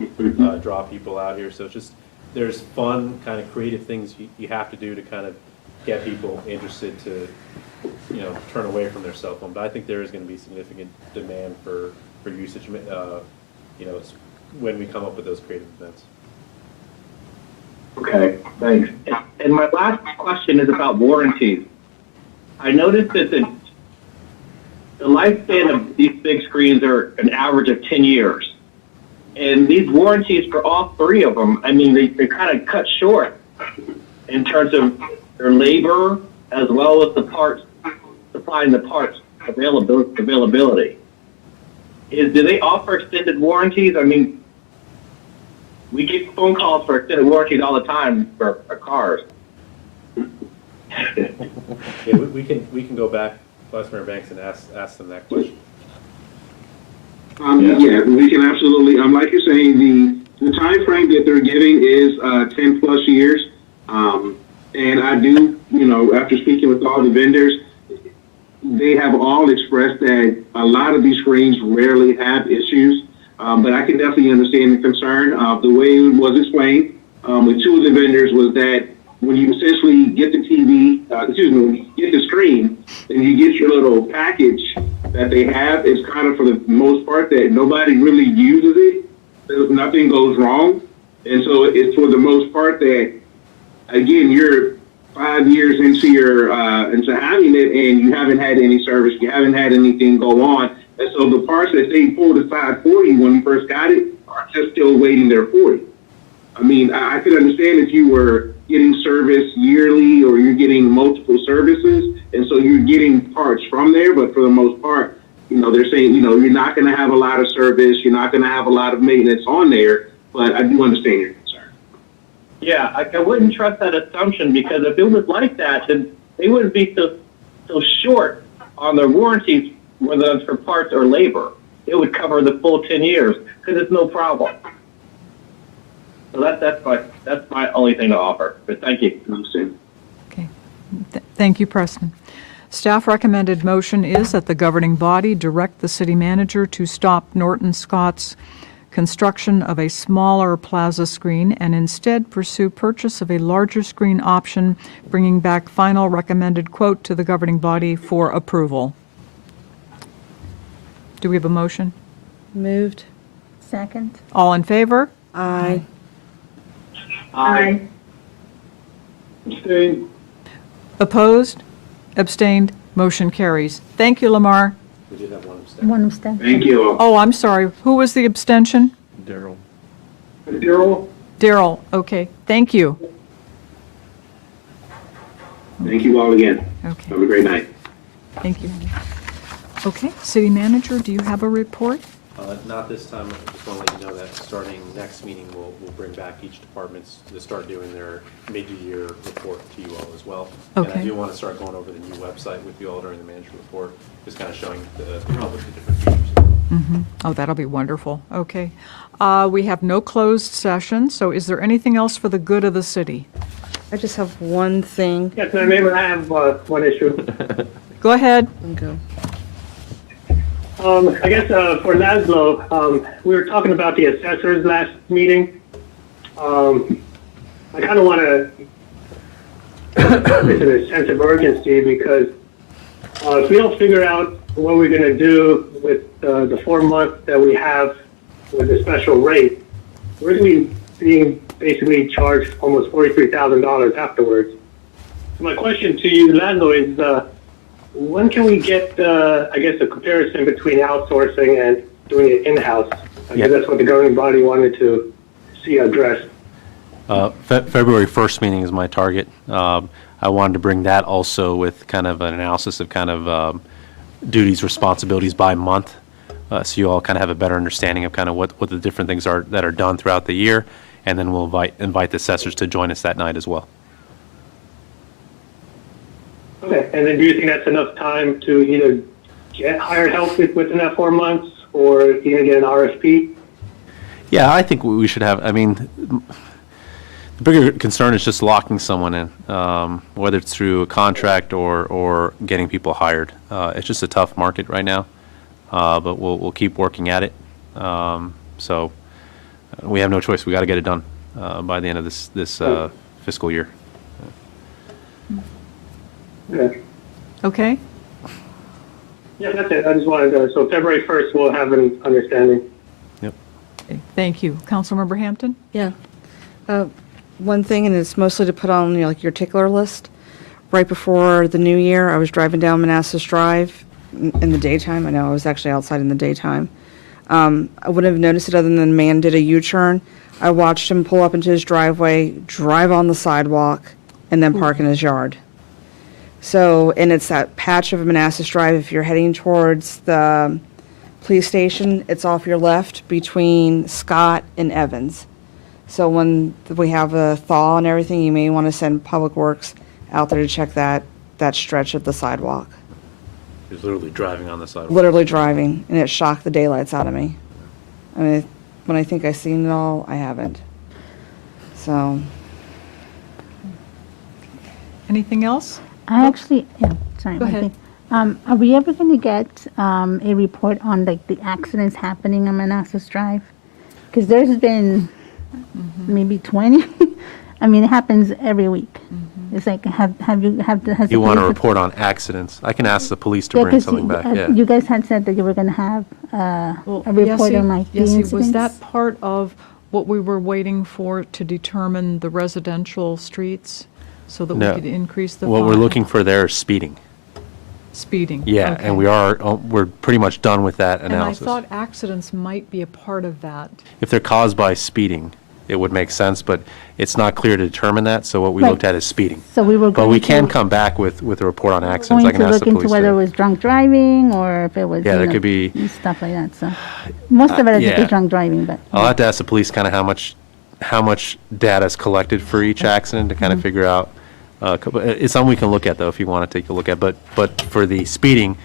people out here. So it's just there's fun, kind of creative things you have to do to kind of get people interested to, turn away from their cell phone. But I think there is going to be significant demand for usage, when we come up with those creative events. Okay, thanks. And my last question is about warranties. I noticed that the lifespan of these big screens are an average of 10 years. And these warranties for all three of them, I mean, they're kind of cut short in terms of their labor as well as the parts, supplying the parts availability. Do they offer extended warranties? I mean, we get phone calls for extended warranties all the time for cars. Yeah, we can go back, Vice Mayor Banks, and ask them that question. Yeah, we can absolutely. Like you're saying, the time frame that they're giving is 10 plus years. And I do, after speaking with all the vendors, they have all expressed that a lot of these screens rarely have issues. But I can definitely understand the concern. The way it was explained with two of the vendors was that when you essentially get the TV, when you get the screen, and you get your little package that they have, it's kind of for the most part that nobody really uses it. There's nothing goes wrong. And so it's for the most part that, again, you're 5 years into into having it and you haven't had any service, you haven't had anything go on. And so the parts that they pulled aside for you when you first got it are just still waiting there for you. I mean, I could understand if you were getting service yearly or you're getting multiple services, and so you're getting parts from there, but for the most part, they're saying, you're not going to have a lot of service, you're not going to have a lot of maintenance on there, but I do understand your concern. Yeah, I wouldn't trust that assumption, because if it was like that, then they wouldn't be so short on their warranties, whether it's for parts or labor. It would cover the full 10 years, because it's no problem. So that's my only thing to offer. But thank you. Okay. Thank you, Preston. Staff recommended motion is that the governing body direct the city manager to stop Norton Scott's construction of a smaller plaza screen and instead pursue purchase of a larger screen option, bringing back final recommended quote to the governing body for approval. Do we have a motion? Moved. Second. All in favor? Aye. Aye. Abstain. Opposed? Abstained? Motion carries. Thank you, Lamar. We did have one abstention. One abstention. Thank you all. Oh, I'm sorry. Who was the abstention? Daryl. Daryl? Daryl. Okay. Thank you. Thank you all again. Okay. Have a great night. Thank you. Okay. City manager, do you have a report? Not this time. I just want to let you know that starting next meeting, we'll bring back each department to start doing their mid-year report to you all as well. And I Okay. do want to start going over the new website with you all during the manager report, just kind of showing the public the different features. Oh, that'll be wonderful. Okay. We have no closed session, so is there anything else for the good of the city? I just have one thing. Yes, Madam Mayor, I have one issue. Go ahead. Go. I guess for Laszlo, we were talking about the assessors last meeting. I kind of want to it's in a sense of urgency because if we don't figure out what we're going to do with the 4 months that we have with the special rate, we're going to be being basically charged almost $43,000 afterwards. So my question to you, Laszlo, is when can we get, I guess, a comparison between outsourcing and doing it in-house? I guess that's what the governing body wanted to see addressed. February 1st meeting is my target. I wanted to bring that also with kind of an analysis of kind of duties, responsibilities by month, so you all kind of have a better understanding of kind of what the different things are that are done throughout the year, and then we'll invite the assessors to join us that night as well. Okay, and then do you think that's enough time to either get hired help within that 4 months or even get an RFP? Yeah, I think we should have, I mean, the bigger concern is just locking someone in, whether it's through a contract or getting people hired. It's just a tough market right now, but we'll keep working at it. So we have no choice. We got to get it done. by the end of this fiscal year. Okay. Okay? Yeah, that's it. I just wanted to, so February 1st, we'll have an understanding. Yep. Okay, thank you. Councilmember Hampton? Yeah. One thing, and it's mostly to put on, like, your tickler list. Right before the new year, I was driving down Manassas Drive in the daytime. I know I was actually outside in the daytime. I wouldn't have noticed it other than the man did a U-turn. I watched him pull up into his driveway, drive on the sidewalk, and then park in his yard. So, and it's that patch of Manassas Drive. If you're heading towards the police station, it's off your left between Scott and Evans. So when we have a thaw and everything, you may want to send Public Works out there to check that stretch of the sidewalk. He was literally driving on the sidewalk. Literally driving, and it shocked the daylights out of me. I mean, when I think I've seen it all, I haven't. So, Anything else? I actually, yeah, sorry. Go one ahead. thing. Are we ever going to get a report on like the accidents happening on Manassas Drive? Because there's been maybe 20. I mean, it happens every week. It's like, has the You want a police- report on accidents? I can ask the police to Yeah, bring 'cause something back, yeah. You guys had said that you were going to have a report on like the Yessie, incidents. was that part of what we were waiting for to determine the residential streets so that we No. could increase the What we're fine? looking for there is speeding. Speeding. Yeah, okay. and we're pretty much done with that And I analysis. thought accidents might be a part of that. If they're caused by speeding, it would make sense, but it's not clear to determine that, so what we Right. looked at is speeding. So we were But going we can to- come back with a report on accidents. I Going can to ask look the into police whether it to. was drunk driving or if it was, Yeah, you there know, could be- stuff like that. So most of it is yeah. drunk driving, but I'll have to ask the police kind of how much data is collected for each accident to kind of figure out. It's something we can look at, though, if you want to take a look at. But for the speeding,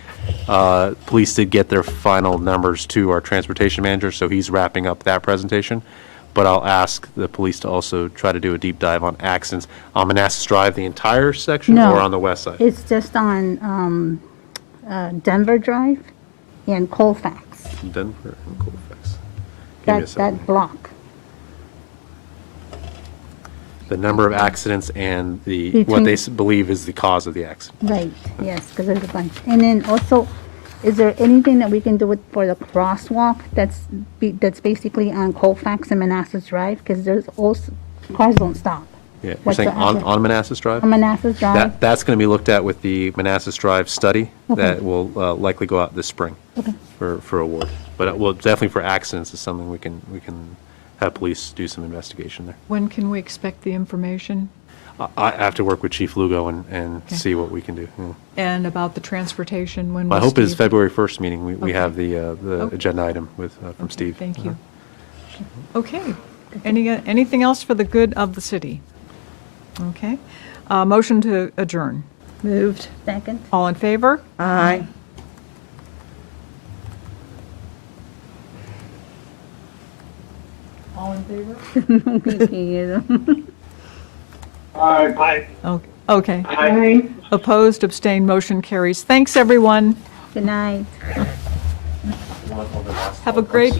police did get their final numbers to our transportation manager, so he's wrapping up that presentation. But I'll ask the police to also try to do a deep dive on accidents on Manassas Drive, the entire section, No. or on the west side? it's just on Denver Drive and Colfax. Denver and Colfax. Give me a That second. block. The number of accidents and what Between- they believe is the cause of the accident. Right, yes, because there's a bunch. And then also, is there anything that we can do for the crosswalk that's basically on Colfax and Manassas Drive? Because there's also, cars don't stop Yeah, you're saying whatsoever. on Manassas Drive? On Manassas Drive? That's going to be looked at with the Manassas Drive study Okay. that will likely go out this spring Okay. for award. But well, definitely for accidents is something we can have police do some investigation there. When can we expect the information? I have to work with Chief Lugo and Okay. see what we can do. Yeah. And about the transportation, when My was hope is Steve- February 1st meeting, we Okay. have the Okay. agenda item from Okay, Steve. Thank you. Okay. Anything else for the good of the city? Okay. Motion to adjourn. moved. Second? All in favor? Aye. All in favor? Aye. Okay. Aye. Opposed, abstained, motion carries. Thanks, everyone. Good night. Have a great evening.